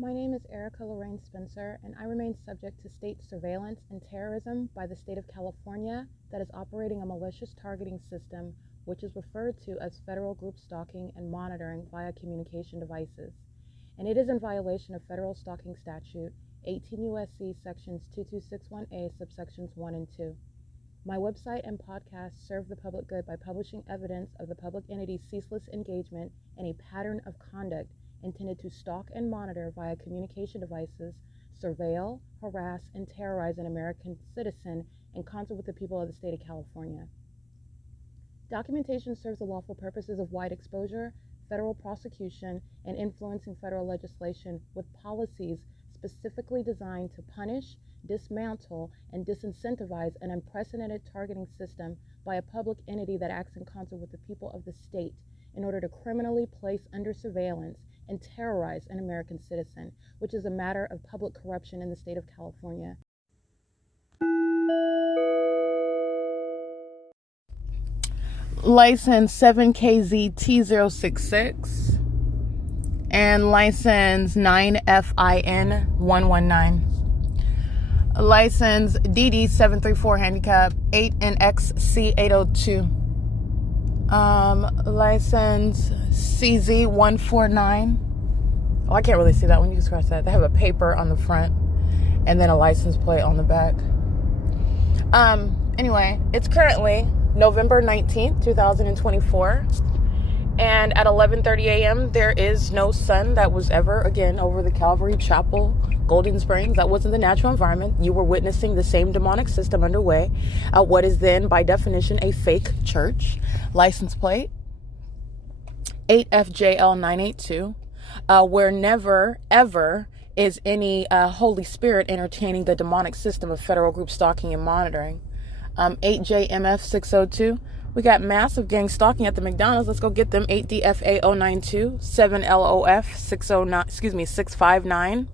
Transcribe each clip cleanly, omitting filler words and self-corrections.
My name is Erica Lorraine Spencer, and I remain subject to state surveillance and terrorism by the state of California that is operating a malicious targeting system, which is referred to as federal group stalking and monitoring via communication devices. And it is in violation of federal stalking statute 18 U.S.C. sections 2261A subsections 1 and 2. My website and podcast serve the public good by publishing evidence of the public entity's ceaseless engagement in a pattern of conduct intended to stalk and monitor via communication devices, surveil, harass, and terrorize an American citizen in concert with the people of the state of California. Documentation serves the lawful purposes of wide exposure, federal prosecution, and influencing federal legislation with policies specifically designed to punish, dismantle, and disincentivize an unprecedented targeting system by a public entity that acts in concert with the people of the state in order to criminally place under surveillance and terrorize an American citizen, which is a matter of public corruption in the state of California. License 7KZT066 and license 9FIN119. License DD734 handicap 8NXC802. License CZ149. Oh, I can't really see that one. You can scratch that. They have a paper on the front and then a license plate on the back. Anyway, it's currently November 19th, 2024. And at 11:30 a.m., there is no sun that was ever again over the Calvary Chapel, Golden Springs. That wasn't the natural environment. You were witnessing the same demonic system underway at what is then, by definition, a fake church. License plate 8FJL982, where never, ever is any Holy Spirit entertaining the demonic system of federal group stalking and monitoring. 8JMF602. We got massive gang stalking at the McDonald's. Let's go get them. 8DFA092, 7LOF 659.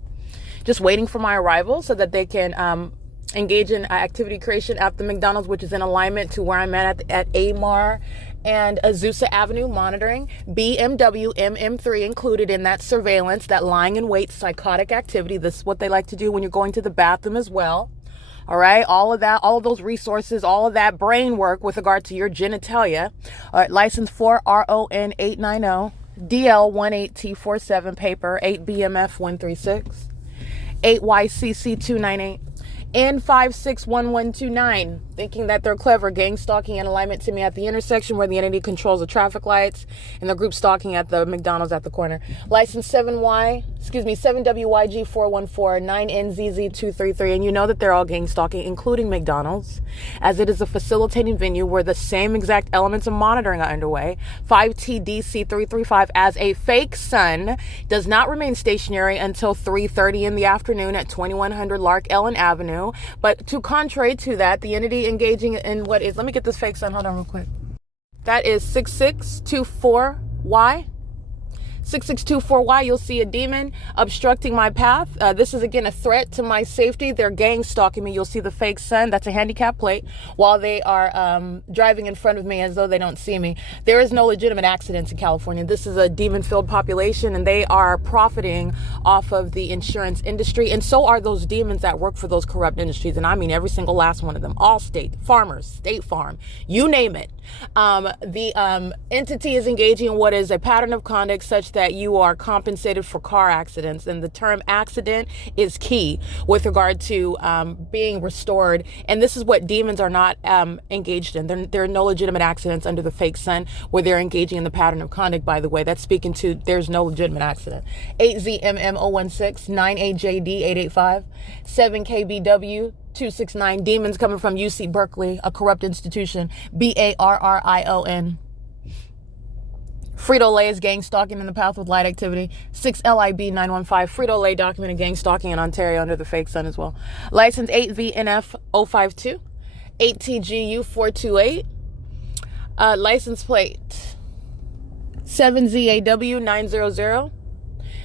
Just waiting for my arrival so that they can engage in activity creation at the McDonald's, which is in alignment to where I'm at AMAR and Azusa Avenue monitoring. BMW MM3 included in that surveillance, that lying in wait psychotic activity. This is what they like to do when you're going to the bathroom as well. All right, all of that, all of those resources, all of that brain work with regard to your genitalia. All right, license 4RON890, DL18T47 paper, 8BMF136, 8YCC298, N561129, thinking that they're clever, gang stalking in alignment to me at the intersection where the entity controls the traffic lights, and the group stalking at the McDonald's at the corner. License 7WYG414, 9NZZ233, and you know that they're all gang stalking, including McDonald's, as it is a facilitating venue where the same exact elements of monitoring are underway. 5TDC335 as a fake sun does not remain stationary until 3:30 in the afternoon at 2100 LARK Ellen Avenue. But to contrary to that, the entity engaging in what is, let me get this fake sun, hold on real quick. That is 6624Y. 6624Y, you'll see a demon obstructing my path. This is, again, a threat to my safety. They're gang stalking me. You'll see the fake sun. That's a handicap plate while they are driving in front of me as though they don't see me. There is no legitimate accidents in California. This is a demon-filled population, and they are profiting off of the insurance industry, and so are those demons that work for those corrupt industries, and I mean every single last one of them. Allstate, Farmers, State Farm, you name it. The entity is engaging in what is a pattern of conduct such that you are compensated for car accidents, and the term accident is key with regard to being restored, and this is what demons are not engaged in. There are no legitimate accidents under the fake sun where they're engaging in the pattern of conduct, by the way. That's speaking to there's no legitimate accident. 8ZMM016, 9AJD885, 7KBW269, demons coming from UC Berkeley, a corrupt institution, BARRION. Frito-Lay is gang stalking in the path with light activity. 6LIB915. Frito-Lay documented gang stalking in Ontario under the fake sun as well. License 8VNF052. 8TGU428. License plate 7ZAW900.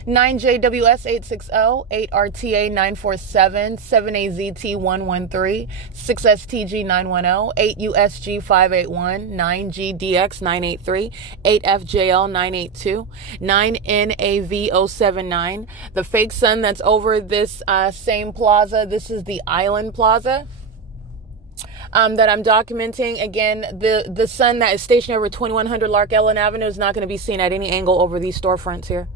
9JWS860, 8RTA947, 7AZT113, 6STG910, 8USG581, 9GDX983, 8FJL982, 9NAV079. The fake sun that's over this same plaza, this is the Island Plaza. That I'm documenting. Again, the sun that is stationed over 2100 Lark Ellen Avenue is not going to be seen at any angle over these storefronts here.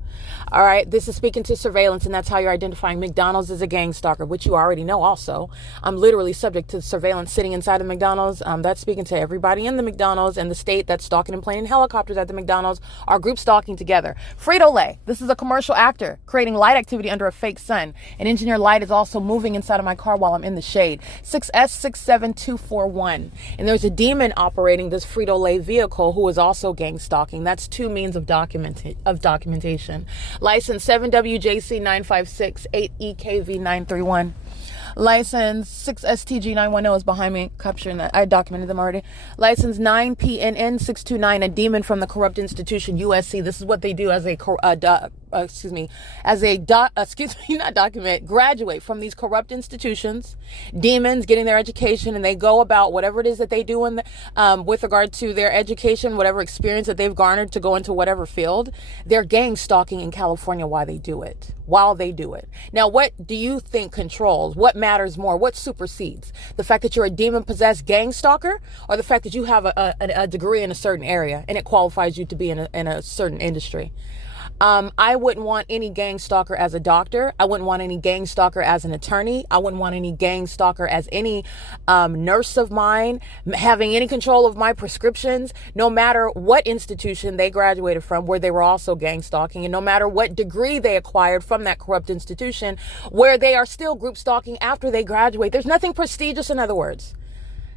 All right, this is speaking to surveillance, and that's how you're identifying McDonald's as a gang stalker, which you already know also. I'm literally subject to surveillance sitting inside of McDonald's. That's speaking to everybody in the McDonald's, and the state that's stalking and playing in helicopters at the McDonald's are group stalking together. Frito-Lay, this is a commercial actor creating light activity under a fake sun. An engineer light is also moving inside of my car while I'm in the shade. 6S67241. And there's a demon operating this Frito-Lay vehicle who is also gang stalking. That's two means of documentation. License 7WJC956, 8EKV931. License 6STG910 is behind me, capturing that. I documented them already. License 9PNN629, a demon from the corrupt institution U.S.C. This is what they do as graduate from these corrupt institutions, demons getting their education, and they go about whatever it is that they do in with regard to their education, whatever experience that they've garnered to go into whatever field. They're gang stalking in California while they do it. Now, what do you think controls? What matters more? What supersedes? The fact that you're a demon-possessed gang stalker, or the fact that you have a degree in a certain area and it qualifies you to be in a certain industry? I wouldn't want any gang stalker as a doctor. I wouldn't want any gang stalker as an attorney. I wouldn't want any gang stalker as any nurse of mine, having any control of my prescriptions, no matter what institution they graduated from where they were also gang stalking, and no matter what degree they acquired from that corrupt institution where they are still group stalking after they graduate. There's nothing prestigious, in other words.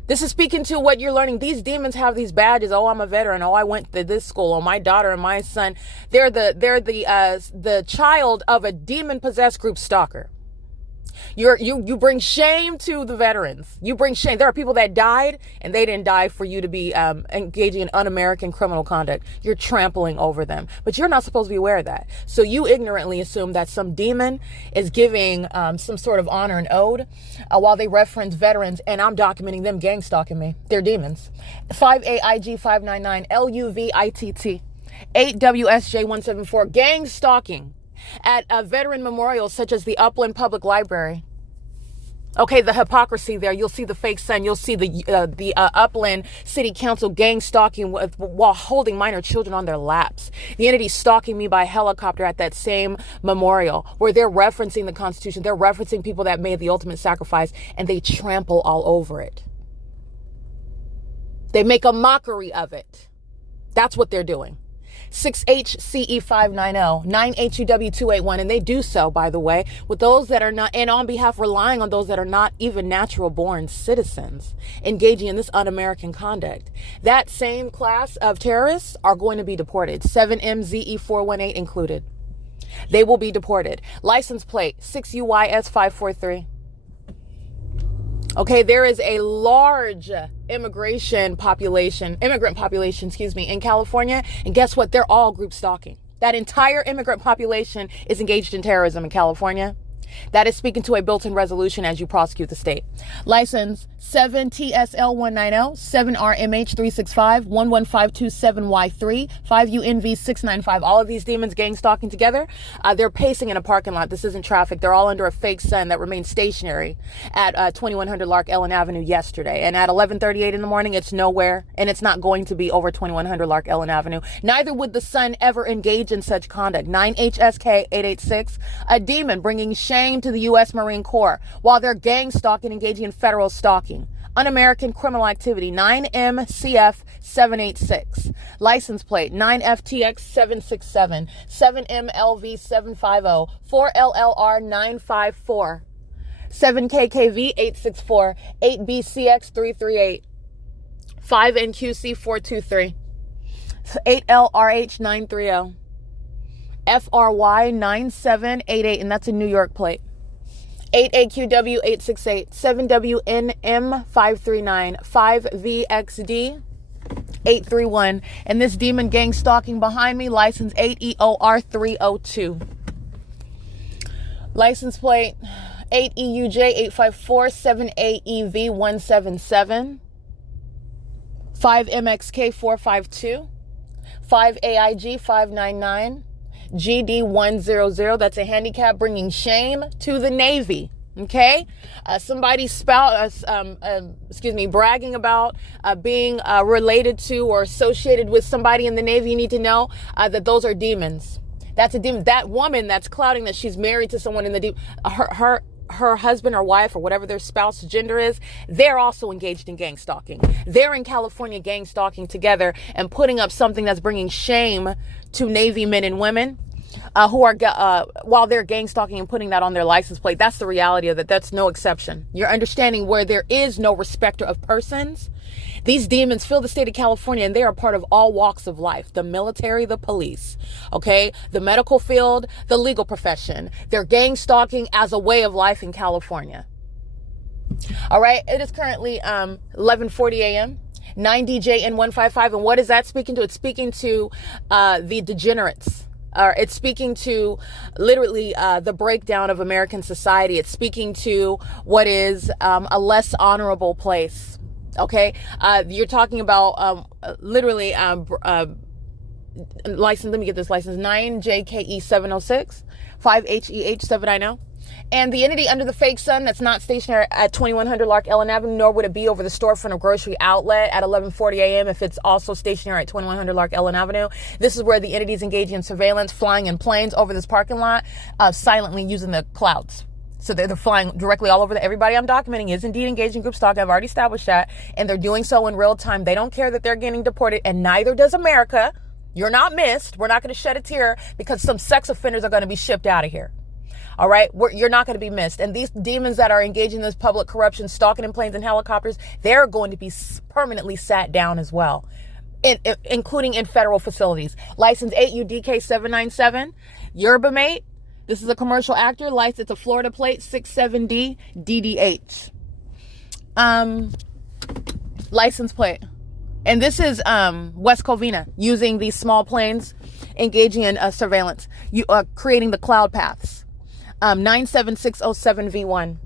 This is speaking to what you're learning. These demons have these badges. Oh, I'm a veteran. Oh, I went to this school. Oh, my daughter and my son. They're the child of a demon-possessed group stalker. You bring shame to the veterans. You bring shame. There are people that died, and they didn't die for you to be engaging in un-American criminal conduct. You're trampling over them, but you're not supposed to be aware of that. So you ignorantly assume that some demon is giving some sort of honor and ode while they reference veterans, and I'm documenting them gang stalking me. They're demons. 5AIG599 LUVITT 8WSJ174 gang stalking at veteran memorials such as the Upland Public Library. Okay, the hypocrisy there. You'll see the fake sun. You'll see the Upland City Council gang stalking while holding minor children on their laps. The entity stalking me by helicopter at that same memorial where they're referencing the Constitution. They're referencing people that made the ultimate sacrifice, and they trample all over it. They make a mockery of it. That's what they're doing. 6HCE590, 9HUW281, and they do so, by the way, with those that are not, and on behalf relying on those that are not even natural born citizens engaging in this un-American conduct. That same class of terrorists are going to be deported, 7MZE418 included. They will be deported. License plate 6UYS543. Okay, there is a large immigrant population, in California. And guess what? They're all group stalking. That entire immigrant population is engaged in terrorism in California. That is speaking to a built-in resolution as you prosecute the state. License 7TSL190, 7RMH365, 11527Y3, 5UNV695. All of these demons gang stalking together. They're pacing in a parking lot. This isn't traffic. They're all under a fake sun that remained stationary at 2100 Lark Ellen Avenue yesterday. And at 11:38 in the morning, it's nowhere, and it's not going to be over 2100 Lark Ellen Avenue. Neither would the sun ever engage in such conduct. 9HSK886, a demon bringing shame to the U.S. Marine Corps while they're gang stalking, engaging in federal stalking. Un-American criminal activity, 9MCF786. License plate, 9FTX767, 7MLV750, 4LLR954, 7KKV864, 8BCX338, 5NQC423, 8LRH930. FRY9788, and that's a New York plate. 8AQW868, 7WNM539, 5VXD831, and this demon gang stalking behind me, license 8EOR302. License plate 8EUJ854-7AEV177, 5MXK452, 5AIG599, GD100. That's a handicap bringing shame to the Navy. Okay, somebody bragging about being related to or associated with somebody in the Navy. You need to know that those are demons. That's a demon. That woman that's clouding that she's married to someone in the her husband or wife or whatever their spouse gender is, they're also engaged in gang stalking. They're in California gang stalking together and putting up something that's bringing shame to Navy men and women. Who are, while they're gang stalking and putting that on their license plate. That's the reality of it. That's no exception. You're understanding where there is no respecter of persons. These demons fill the state of California, and they are part of all walks of life. The military, the police, okay? The medical field, the legal profession. They're gang stalking as a way of life in California. All right. It is currently 11:40 a.m. 9DJ-N155. And what is that speaking to? It's speaking to the degenerates. It's speaking to literally the breakdown of American society. It's speaking to what is a less honorable place. Okay, you're talking about literally license. Let me get this license: 9JKE706, 5HEH790. And the entity under the fake sun that's not stationary at 2100 Lark Ellen Avenue, nor would it be over the storefront of grocery outlet at 11:40 a.m. if it's also stationary at 2100 Lark Ellen Avenue. This is where the entity is engaging in surveillance, flying in planes over this parking lot, silently using the clouds. So they're flying directly all over. Everybody I'm documenting is indeed engaged in group stalking. I've already established that. And they're doing so in real time. They don't care that they're getting deported, and neither does America. You're not missed. We're not going to shed a tear because some sex offenders are going to be shipped out of here. All right, you're not going to be missed. And these demons that are engaging in this public corruption, stalking in planes and helicopters, they're going to be permanently sat down as well, including in federal facilities. License 8UDK797, Yerba Mate. This is a commercial actor. License, it's a Florida plate, 67D DDH. License plate. And this is West Covina, using these small planes, engaging in surveillance, creating the cloud paths. 97607V1.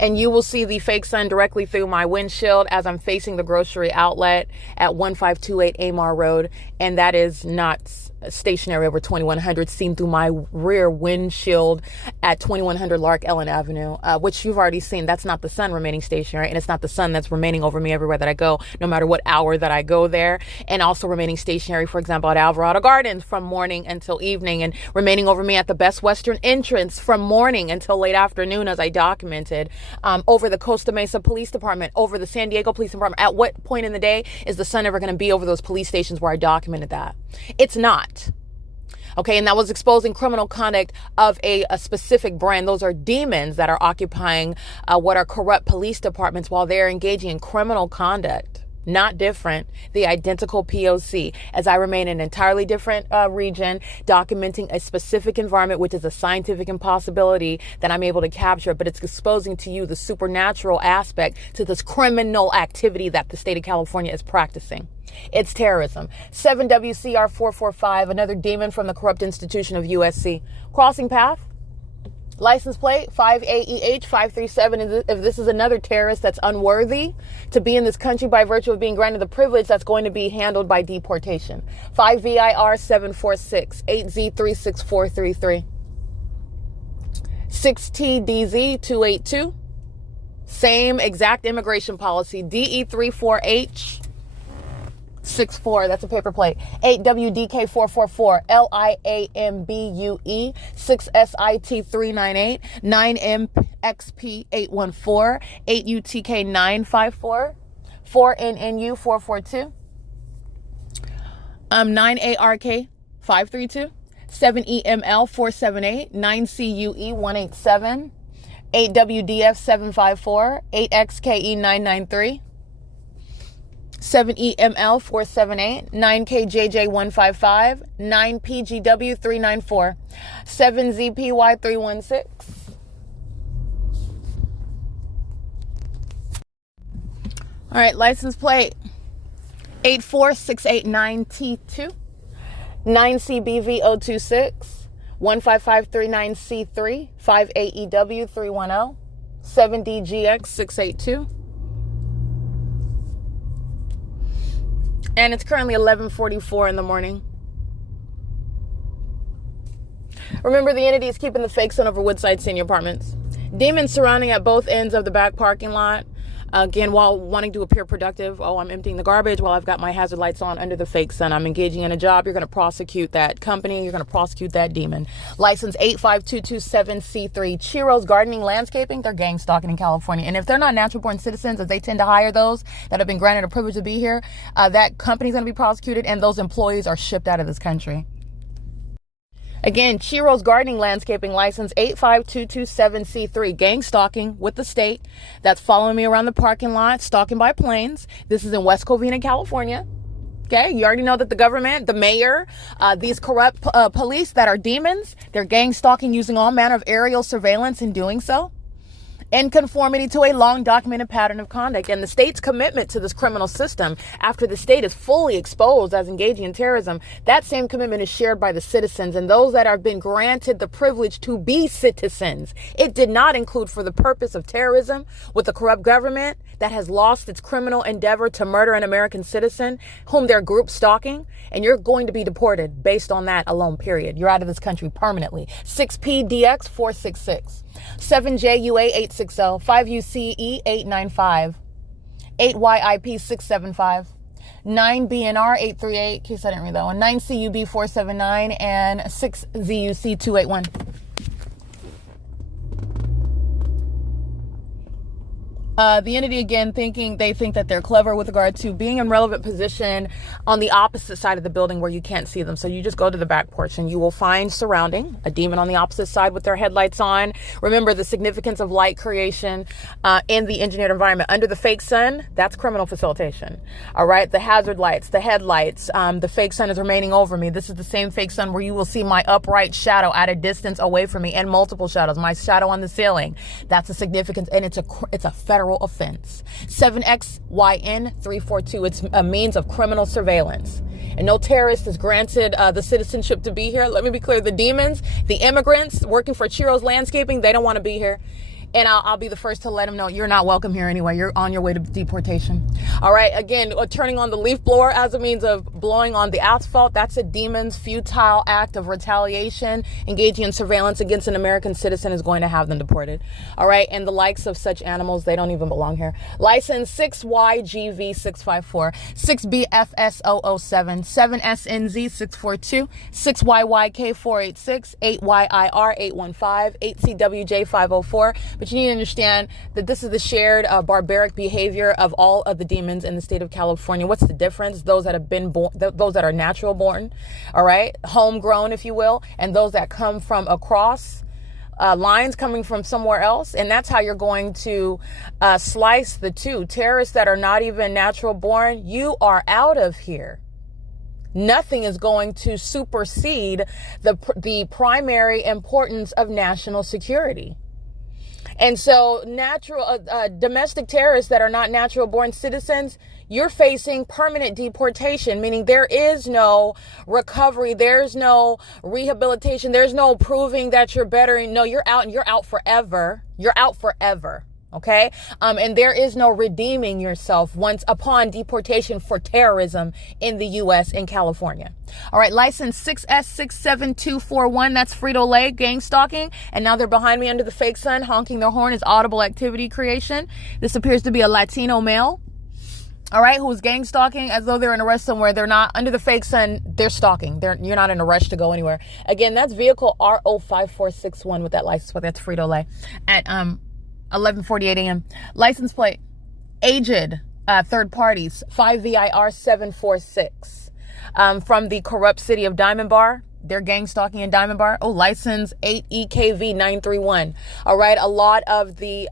And you will see the fake sun directly through my windshield as I'm facing the grocery outlet at 1528 Amar Road. And that is not stationary over 2100, seen through my rear windshield at 2100 Lark Ellen Avenue, which you've already seen. That's not the sun remaining stationary, and it's not the sun that's remaining over me everywhere that I go, no matter what hour that I go there, and also remaining stationary, for example, at Alvarado Gardens from morning until evening, and remaining over me at the Best Western entrance from morning until late afternoon, as I documented, over the Costa Mesa Police Department, over the San Diego Police Department. At what point in the day is the sun ever going to be over those police stations where I documented that? It's not. Okay, and that was exposing criminal conduct of a specific brand. Those are demons that are occupying what are corrupt police departments while they're engaging in criminal conduct. Not different, the identical P.O.C. as I remain in an entirely different region, documenting a specific environment, which is a scientific impossibility that I'm able to capture, but it's exposing to you the supernatural aspect to this criminal activity that the state of California is practicing. It's terrorism. 7WCR445, another demon from the corrupt institution of U.S.C. Crossing path. License plate 5AEH537. If this is another terrorist that's unworthy to be in this country by virtue of being granted the privilege, that's going to be handled by deportation. 5VIR746 8Z36433. 6TDZ282. Same exact immigration policy. DE34H 64, that's a paper plate. 8WDK444, LIAMBUE 6SIT398, 9MXP814, 8UTK954, 4NNU442, 9ARK532, 7EML478, 9CUE187, 8WDF754, 8XKE993, 7EML478, 9KJJ155, 9PGW394, 7ZPY316. All right, license plate 84689T2, 9CBV026, 15539C3, 58EW310, 7DGX682. And it's currently 11:44 in the morning. Remember, the entity is keeping the fake sun over Woodside Senior Apartments. Demons surrounding at both ends of the back parking lot. Again, while wanting to appear productive, I'm emptying the garbage while I've got my hazard lights on under the fake sun. I'm engaging in a job. You're going to prosecute that company. You're going to prosecute that demon. License 85227C3. Chiro's Gardening Landscaping. They're gang stalking in California. And if they're not natural born citizens, as they tend to hire those that have been granted a privilege to be here, that company's going to be prosecuted and those employees are shipped out of this country. Again, Chiro's Gardening Landscaping, license 85227C3, gang stalking with the state that's following me around the parking lot, stalking by planes. This is in West Covina, California. Okay, you already know that the government, the mayor, these corrupt police that are demons, they're gang stalking using all manner of aerial surveillance in doing so, in conformity to a long documented pattern of conduct. And the state's commitment to this criminal system, after the state is fully exposed as engaging in terrorism, that same commitment is shared by the citizens and those that have been granted the privilege to be citizens. It did not include for the purpose of terrorism with a corrupt government that has lost its criminal endeavor to murder an American citizen whom they're group stalking, and you're going to be deported based on that alone, period. You're out of this country permanently. 6PDX466. 7JUA860, 5UCE895, 8YIP675, 9BNR838, in case I didn't read that one, 9CUB479, and 6ZUC281. The entity, again, they think that they're clever with regard to being in relevant position on the opposite side of the building where you can't see them. So you just go to the back porch and you will find surrounding a demon on the opposite side with their headlights on. Remember the significance of light creation in the engineered environment. Under the fake sun, that's criminal facilitation. All right, the hazard lights, the headlights, the fake sun is remaining over me. This is the same fake sun where you will see my upright shadow at a distance away from me and multiple shadows, my shadow on the ceiling. That's the significance, and it's a federal offense. 7XYN342. It's a means of criminal surveillance. And no terrorist is granted the citizenship to be here. Let me be clear. The demons, the immigrants working for Chiro's Landscaping, they don't want to be here. And I'll be the first to let them know you're not welcome here anyway. You're on your way to deportation. All right. Again, turning on the leaf blower as a means of blowing on the asphalt. That's a demon's futile act of retaliation. Engaging in surveillance against an American citizen is going to have them deported. All right. And the likes of such animals, they don't even belong here. License 6YGV654, 6BFS007, 7SNZ642, 6YYK486, 8YIR815, 8CWJ504. But you need to understand that this is the shared barbaric behavior of all of the demons in the state of California. What's the difference? Those that have been born, those that are natural born, all right, homegrown, if you will, and those that come from across lines coming from somewhere else. And that's how you're going to slice the two. Terrorists that are not even natural born, you are out of here. Nothing is going to supersede the primary importance of national security. And so domestic terrorists that are not natural born citizens, you're facing permanent deportation, meaning there is no recovery. There's no rehabilitation. There's no proving that you're better. No, you're out, and you're out forever. You're out forever. Okay. And there is no redeeming yourself once upon deportation for terrorism in the U.S. and California. All right. License 6S67241. That's Frito-Lay gang stalking. And now they're behind me under the fake sun. Honking their horn is audible activity creation. This appears to be a Latino male. All right, who's gang stalking as though they're in a rush somewhere. They're not. Under the fake sun, they're stalking. You're not in a rush to go anywhere. Again, that's vehicle RO5461 with that license plate. That's Frito-Lay at 11:48 a.m. License plate, aged third parties, 5VIR746 from the corrupt city of Diamond Bar. They're gang stalking in Diamond Bar. Oh, license 8EKV931. All right, a lot of the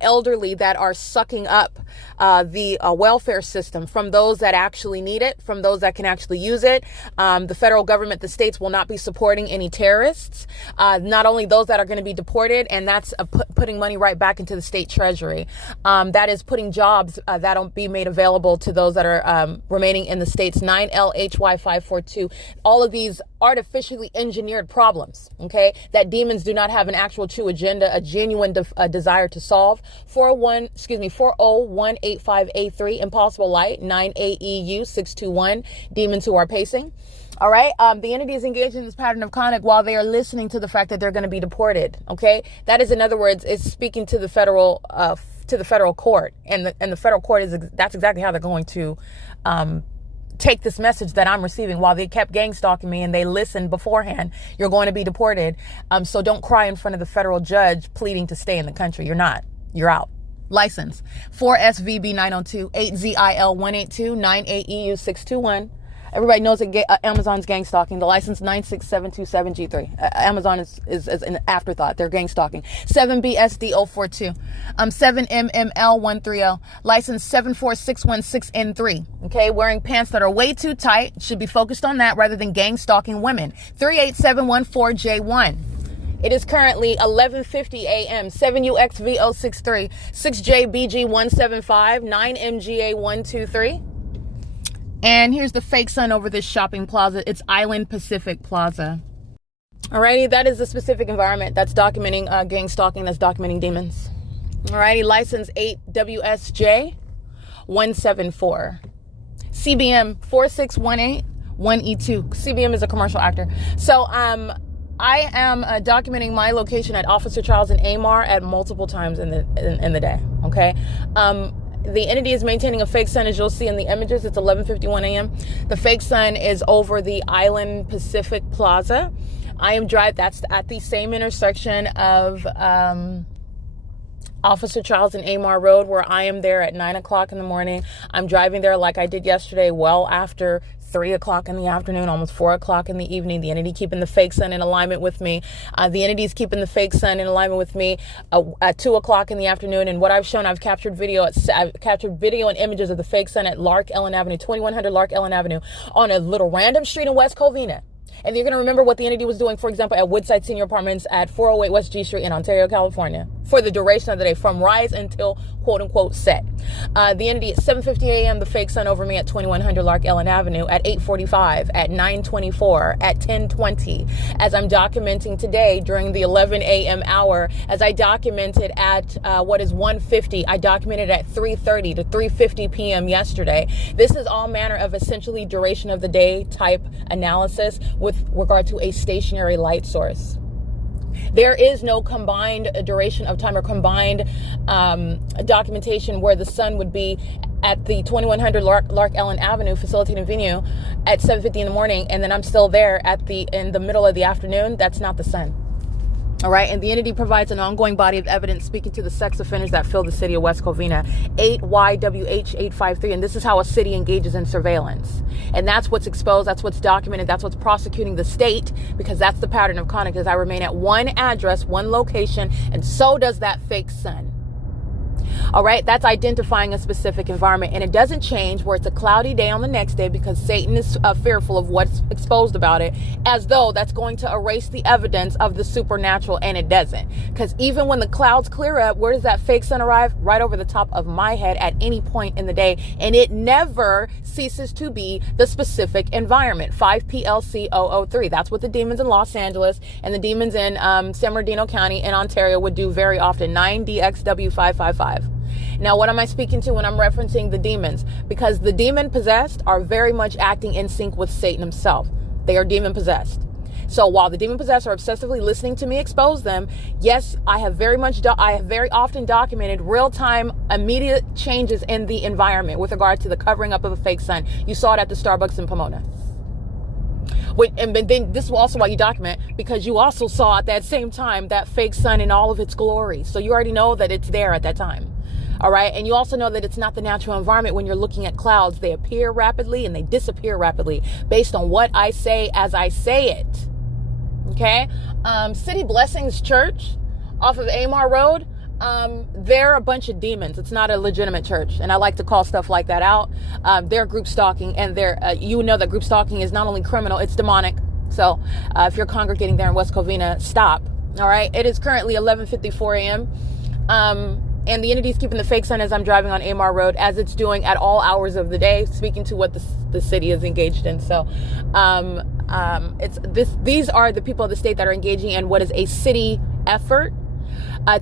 elderly that are sucking up the welfare system from those that actually need it, from those that can actually use it. The federal government, the states will not be supporting any terrorists, not only those that are going to be deported, and that's putting money right back into the state treasury. That is putting jobs that'll be made available to those that are remaining in the states. 9LHY542. All of these artificially engineered problems, okay, that demons do not have an actual true agenda, a genuine desire to solve. 40185A3, Impossible Light, 9AEU621, demons who are pacing. All right. The entity is engaged in this pattern of conduct while they are listening to the fact that they're going to be deported. Okay. That is, in other words, is speaking to the federal court, and the federal court that's exactly how they're going to take this message that I'm receiving. While they kept gang stalking me and they listened beforehand, you're going to be deported. So don't cry in front of the federal judge pleading to stay in the country. You're not. You're out. License 4SVB902 8ZIL182 9AEU621. Everybody knows that Amazon's gang stalking. The license 96727G3. Amazon is an afterthought. They're gang stalking. 7BSD042. 7MML130. License 74616N3. Okay, wearing pants that are way too tight. Should be focused on that rather than gang stalking women. 38714J1. It is currently 11:50 a.m. 7UXV063. 6JBG175. 9MGA123. And here's the fake sun over this shopping plaza. It's Island Pacific Plaza. Alrighty, that is the specific environment that's documenting gang stalking, that's documenting demons. Alrighty, license 8WSJ174. CBM 46181E2. CBM is a commercial actor. So I am documenting my location at Officer Charles and Amar at multiple times in the day. Okay. The entity is maintaining a fake sun, as you'll see in the images. It's 11:51 a.m. The fake sun is over the Island Pacific Plaza. That's at the same intersection of Officer Charles and Amar Road, where I am there at 9 o'clock in the morning. I'm driving there like I did yesterday, well after 3 o'clock in the afternoon, almost 4 o'clock in the evening. The entity keeping the fake sun in alignment with me. The entity is keeping the fake sun in alignment with me at 2 o'clock in the afternoon. And what I've shown, I've captured video and images of the fake sun at LARK Ellen Avenue, 2100 LARK Ellen Avenue, on a little random street in West Covina. And you're going to remember what the entity was doing, for example, at Woodside Senior Apartments at 408 West G Street in Ontario, California, for the duration of the day, from rise until quote unquote set. The entity at 7:50 a.m., the fake sun over me at 2100 LARK Ellen Avenue, at 8:45, at 9:24, at 10:20, as I'm documenting today during the 11 a.m. hour, as I documented at what is 1:50, I documented at 3:30 to 3:50 p.m. yesterday. This is all manner of essentially duration of the day type analysis with regard to a stationary light source. There is no combined duration of time or combined documentation where the sun would be at the 2100 LARK Ellen Avenue facilitating venue at 7:50 in the morning, and then I'm still there in the middle of the afternoon. That's not the sun. All right, and the entity provides an ongoing body of evidence speaking to the sex offenders that fill the city of West Covina, 8YWH853, and this is how a city engages in surveillance. And that's what's exposed, that's what's documented, that's what's prosecuting the state, because that's the pattern of conduct, as I remain at one address, one location, and so does that fake sun. All right, that's identifying a specific environment, and it doesn't change where it's a cloudy day on the next day because Satan is fearful of what's exposed about it, as though that's going to erase the evidence of the supernatural, and it doesn't. Because even when the clouds clear up, where does that fake sun arrive? Right over the top of my head at any point in the day, and it never ceases to be the specific environment. 5PLC003. That's what the demons in Los Angeles and the demons in San Bernardino County in Ontario would do very often. 9DXW555. Now, what am I speaking to when I'm referencing the demons? Because the demon possessed are very much acting in sync with Satan himself. They are demon possessed. So while the demon possessed are obsessively listening to me expose them, yes, I have very often documented real-time, immediate changes in the environment with regard to the covering up of a fake sun. You saw it at the Starbucks in Pomona. And then this is also why you document, because you also saw at that same time that fake sun in all of its glory. So you already know that it's there at that time. All right. And you also know that it's not the natural environment when you're looking at clouds. They appear rapidly and they disappear rapidly based on what I say as I say it. Okay. City Blessings Church off of Amar Road. they're a bunch of demons. It's not a legitimate church. And I like to call stuff like that out. They're group stalking, and you know that group stalking is not only criminal, it's demonic. So if you're congregating there in West Covina, stop. All right. It is currently 11:54 a.m. And the entity is keeping the fake sun as I'm driving on Amar Road, as it's doing at all hours of the day, speaking to what the city is engaged in. So these are the people of the state that are engaging in what is a city effort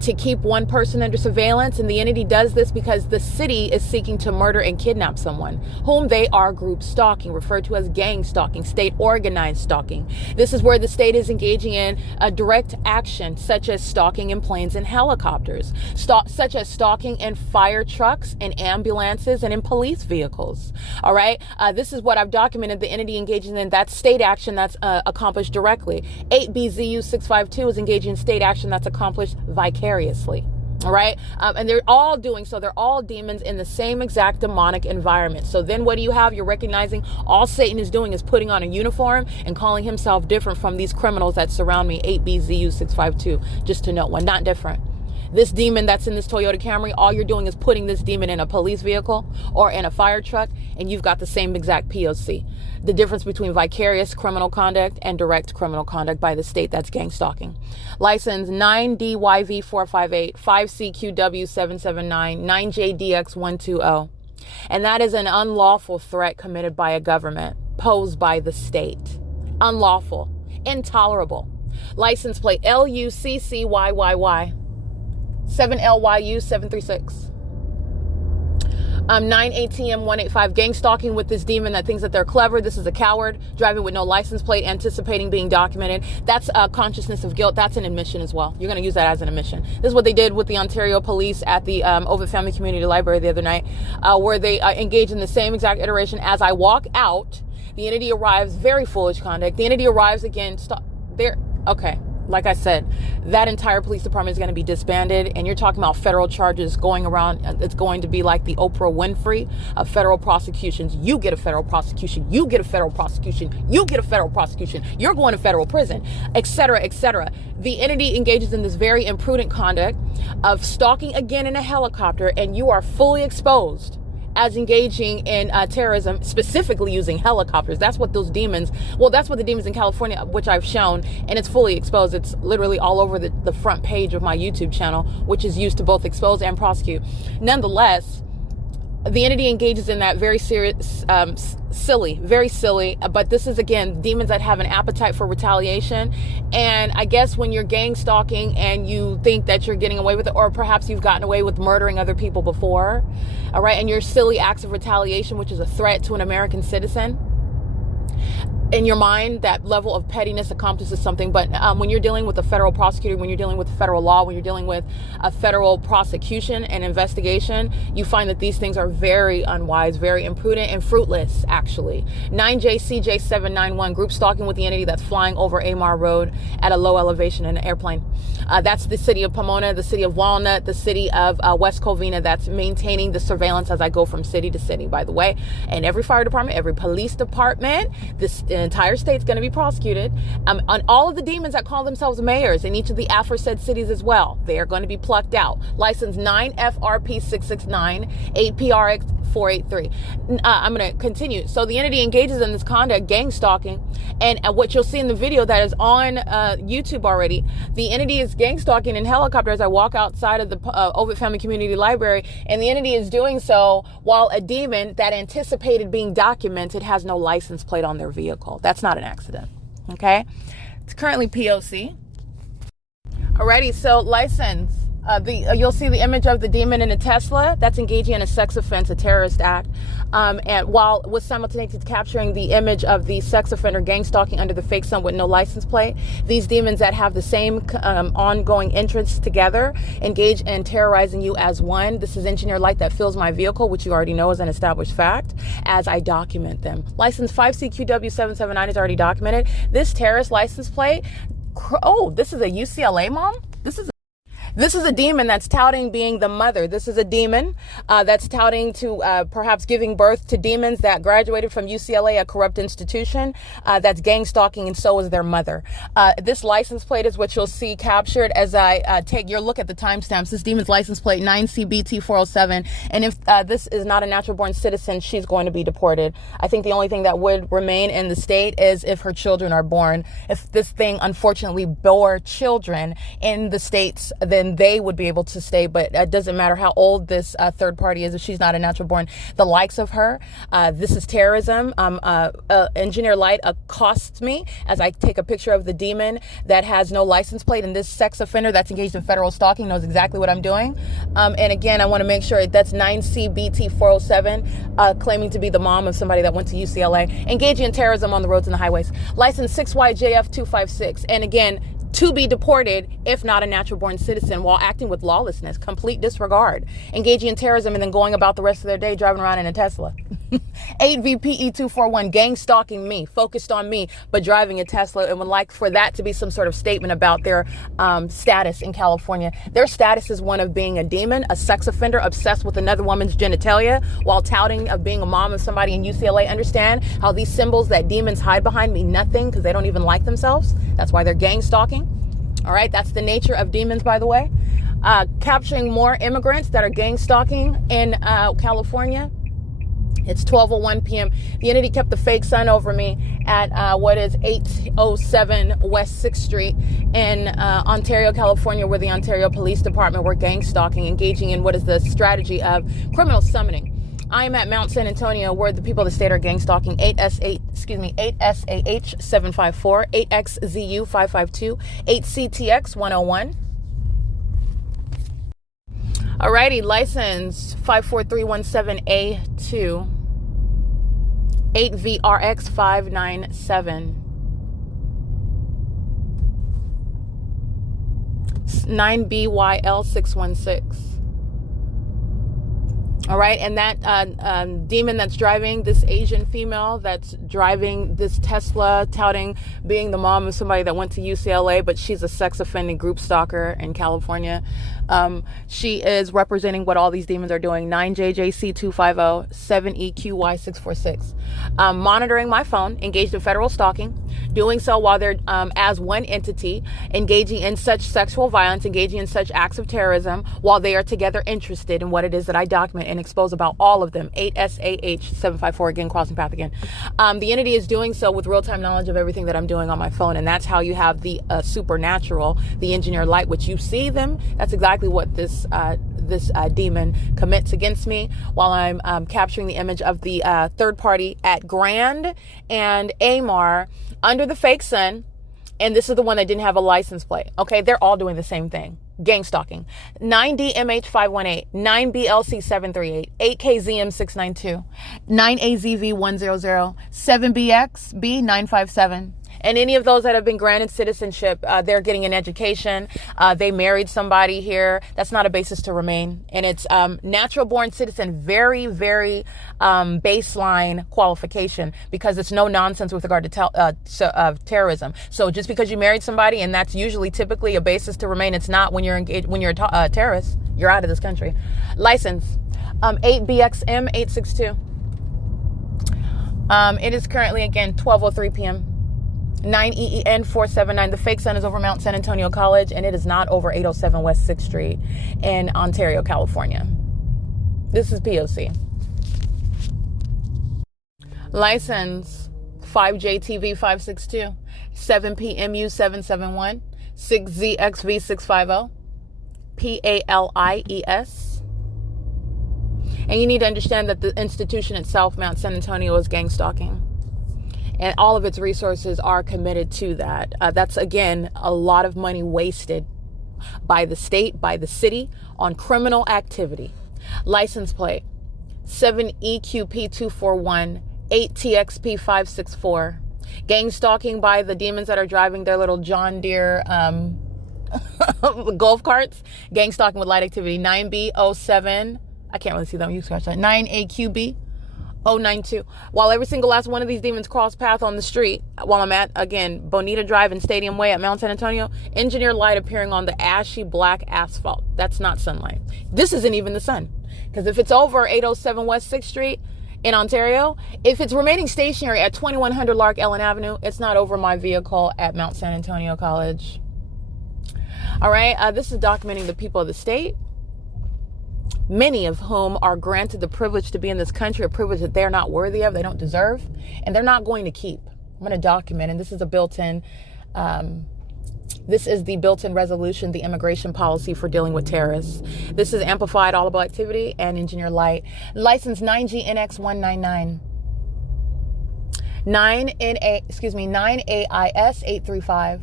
to keep one person under surveillance. And the entity does this because the city is seeking to murder and kidnap someone whom they are group stalking, referred to as gang stalking, state organized stalking. This is where the state is engaging in a direct action, such as stalking in planes and helicopters, such as stalking in fire trucks and ambulances and in police vehicles. All right. This is what I've documented. The entity engaging in that state action that's accomplished directly. 8BZU652 is engaging in state action that's accomplished vicariously. All right. And they're all doing so. They're all demons in the same exact demonic environment. So then what do you have? You're recognizing all Satan is doing is putting on a uniform and calling himself different from these criminals that surround me. 8BZU652, just to note one, not different. This demon that's in this Toyota Camry, all you're doing is putting this demon in a police vehicle or in a fire truck, and you've got the same exact P.O.C. The difference between vicarious criminal conduct and direct criminal conduct by the state, that's gang stalking. License 9DYV458, 5CQW779, 9JDX120. And that is an unlawful threat committed by a government, posed by the state. Unlawful, intolerable. License plate LUCCYYY. 7LYU736. 9ATM185. Gang stalking with this demon that thinks that they're clever. This is a coward driving with no license plate, anticipating being documented. That's a consciousness of guilt. That's an admission as well. You're going to use that as an admission. This is what they did with the Ontario police at the Ovid Family Community Library the other night, where they engage in the same exact iteration. As I walk out, the entity arrives. Very foolish conduct. The entity arrives again. Stop there. Okay. Like I said, that entire police department is going to be disbanded, and you're talking about federal charges going around. It's going to be like the Oprah Winfrey of federal prosecutions. You get a federal prosecution. You get a federal prosecution. You get a federal prosecution. You're going to federal prison, etc., etc. The entity engages in this very imprudent conduct of stalking again in a helicopter, and you are fully exposed as engaging in terrorism, specifically using helicopters. That's what those demons, that's what the demons in California, which I've shown, and it's fully exposed. It's literally all over the front page of my YouTube channel, which is used to both expose and prosecute. Nonetheless, the entity engages in that very serious, very silly, but this is, again, demons that have an appetite for retaliation. And I guess when you're gang stalking and you think that you're getting away with it, or perhaps you've gotten away with murdering other people before, all right, and your silly acts of retaliation, which is a threat to an American citizen, in your mind, that level of pettiness accomplishes something. But when you're dealing with a federal prosecutor, when you're dealing with federal law, when you're dealing with a federal prosecution and investigation, you find that these things are very unwise, very imprudent, and fruitless, actually. 9JCJ791, group stalking with the entity that's flying over Amar Road at a low elevation in an airplane. That's the city of Pomona, the city of Walnut, the city of West Covina that's maintaining the surveillance as I go from city to city, by the way. And every fire department, every police department, the entire state's going to be prosecuted. On all of the demons that call themselves mayors in each of the aforesaid cities as well, they are going to be plucked out. License 9FRP669, 8PRX483. I'm going to continue. So the entity engages in this conduct, gang stalking, and what you'll see in the video that is on YouTube already, the entity is gang stalking in helicopter as I walk outside of the Ovid Family Community Library, and the entity is doing so while a demon that anticipated being documented has no license plate on their vehicle. That's not an accident. Okay, it's currently P.O.C. Alrighty, so license. You'll see the image of the demon in a Tesla that's engaging in a sex offense, a terrorist act, and while with simultaneously capturing the image of the sex offender gang stalking under the fake sun with no license plate. These demons that have the same ongoing interests together engage in terrorizing you as one. This is engineer light that fills my vehicle, which you already know is an established fact, as I document them. License 5CQW779 is already documented. This terrorist license plate, this is a UCLA mom? This is a demon that's touting being the mother. This is a demon that's touting to perhaps giving birth to demons that graduated from UCLA, a corrupt institution that's gang stalking, and so is their mother. This license plate is what you'll see captured as I take your look at the timestamps. This demon's license plate 9CBT407. And if this is not a natural born citizen, she's going to be deported. I think the only thing that would remain in the state is if her children are born. If this thing unfortunately bore children in the states, then they would be able to stay, but it doesn't matter how old this third party is if she's not a natural born. The likes of her, this is terrorism. Engineer Light accosts me as I take a picture of the demon that has no license plate, and this sex offender that's engaged in federal stalking knows exactly what I'm doing. And again, I want to make sure that's 9CBT407, claiming to be the mom of somebody that went to UCLA, engaging in terrorism on the roads and the highways. License 6YJF256, and again, to be deported if not a natural born citizen while acting with lawlessness, complete disregard, engaging in terrorism, and then going about the rest of their day driving around in a Tesla. 8VPE241, gang stalking me, focused on me, but driving a Tesla, and would like for that to be some sort of statement about their status in California. Their status is one of being a demon, a sex offender, obsessed with another woman's genitalia, while touting of being a mom of somebody in UCLA. Understand how these symbols that demons hide behind mean nothing because they don't even like themselves. That's why they're gang stalking. All right, that's the nature of demons, by the way. Capturing more immigrants that are gang stalking in California. It's 12:01 p.m. The entity kept the fake sun over me at what is 807 West 6th Street in Ontario, California, where the Ontario Police Department were gang stalking, engaging in what is the strategy of criminal summoning. I am at Mount San Antonio, where the people of the state are gang stalking. 8SAH 754, 8XZU 552, 8CTX 101. Alrighty, license 54317A2, 8VRX 597, 9BYL 616. All right, and that demon that's driving, this Asian female that's driving this Tesla, touting being the mom of somebody that went to UCLA, but she's a sex offending group stalker in California. She is representing what all these demons are doing. 9JJC250, 7EQY646. Monitoring my phone, engaged in federal stalking, doing so while they're as one entity, engaging in such sexual violence, engaging in such acts of terrorism, while they are together interested in what it is that I document and expose about all of them. 8SAH 754, again, crossing path again. The entity is doing so with real-time knowledge of everything that I'm doing on my phone, and that's how you have the supernatural, the engineer light, which you see them. That's exactly what this demon commits against me while I'm capturing the image of the third party at Grand and Amar under the fake sun. And this is the one that didn't have a license plate. Okay, they're all doing the same thing. Gang stalking. 9DMH518, 9BLC738, 8KZM692, 9AZV100, 7BXB957. And any of those that have been granted citizenship, they're getting an education. They married somebody here. That's not a basis to remain. And it's natural born citizen, very, very baseline qualification, because it's no nonsense with regard to terrorism. So just because you married somebody, and that's usually typically a basis to remain, it's not when you're engaged, when you're a terrorist. You're out of this country. License 8BXM862. It is currently, again, 12:03 p.m. 9EEN479. The fake sun is over Mount San Antonio College, and it is not over 807 West 6th Street in Ontario, California. This is P.O.C. License 5JTV562, 7PMU771, 6ZXV650, PALIES. And you need to understand that the institution itself, Mount San Antonio, is gang stalking. And all of its resources are committed to that. That's, again, a lot of money wasted by the state, by the city, on criminal activity. License plate 7EQP241, 8TXP564. Gang stalking by the demons that are driving their little John Deere golf carts. Gang stalking with light activity. 9B07. I can't really see them. You scratch that. 9AQB. 092. While every single last one of these demons cross path on the street, while I'm at, again, Bonita Drive and Stadium Way at Mount San Antonio, engineer light appearing on the ashy black asphalt. That's not sunlight. This isn't even the sun. Because if it's over 807 West 6th Street in Ontario, if it's remaining stationary at 2100 Lark Ellen Avenue, it's not over my vehicle at Mount San Antonio College. All right, this is documenting the people of the state, many of whom are granted the privilege to be in this country, a privilege that they're not worthy of, they don't deserve, and they're not going to keep. I'm going to document, and this is a built-in, this is the built-in resolution, the immigration policy for dealing with terrorists. This is amplified audible activity and engineer light. License 9GNX199. 9AIS 835.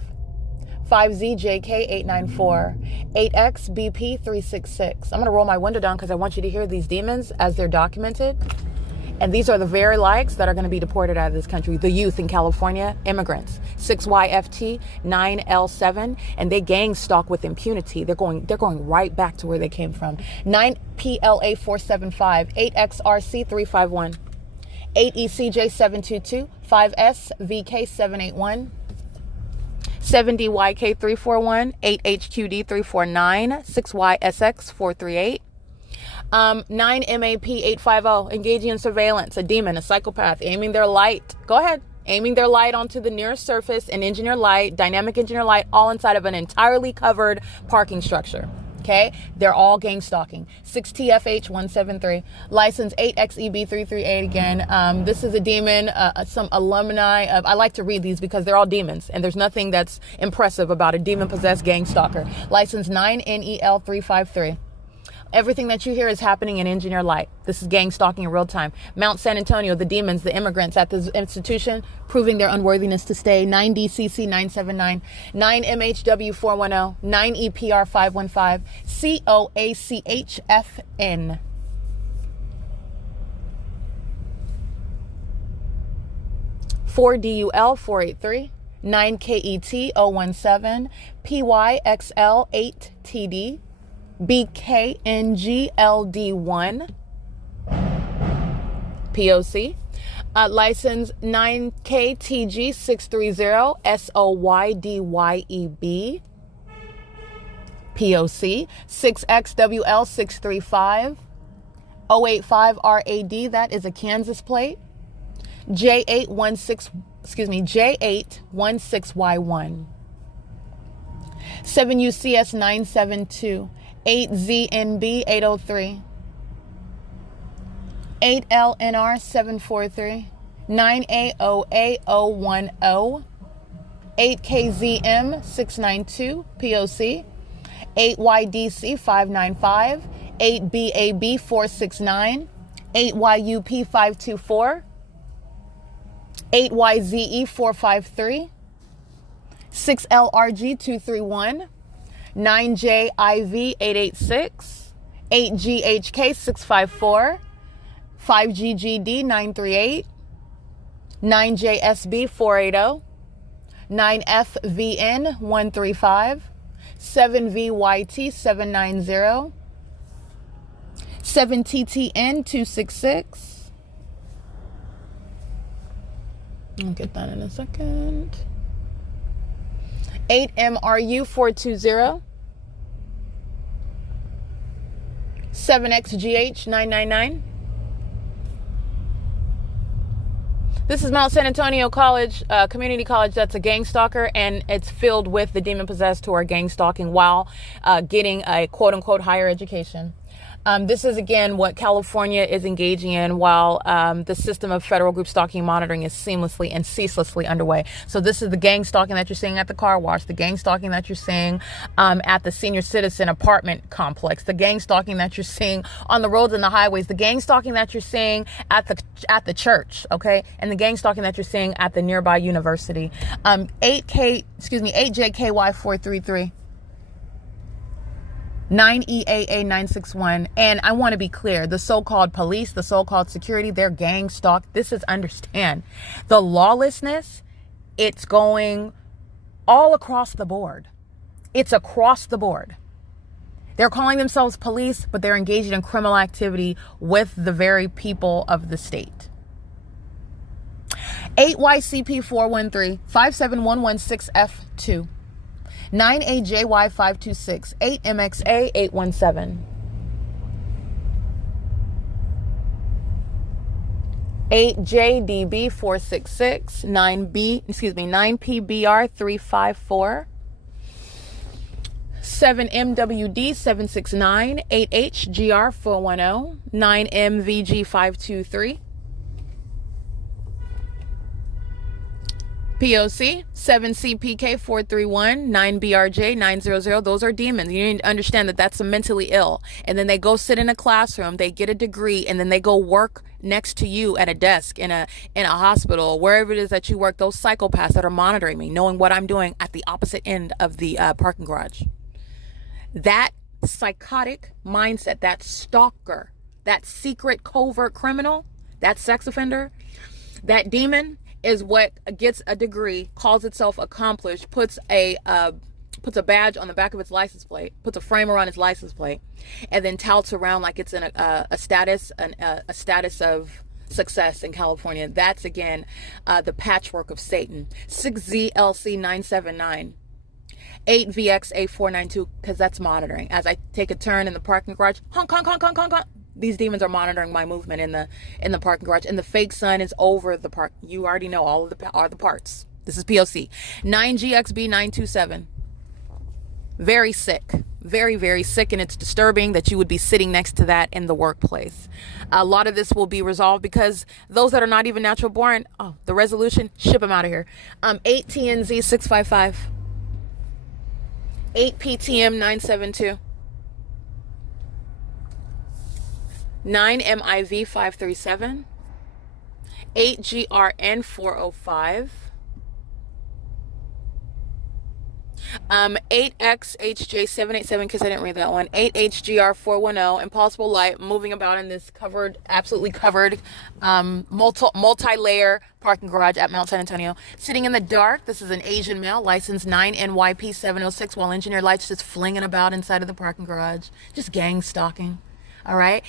5ZJK894, 8XBP366. I'm going to roll my window down because I want you to hear these demons as they're documented. And these are the very likes that are going to be deported out of this country. The youth in California, immigrants, 6YFT, 9L7, and they gang stalk with impunity. They're going right back to where they came from. 9PLA475, 8XRC351, 8ECJ722, 5SVK781, 7DYK341, 8HQD349, 6YSX438, 9MAP850, engaging in surveillance, a demon, a psychopath, aiming their light. Go ahead. Aiming their light onto the nearest surface, and engineer light, dynamic engineer light, all inside of an entirely covered parking structure. Okay, they're all gang stalking. 6TFH173, license 8XEB338 again. This is a demon, some alumni of, I like to read these because they're all demons, and there's nothing that's impressive about a demon-possessed gang stalker. License 9NEL353. Everything that you hear is happening in engineer light. This is gang stalking in real time. Mount San Antonio, the demons, the immigrants at this institution, proving their unworthiness to stay. 9DCC979, 9MHW410, 9EPR515, COACHFN. $4DUL483, 9KET017, PYXL8TD, BKNGLD1, P.O.C. License 9KTG630, SOYDYEB, P.O.C. 6XWL635, 085RAD, that is a Kansas plate. J816Y1. 7UCS972, 8ZNB803, 8LNR743, 9AOA010, 8KZM692, POC, 8YDC595, 8BAB469, 8YUP524, 8YZE453, 6LRG231, 9JIV886, 8GHK654, 5GGD938, 9JSB480, 9FVN135, 7VYT790, 7TTN266. I'll get that in a second. 8MRU420, 7XGH999. This is Mount San Antonio College, community college that's a gang stalker, and it's filled with the demon-possessed who are gang stalking while getting a quote-unquote higher education. This is, again, what California is engaging in while the system of federal group stalking monitoring is seamlessly and ceaselessly underway. So this is the gang stalking that you're seeing at the car wash, the gang stalking that you're seeing at the senior citizen apartment complex, the gang stalking that you're seeing on the roads and the highways, the gang stalking that you're seeing at the church, okay, and the gang stalking that you're seeing at the nearby university. 8JKY433. 9EAA961. And I want to be clear, the so-called police, the so-called security, they're gang stalked. This is, understand, the lawlessness, it's going all across the board. It's across the board. They're calling themselves police, but they're engaging in criminal activity with the very people of the state. 8YCP413 57116F2 9AJY526 8MXA 817 8JDB466 9PBR354 7MWD769 8HGR410 9MVG523 P.O.C. 7CPK431 9BRJ900. Those are demons. You need to understand that that's a mentally ill. And then they go sit in a classroom, they get a degree, and then they go work next to you at a desk in a hospital, wherever it is that you work. Those psychopaths that are monitoring me, knowing what I'm doing at the opposite end of the parking garage. That psychotic mindset, that stalker, that secret covert criminal, that sex offender, that demon is what gets a degree, calls itself accomplished, puts a badge on the back of its license plate, puts a frame around its license plate, and then touts around like it's in a status of success in California. That's again the patchwork of Satan. 6ZLC979 8VXA492, because that's monitoring. As I take a turn in the parking garage, honk, honk, honk, honk, honk, honk. These demons are monitoring my movement in the parking garage, and the fake sun is over the park. You already know all of the parts. This is P.O.C. 9GXB927. Very sick, very, very sick, and it's disturbing that you would be sitting next to that in the workplace. A lot of this will be resolved because those that are not even natural born, the resolution, ship them out of here. 8TNZ655. 8PTM972. 9MIV537, 8GRN405, 8XHJ787, because I didn't read that one, 8HGR410, Impossible Light, moving about in this covered, absolutely covered, multi-layer parking garage at Mount San Antonio. Sitting in the dark, this is an Asian male, license 9NYP706, while engineer lights just flinging about inside of the parking garage, just gang stalking, all right?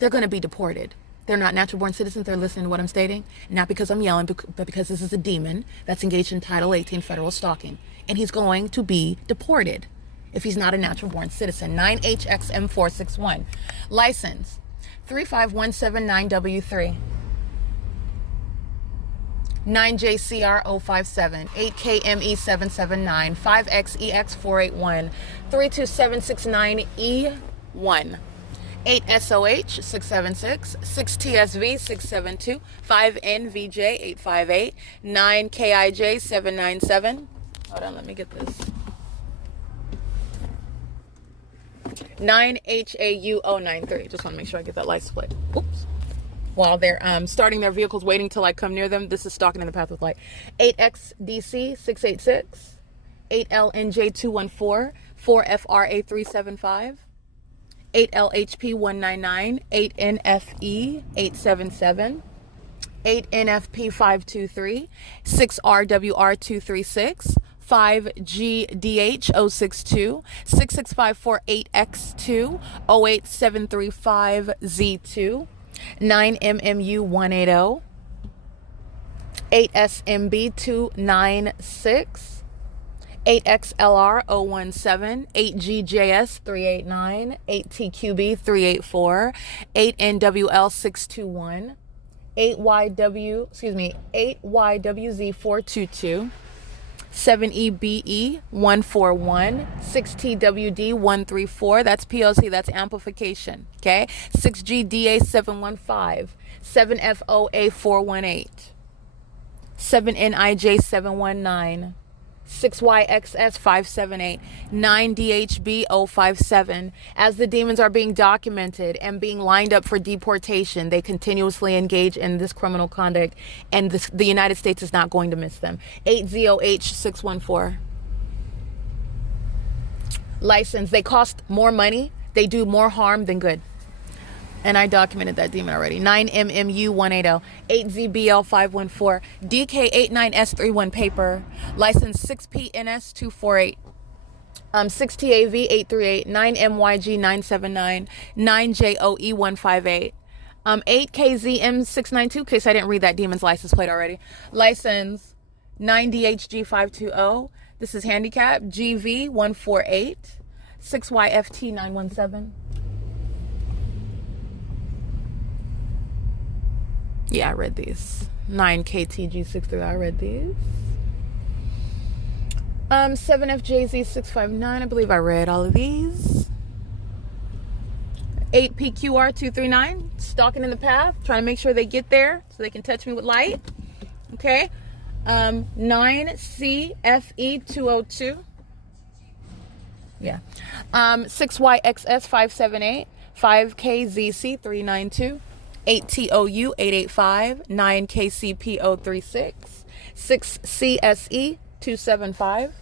They're going to be deported. They're not natural born citizens. They're listening to what I'm stating. Not because I'm yelling, but because this is a demon that's engaged in Title 18 federal stalking. And he's going to be deported if he's not a natural born citizen. 9HXM461. License 35179W3. 9JCR057. 8KME779. 5XEX481. 32769E1. 8SOH 676, 6TSV 672, 5NVJ 858, 9KIJ 797. Hold on, let me get this. 9HAU 093. Just want to make sure I get that license plate. Oops. While they're starting their vehicles, waiting till I come near them. This is stalking in the path with light. 8XDC 686, 8LNJ 214, 4FRA 375. 8LHP199, 8NFE877, 8NFP523, 6RWR236, 5GDH062, 66548X2, 08735Z2, 9MMU180, 8SMB296, 8XLR017, 8GJS389, 8TQB384, 8NWL621, 8YWZ422, 7EBE141, 6TWD134, that's P.O.C, that's amplification, okay? 6GDA715, 7FOA418, 7NIJ719, 6YXS578, 9DHB057. As the demons are being documented and being lined up for deportation, they continuously engage in this criminal conduct, and the United States is not going to miss them. 8ZOH614. License. They cost more money. They do more harm than good. And I documented that demon already. 9MMU180, 8ZBL514, DK89S31 paper, license 6PNS248, 6TAV 838, 9MYG 979, 9JOE 158, 8KZM 692, in case I didn't read that demon's license plate already. License 9DHG 520. This is handicap GV 148, 6YFT 917. Yeah, I read these. 9KTG63, I read these. 7FJZ659, I believe I read all of these. 8PQR239, stalking in the path, trying to make sure they get there so they can touch me with light. Okay. 9CFE202. Yeah. 6YXS578, 5KZC392, 8TOU885, 9KCPO36, 6CSE275.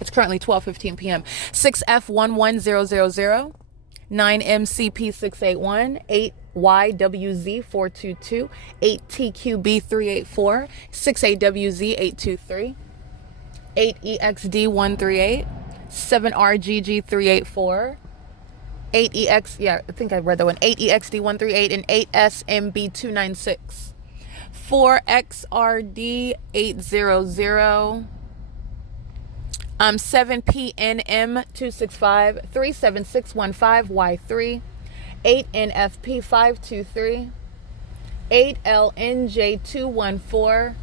It's currently 12:15 p.m. 6F11000, 9MCP681, 8YWZ422, 8TQB384, 6AWZ823, 8EXD138, 7RGG384, 8EX, yeah, I think I read that one, 8EXD138, and 8SMB296, 4XRD800, 7PNM265, 37615Y3, 8NFP523, 8LNJ214,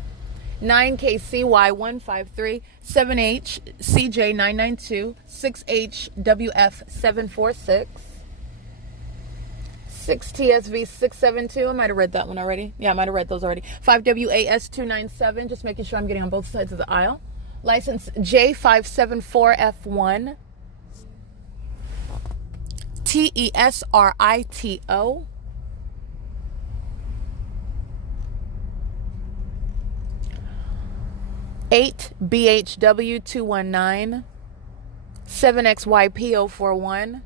9KCY153, 7HCJ992, 6HWF746, 6TSV672. I might have read that one already. Yeah, I might have read those already. 5WAS297, just making sure I'm getting on both sides of the aisle. License J574F1, TESRITO, 8BHW219, 7XYPO41,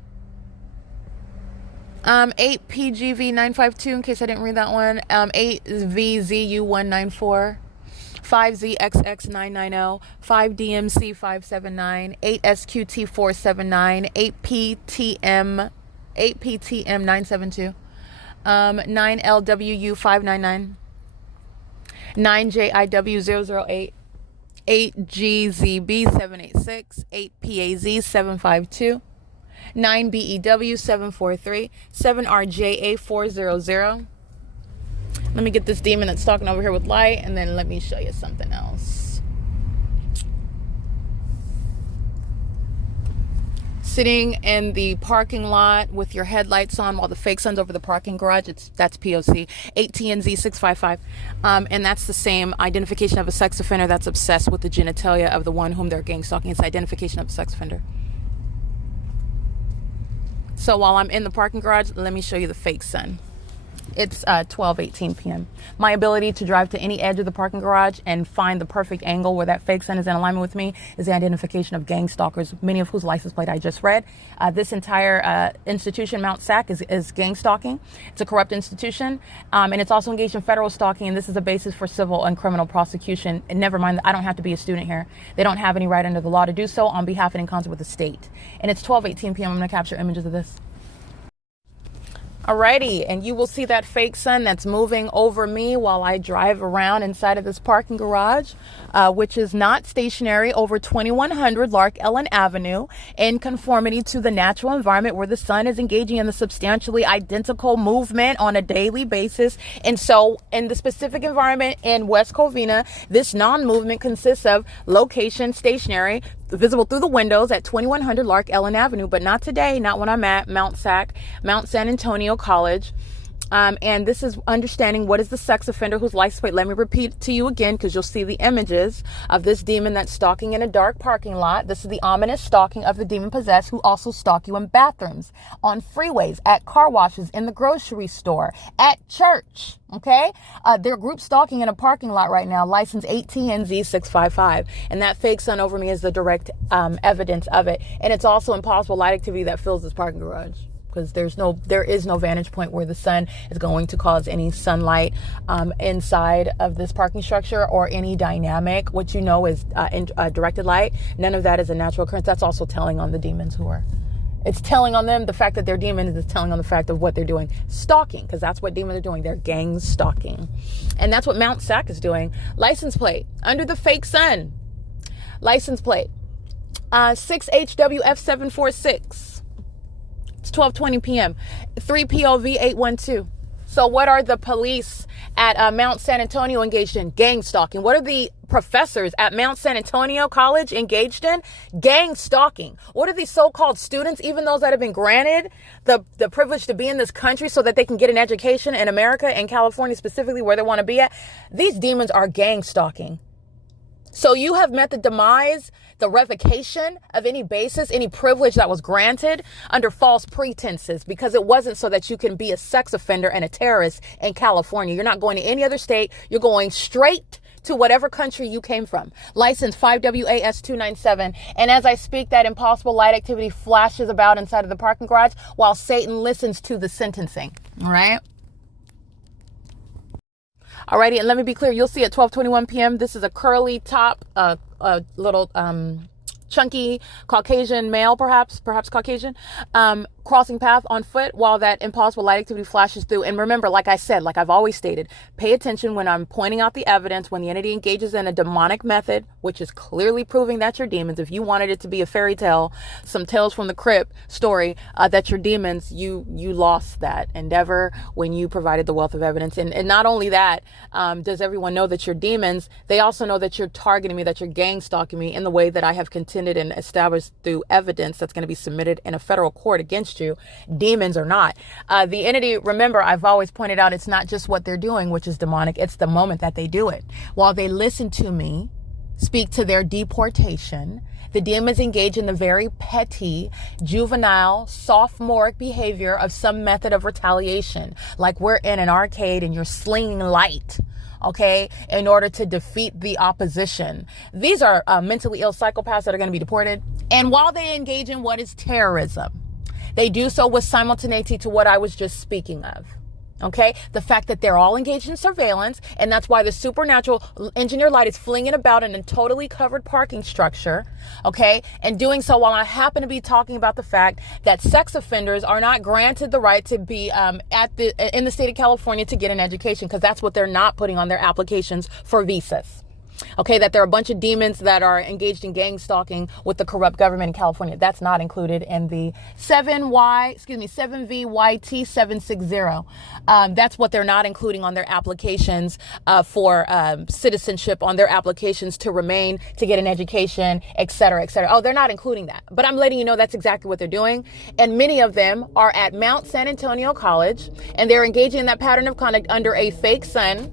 8PGV952, in case I didn't read that one, 8VZU194, 5ZXX990, 5DMC579, 8SQT479, 8PTM972, 9LWU599, 9JIW008, 8GZB786, 8PAZ752, 9BEW743, 7RJA400. Let me get this demon that's talking over here with light, and then let me show you something else. Sitting in the parking lot with your headlights on while the fake sun's over the parking garage, that's P.O.C. 8TNZ655. And that's the same identification of a sex offender that's obsessed with the genitalia of the one whom they're gang stalking. It's identification of a sex offender. So while I'm in the parking garage, let me show you the fake sun. It's 12:18 p.m. My ability to drive to any edge of the parking garage and find the perfect angle where that fake sun is in alignment with me is the identification of gang stalkers, many of whose license plate I just read. This entire institution, Mount SAC, is gang stalking. It's a corrupt institution, and it's also engaged in federal stalking, and this is a basis for civil and criminal prosecution. And never mind, I don't have to be a student here. They don't have any right under the law to do so on behalf and in concert with the state. And it's 12:18 p.m. I'm going to capture images of this. Alrighty, and you will see that fake sun that's moving over me while I drive around inside of this parking garage, which is not stationary, over 2100 LARK Ellen Avenue, in conformity to the natural environment where the sun is engaging in the substantially identical movement on a daily basis. And so in the specific environment in West Covina, this non-movement consists of location stationary, visible through the windows at 2100 LARK Ellen Avenue, but not today, not when I'm at Mount SAC, Mount San Antonio College. And this is understanding what is the sex offender whose license plate. Let me repeat to you again, because you'll see the images of this demon that's stalking in a dark parking lot. This is the ominous stalking of the demon possessed, who also stalk you in bathrooms, on freeways, at car washes, in the grocery store, at church. Okay, they're group stalking in a parking lot right now. License 8TNZ655, and that fake sun over me is the direct evidence of it. And it's also impossible light activity that fills this parking garage. because there is no vantage point where the sun is going to cause any sunlight inside of this parking structure or any dynamic. What you know is directed light. None of that is a natural occurrence. That's also telling on the demons it's telling on them. The fact that they're demons is telling on the fact of what they're doing. Stalking, because that's what demons are doing. They're gang stalking. And that's what Mount Sac is doing. License plate, under the fake sun. License plate, 6HWF746. It's 12:20 p.m. 3 POV 812. So what are the police at Mount San Antonio engaged in? Gang stalking. What are the professors at Mount San Antonio College engaged in? Gang stalking. What are these so-called students, even those that have been granted the privilege to be in this country so that they can get an education in America and California specifically where they want to be at? These demons are gang stalking. So you have met the demise, the revocation of any basis, any privilege that was granted under false pretenses, because it wasn't so that you can be a sex offender and a terrorist in California. You're not going to any other state. You're going straight to whatever country you came from. License 5WAS297. And as I speak, that impossible light activity flashes about inside of the parking garage while Satan listens to the sentencing. All right. Alrighty, and let me be clear. You'll see at 12:21 p.m. This is a curly top, little chunky Caucasian male, perhaps Caucasian, crossing path on foot while that impossible light activity flashes through. And remember, like I said, like I've always stated, pay attention when I'm pointing out the evidence, when the entity engages in a demonic method, which is clearly proving that you're demons. If you wanted it to be a fairy tale, some Tales from the Crypt story, that you're demons, you lost that endeavor when you provided the wealth of evidence. And not only that, does everyone know that you're demons, they also know that you're targeting me, that you're gang stalking me in the way that I have contended and established through evidence that's going to be submitted in a federal court against you, demons or not. The entity, remember, I've always pointed out, it's not just what they're doing, which is demonic. It's the moment that they do it. While they listen to me speak to their deportation, the demons engage in the very petty, juvenile, sophomoric behavior of some method of retaliation. Like we're in an arcade and you're slinging light, okay, in order to defeat the opposition. These are mentally ill psychopaths that are going to be deported. And while they engage in what is terrorism, they do so with simultaneity to what I was just speaking of. Okay, the fact that they're all engaged in surveillance, and that's why the supernatural engineer light is flinging about in a totally covered parking structure. Okay, and doing so while I happen to be talking about the fact that sex offenders are not granted the right to be in the state of California to get an education, because that's what they're not putting on their applications for visas. Okay, that there are a bunch of demons that are engaged in gang stalking with the corrupt government in California. That's not included in the 7VYT760. That's what they're not including on their applications for citizenship, on their applications to remain, to get an education, et cetera, et cetera. Oh, they're not including that. But I'm letting you know that's exactly what they're doing. And many of them are at Mount San Antonio College, and they're engaging in that pattern of conduct under a fake sun.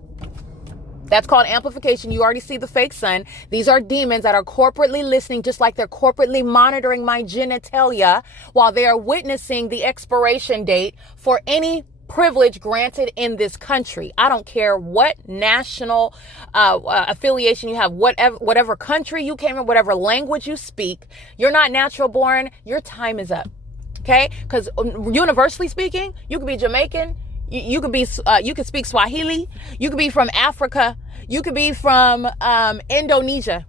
That's called amplification. You already see the fake sun. These are demons that are corporately listening, just like they're corporately monitoring my genitalia while they are witnessing the expiration date for any privilege granted in this country. I don't care what national affiliation you have, whatever country you came in, whatever language you speak. You're not natural born. Your time is up. Okay? Because universally speaking, you could be Jamaican. You could be, you could speak Swahili. You could be from Africa. You could be from Indonesia.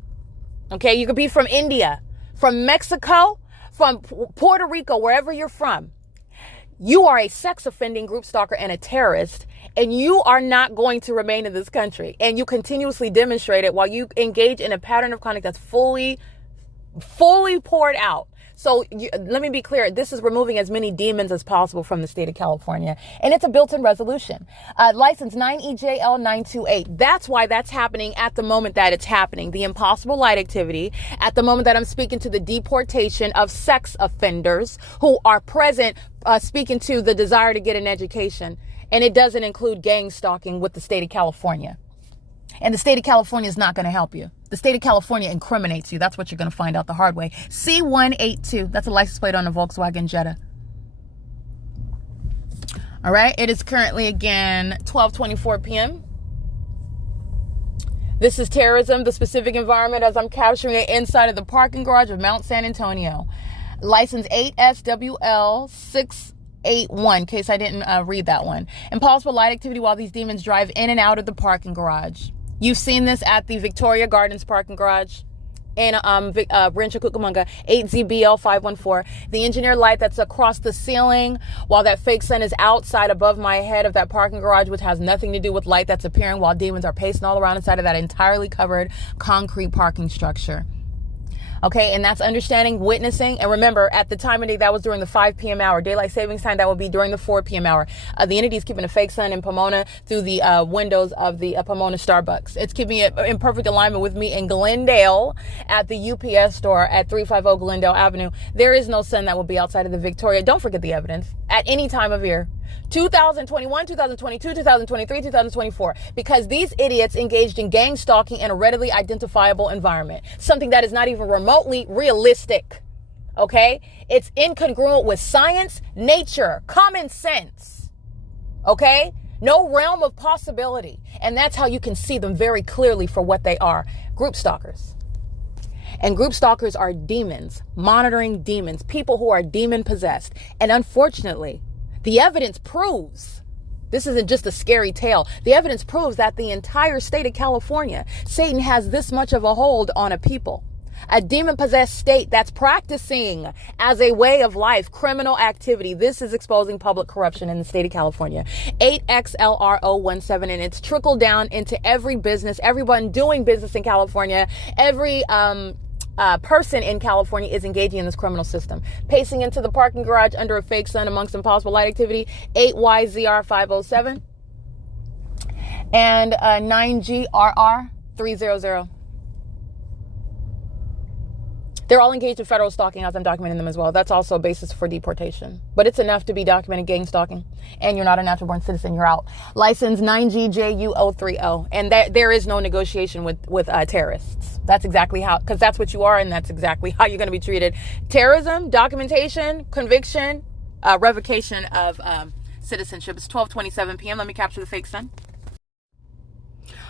Okay, you could be from India, from Mexico, from Puerto Rico, wherever you're from. You are a sex offending group stalker and a terrorist, and you are not going to remain in this country. And you continuously demonstrate it while you engage in a pattern of conduct that's fully poured out. So let me be clear. This is removing as many demons as possible from the state of California. And it's a built-in resolution. License 9EJL928. That's why that's happening at the moment that it's happening. The impossible light activity at the moment that I'm speaking to the deportation of sex offenders who are present, speaking to the desire to get an education. And it doesn't include gang stalking with the state of California. And the state of California is not going to help you. The state of California incriminates you. That's what you're going to find out the hard way. C182. That's a license plate on a Volkswagen Jetta. All right. It is currently, again, 12:24 p.m. This is terrorism, the specific environment as I'm capturing it inside of the parking garage of Mount San Antonio. License 8SWL 8-1, in case I didn't read that one. Impossible light activity while these demons drive in and out of the parking garage. You've seen this at the Victoria Gardens parking garage in Rancho Cucamonga, 8ZBL514. The engineered light that's across the ceiling while that fake sun is outside above my head of that parking garage, which has nothing to do with light that's appearing while demons are pacing all around inside of that entirely covered concrete parking structure. Okay, and that's understanding, witnessing. And remember, at the time of day, that was during the 5 p.m. hour. Daylight savings time, that would be during the 4 p.m. hour. The entity is keeping a fake sun in Pomona through the windows of the Pomona Starbucks. It's keeping it in perfect alignment with me in Glendale at the UPS store at 350 Glendale Avenue. There is no sun that will be outside of the Victoria. Don't forget the evidence. At any time of year. 2021, 2022, 2023, 2024, because these idiots engaged in gang stalking in a readily identifiable environment, something that is not even remotely realistic. Okay, it's incongruent with science, nature, common sense. Okay, no realm of possibility, and that's how you can see them very clearly for what they are: group stalkers. And group stalkers are demons, monitoring demons, people who are demon possessed, and unfortunately, the evidence proves, this isn't just a scary tale, the evidence proves that the entire state of California, Satan has this much of a hold on a people. A demon-possessed state that's practicing as a way of life criminal activity. This is exposing public corruption in the state of California. 8XLRO17, and it's trickled down into every business, everyone doing business in California, every person in California is engaging in this criminal system. Pacing into the parking garage under a fake sun amongst impossible light activity, 8YZR507 and 9GRR300. They're all engaged in federal stalking as I'm documenting them as well. That's also a basis for deportation. But it's enough to be documented gang stalking. And you're not a natural born citizen, you're out. License 9GJU030. And there is no negotiation with terrorists. That's exactly how, because that's what you are, and that's exactly how you're going to be treated. Terrorism, documentation, conviction, revocation of citizenship. It's 12:27 p.m. Let me capture the fake sun.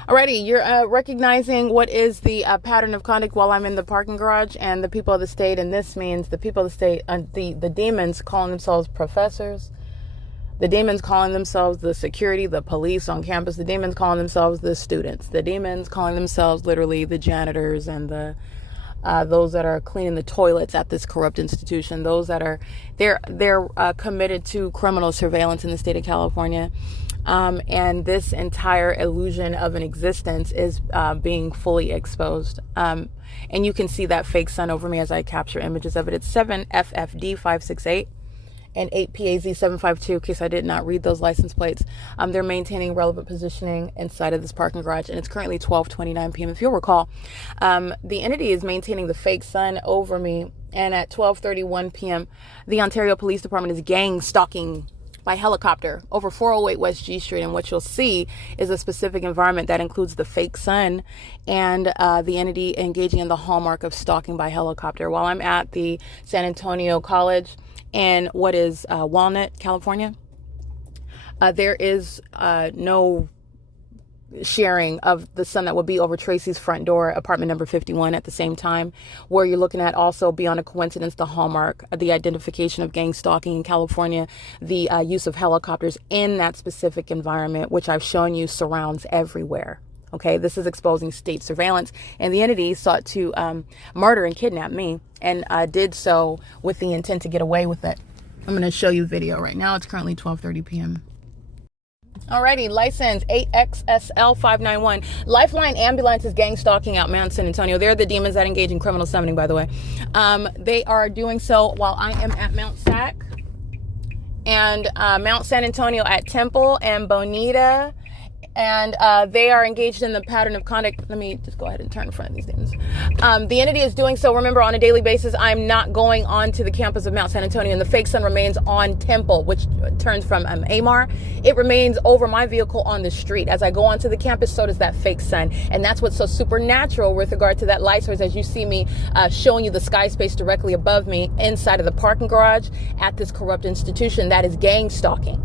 Alrighty, you're recognizing what is the pattern of conduct while I'm in the parking garage and the people of the state. And this means the people of the state, the demons calling themselves professors, the demons calling themselves the security, the police on campus, the demons calling themselves the students, the demons calling themselves literally the janitors and the those that are cleaning the toilets at this corrupt institution, those that are they're committed to criminal surveillance in the state of California. And this entire illusion of an existence is being fully exposed. And you can see that fake sun over me as I capture images of it. It's 7FFD568 and 8PAZ752, in case I did not read those license plates. They're maintaining relevant positioning inside of this parking garage, and it's currently 12:29 p.m. If you'll recall, the entity is maintaining the fake sun over me, and at 12:31 p.m., the Ontario Police Department is gang stalking by helicopter over 408 West G Street. And what you'll see is a specific environment that includes the fake sun and the entity engaging in the hallmark of stalking by helicopter. While I'm at the San Antonio College in what is Walnut, California, there is no sharing of the sun that would be over Tracy's front door, apartment number 51, at the same time, where you're looking at also, beyond a coincidence, the hallmark, the identification of gang stalking in California, the use of helicopters in that specific environment, which I've shown you surrounds everywhere. Okay, this is exposing state surveillance, and the entity sought to murder and kidnap me, and did so with the intent to get away with it. I'm going to show you video right now. It's currently 12:30 p.m. Alrighty, license 8XSL591. Lifeline Ambulance is gang stalking out Mount San Antonio. They're the demons that engage in criminal summoning, by the way. They are doing so while I am at Mount Sac and Mount San Antonio at Temple and Bonita. And they are engaged in the pattern of conduct. Let me just go ahead and turn in front of these things. The entity is doing so, remember, on a daily basis. I'm not going onto the campus of Mount San Antonio, and the fake sun remains on Temple, which turns from Amar. It remains over my vehicle on the street. As I go onto the campus, so does that fake sun. And that's what's so supernatural with regard to that light source, as you see me showing you the sky space directly above me inside of the parking garage at this corrupt institution that is gang stalking.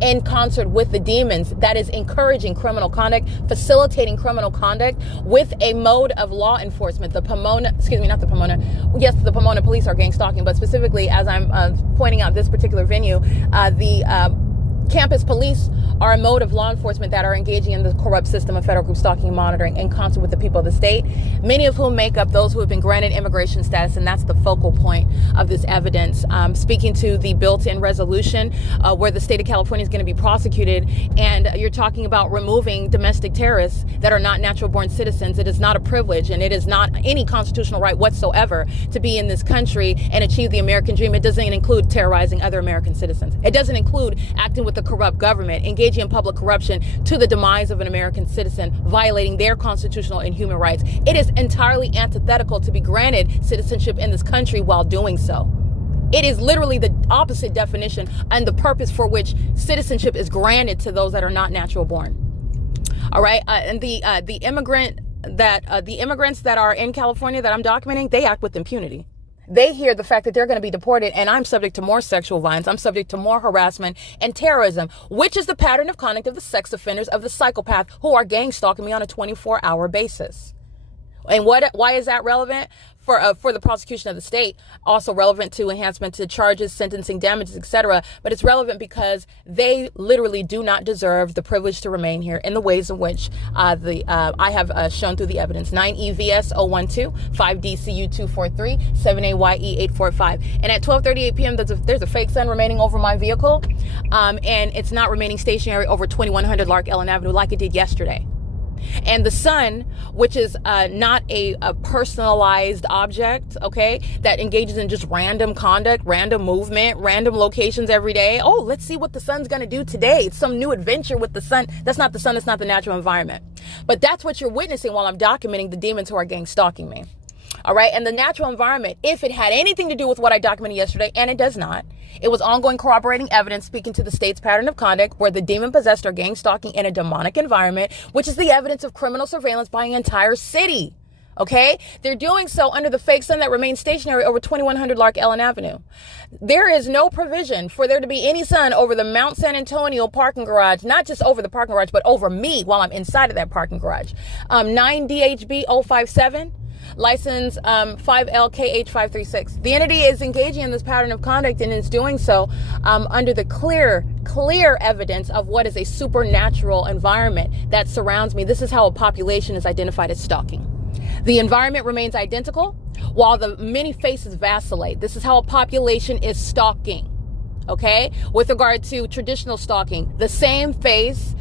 in concert with the demons that is encouraging criminal conduct, facilitating criminal conduct with a mode of law enforcement. The Pomona, excuse me, not the Pomona. Yes, the Pomona police are gang stalking, but specifically, as I'm pointing out this particular venue, the campus police are a mode of law enforcement that are engaging in the corrupt system of federal group stalking and monitoring in concert with the people of the state, many of whom make up those who have been granted immigration status, and that's the focal point of this evidence. Speaking to the built-in resolution where the state of California is going to be prosecuted, and you're talking about removing domestic terrorists that are not natural-born citizens. It is not a privilege, and it is not any constitutional right whatsoever to be in this country and achieve the American dream. It doesn't include terrorizing other American citizens. It doesn't include acting with the corrupt government, engaging in public corruption to the demise of an American citizen, violating their constitutional and human rights. It is entirely antithetical to be granted citizenship in this country while doing so. It is literally the opposite definition and the purpose for which citizenship is granted to those that are not natural born. All right, and the immigrants that are in California that I'm documenting, they act with impunity. They hear the fact that they're going to be deported, and I'm subject to more sexual violence. I'm subject to more harassment and terrorism, which is the pattern of conduct of the sex offenders, of the psychopath who are gang stalking me on a 24-hour basis. And why is that relevant? For the prosecution of the state, also relevant to enhancement to charges, sentencing, damages, etc. But it's relevant because they literally do not deserve the privilege to remain here in the ways in which I have shown through the evidence. 9 EVS 012, 5 DCU 243, 7 AYE 845. And at 12:38 p.m., there's a fake sun remaining over my vehicle, and it's not remaining stationary over 2100 LARK Ellen Avenue like it did yesterday. And the sun, which is not a personalized object, okay, that engages in just random conduct, random movement, random locations every day. Oh, let's see what the sun's going to do today. It's some new adventure with the sun. That's not the sun. That's not the natural environment. But that's what you're witnessing while I'm documenting the demons who are gang stalking me. All right. And the natural environment, if it had anything to do with what I documented yesterday, and it does not, it was ongoing corroborating evidence speaking to the state's pattern of conduct where the demon possessed are gang stalking in a demonic environment, which is the evidence of criminal surveillance by an entire city. Okay. They're doing so under the fake sun that remains stationary over 2100 LARK Ellen Avenue. There is no provision for there to be any sun over the Mount San Antonio parking garage, not just over the parking garage, but over me while I'm inside of that parking garage. 9 DHB 057. License 5LKH536. The entity is engaging in this pattern of conduct and is doing so under the clear evidence of what is a supernatural environment that surrounds me. This is how a population is identified as stalking. The environment remains identical while the many faces vacillate. This is how a population is stalking. Okay? With regard to traditional stalking, the same face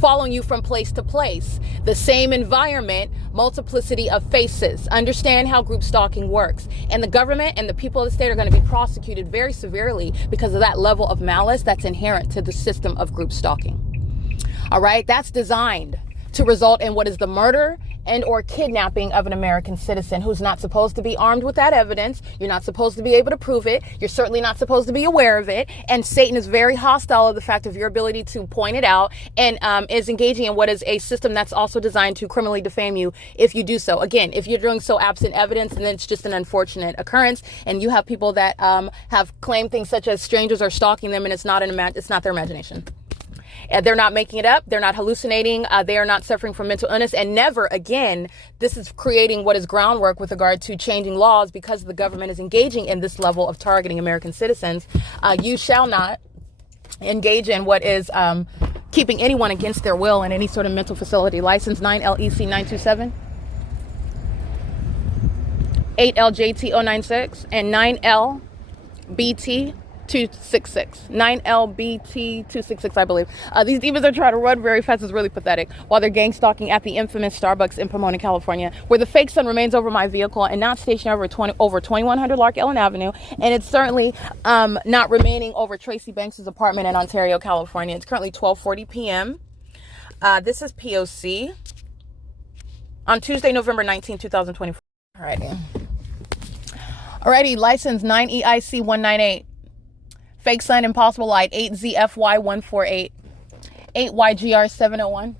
following you from place to place, the same environment, multiplicity of faces. Understand how group stalking works. And the government and the people of the state are going to be prosecuted very severely because of that level of malice that's inherent to the system of group stalking. All right, that's designed to result in what is the murder and or kidnapping of an American citizen who's not supposed to be armed with that evidence. You're not supposed to be able to prove it. You're certainly not supposed to be aware of it. And Satan is very hostile of the fact of your ability to point it out and is engaging in what is a system that's also designed to criminally defame you if you do so. Again, if you're doing so absent evidence, and then it's just an unfortunate occurrence, and you have people that have claimed things such as strangers are stalking them, and it's not their imagination. They're not making it up. They're not hallucinating. They are not suffering from mental illness. And never again, this is creating what is groundwork with regard to changing laws because the government is engaging in this level of targeting American citizens. You shall not engage in what is keeping anyone against their will in any sort of mental facility. License 9LEC 927, 8LJT 096, and 9LBT 266, 9LBT 266, I believe. These demons are trying to run very fast. It's really pathetic. While they're gang stalking at the infamous Starbucks in Pomona, California, where the fake sun remains over my vehicle and not stationed over 2100 LARK Ellen Avenue, and it's certainly not remaining over Tracy Banks' apartment in Ontario, California. It's currently 12:40 p.m. This is P.O.C. on Tuesday, November 19, 2024. Alrighty, license 9 EIC 198. Fake Sun Impossible Light 8ZFY148, 8YGR701.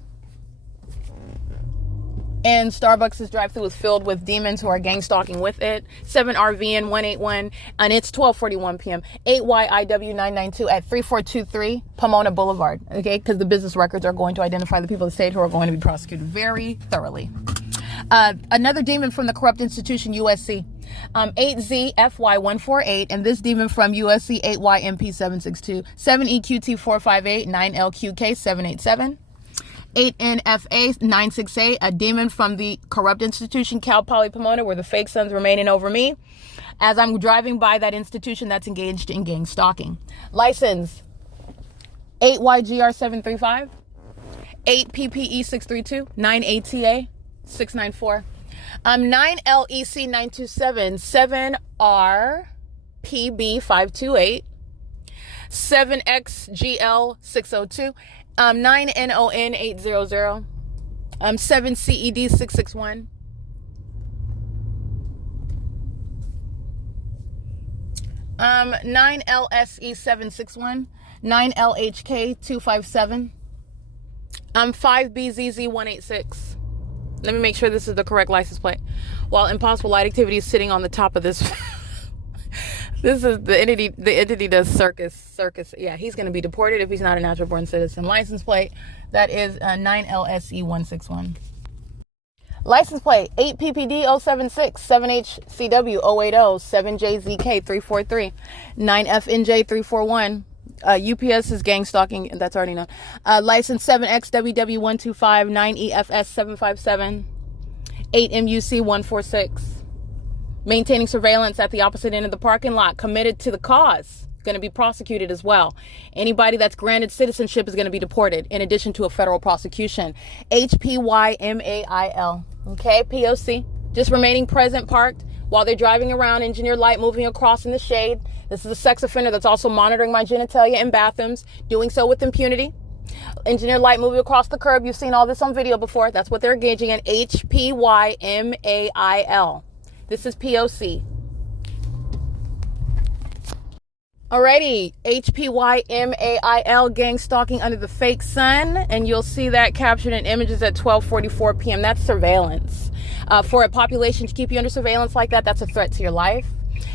And Starbucks' drive-thru is filled with demons who are gang stalking with it. 7RVN 181, and it's 12:41 p.m. 8YIW 992 at 3423 Pomona Boulevard. Okay, because the business records are going to identify the people of the state who are going to be prosecuted very thoroughly. Another demon from the corrupt institution U.S.C. 8ZFY148, and this demon from U.S.C. 8YMP762, 7EQT458, 9LQK787. 8NFA968, a demon from the corrupt institution Cal Poly Pomona, where the fake sun's remaining over me as I'm driving by that institution that's engaged in gang stalking. License 8YGR735, 8PPE632, 9ATA 694, 9LEC927, 7RPB528, 7XGL602, 9NON800, 7CED661, 9LSE761, 9LHK257, 5BZZ186. Let me make sure this is the correct license plate. While impossible light activity is sitting on the top of this. This is the entity. The entity does circus. Yeah, he's going to be deported if he's not a natural born citizen. License plate, that is 9LSE161. License plate 8PPD076, 7HCW080, 7JZK343, 9FNJ341. UPS is gang stalking, that's already known. License 7XWW125, 9EFS757, 8MUC146. Maintaining surveillance at the opposite end of the parking lot, committed to the cause, going to be prosecuted as well. Anybody that's granted citizenship is going to be deported, in addition to a federal prosecution. HPYMAIL, okay, P.O.C. Just remaining present, parked while they're driving around, engineered light moving across in the shade. This is a sex offender that's also monitoring my genitalia in bathrooms, doing so with impunity. Engineered light moving across the curb. You've seen all this on video before. That's what they're engaging in. HPYMAIL. This is P.O.C. Alrighty, HPYMAIL, gang stalking under the fake sun, and you'll see that captured in images at 12:44 p.m. That's surveillance. For a population to keep you under surveillance like that, that's a threat to your life.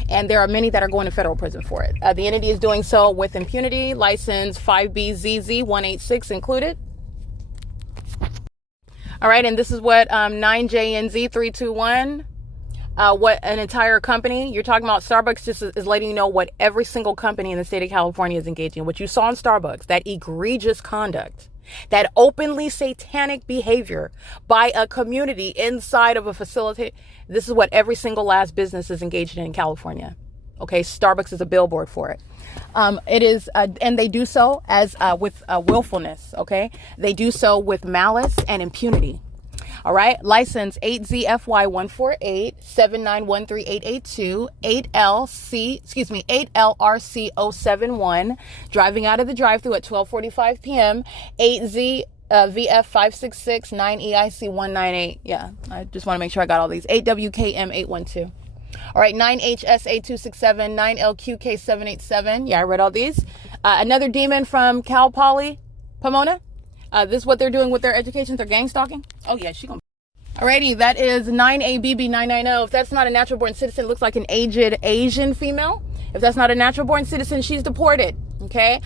And there are many that are going to federal prison for it. The entity is doing so with impunity. License 5BZZ186 included. All right, and this is what 9JNZ321, what an entire company, you're talking about. Starbucks just is letting you know what every single company in the state of California is engaging in. What you saw in Starbucks, that egregious conduct, that openly satanic behavior by a community inside of a facility. This is what every single last business is engaged in California. Okay, Starbucks is a billboard for it. It is, and they do so as with willfulness. Okay, they do so with malice and impunity. All right, license 8ZFY148, 7913882, 8LRC071, driving out of the drive-thru at 12:45 p.m. 8ZVF566, 9EIC198. Yeah, I just want to make sure I got all these. 8WKM812. All right, 9HSA267, 9LQK787. Yeah, I read all these. Another demon from Cal Poly Pomona. This is what they're doing with their education. They're gang stalking. Oh, yeah, she gonna. Alrighty, that is 9ABB990. If that's not a natural born citizen, it looks like an aged Asian female. If that's not a natural born citizen, she's deported. Okay,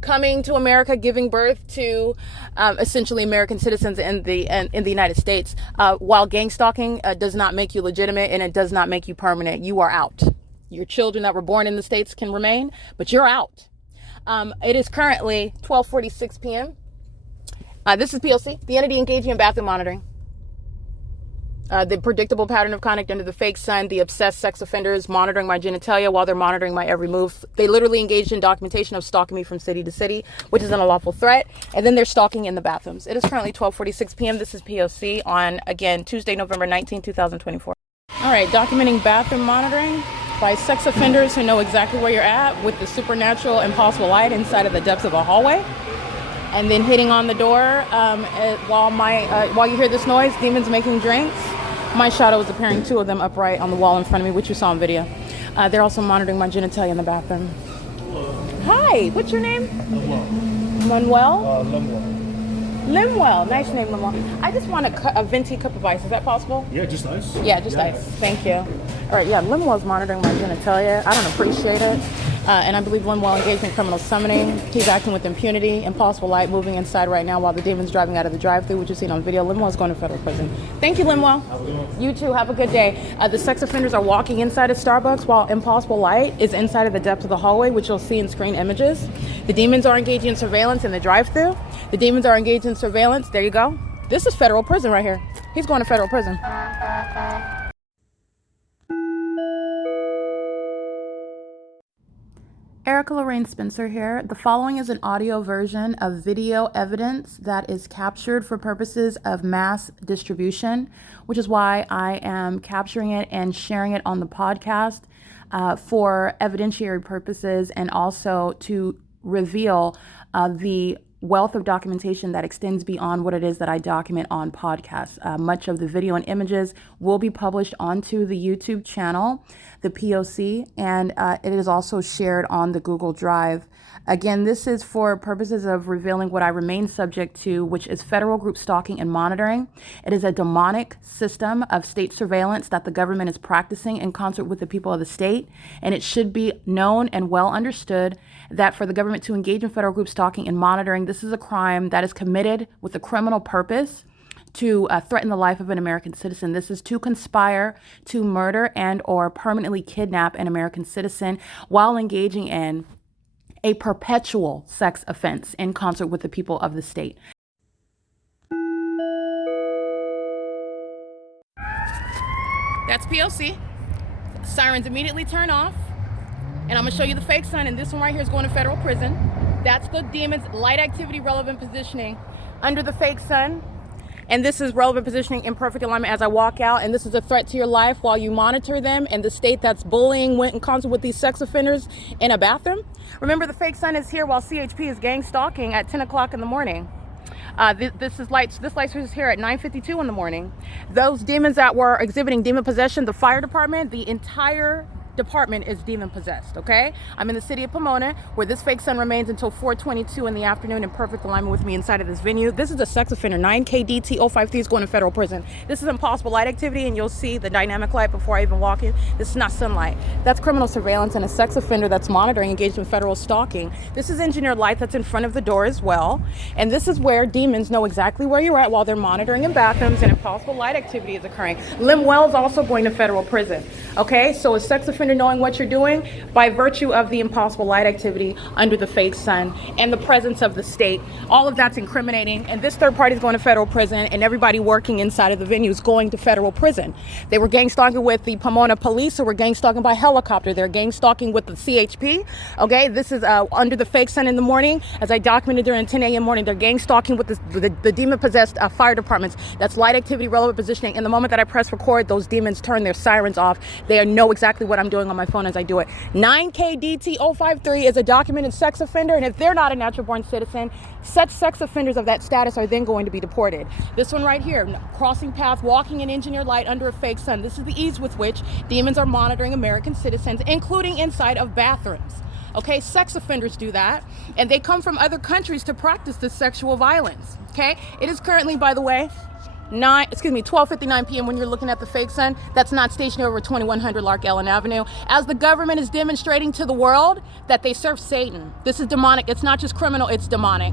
coming to America, giving birth to essentially American citizens in the United States. While gang stalking does not make you legitimate and it does not make you permanent, you are out. Your children that were born in the States can remain, but you're out. It is currently 12:46 p.m. This is P.O.C. The entity engaging in bathroom monitoring. The predictable pattern of conduct under the fake sun, the obsessed sex offenders monitoring my genitalia while they're monitoring my every move. They literally engaged in documentation of stalking me from city to city, which is an unlawful threat. And then they're stalking in the bathrooms. It is currently 12:46 p.m. This is P.O.C. on, again, Tuesday, November 19, 2024. All right, documenting bathroom monitoring by sex offenders who know exactly where you're at with the supernatural impossible light inside of the depths of a hallway. And then hitting on the door while you hear this noise, demons making drinks. My shadow is appearing, two of them upright on the wall in front of me, which you saw in video. They're also monitoring my genitalia in the bathroom. Hello. Hi, what's your name? Manuel. Manuel? Limwell, nice name, Limwell. I just want a venti cup of ice. Is that possible? Yeah, just ice. Yeah, just ice. Thank you. All right, yeah, Limwell's monitoring my genitalia. I don't appreciate it. And I believe Limwell engaged in criminal summoning. He's acting with impunity. Impossible Light moving inside right now while the demon's driving out of the drive-thru, which you've seen on video. Limwell's going to federal prison. Thank you, Limwell. You too. Have a good day. The sex offenders are walking inside of Starbucks while Impossible Light is inside of the depths of the hallway, which you'll see in screen images. The demons are engaging in surveillance in the drive-thru. The demons are engaged in surveillance. There you go. This is federal prison right here. He's going to federal prison. Erica Lorraine Spencer here. The following is an audio version of video evidence that is captured for purposes of mass distribution, which is why I am capturing it and sharing it on the podcast for evidentiary purposes and also to reveal the wealth of documentation that extends beyond what it is that I document on podcasts. Much of the video and images will be published onto the YouTube channel, the P.O.C, and it is also shared on the Google Drive. Again, this is for purposes of revealing what I remain subject to, which is federal group stalking and monitoring. It is a demonic system of state surveillance that the government is practicing in concert with the people of the state, and it should be known and well understood that for the government to engage in federal group stalking and monitoring, this is a crime that is committed with a criminal purpose to threaten the life of an American citizen. This is to conspire to murder and or permanently kidnap an American citizen while engaging in a perpetual sex offense in concert with the people of the state. That's P.O.C. Sirens immediately turn off. And I'm gonna show you the fake sun, and this one right here is going to federal prison. That's the demon's light activity relevant positioning under the fake sun. And this is relevant positioning in perfect alignment as I walk out, and this is a threat to your life while you monitor them, and the state that's bullying went in concert with these sex offenders in a bathroom. Remember, the fake sun is here while CHP is gang stalking at 10 o'clock in the morning. This light switch is here at 9:52 in the morning. Those demons that were exhibiting demon possession, the fire department, the entire department is demon possessed. Okay, I'm in the city of Pomona, where this fake sun remains until 4:22 in the afternoon in perfect alignment with me inside of this venue. This is a sex offender. 9KDT053 is going to federal prison. This is impossible light activity, and you'll see the dynamic light before I even walk in. This is not sunlight. That's criminal surveillance and a sex offender that's monitoring, engaged in federal stalking. This is engineered light that's in front of the door as well, and this is where demons know exactly where you're at while they're monitoring in bathrooms, and impossible light activity is occurring. Limwell is also going to federal prison. Okay, so a sex offender knowing what you're doing by virtue of the impossible light activity under the fake sun and the presence of the state. All of that's incriminating, and this third party is going to federal prison, and everybody working inside of the venue is going to federal prison. They were gang stalking with the Pomona police, who were gang stalking by helicopter. They're gang stalking with the CHP. Okay, this is under the fake sun in the morning, as I documented during 10 a.m. morning. They're gang stalking with the demon-possessed fire departments. That's light activity relevant positioning. And the moment that I press record, those demons turn their sirens off. They know exactly what I'm doing on my phone as I do it. 9KDT053 is a documented sex offender, and if they're not a natural-born citizen, such sex offenders of that status are then going to be deported. This one right here, crossing path, walking in engineered light under a fake sun. This is the ease with which demons are monitoring American citizens, including inside of bathrooms. Okay, sex offenders do that, and they come from other countries to practice this sexual violence. Okay, it is currently, by the way, 12:59 p.m. when you're looking at the fake sun. That's not stationary over 2100 Lark Ellen Avenue, as the government is demonstrating to the world that they serve Satan. This is demonic. It's not just criminal, it's demonic.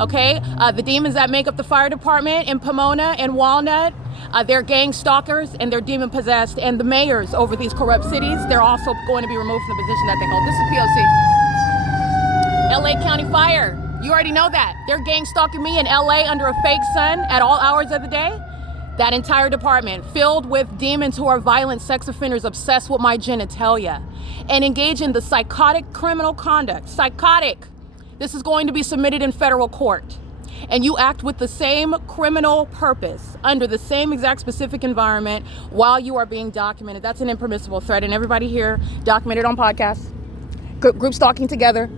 Okay, the demons that make up the fire department in Pomona and Walnut, they're gang stalkers and they're demon possessed, and the mayors over these corrupt cities, they're also going to be removed from the position that they hold. This is POC. LA County Fire. You already know that. They're gang stalking me in LA under a fake sun at all hours of the day. That entire department filled with demons who are violent sex offenders obsessed with my genitalia and engage in the psychotic criminal conduct. Psychotic. This is going to be submitted in federal court. And you act with the same criminal purpose under the same exact specific environment while you are being documented. That's an impermissible threat. And everybody here documented on podcasts, group stalking together,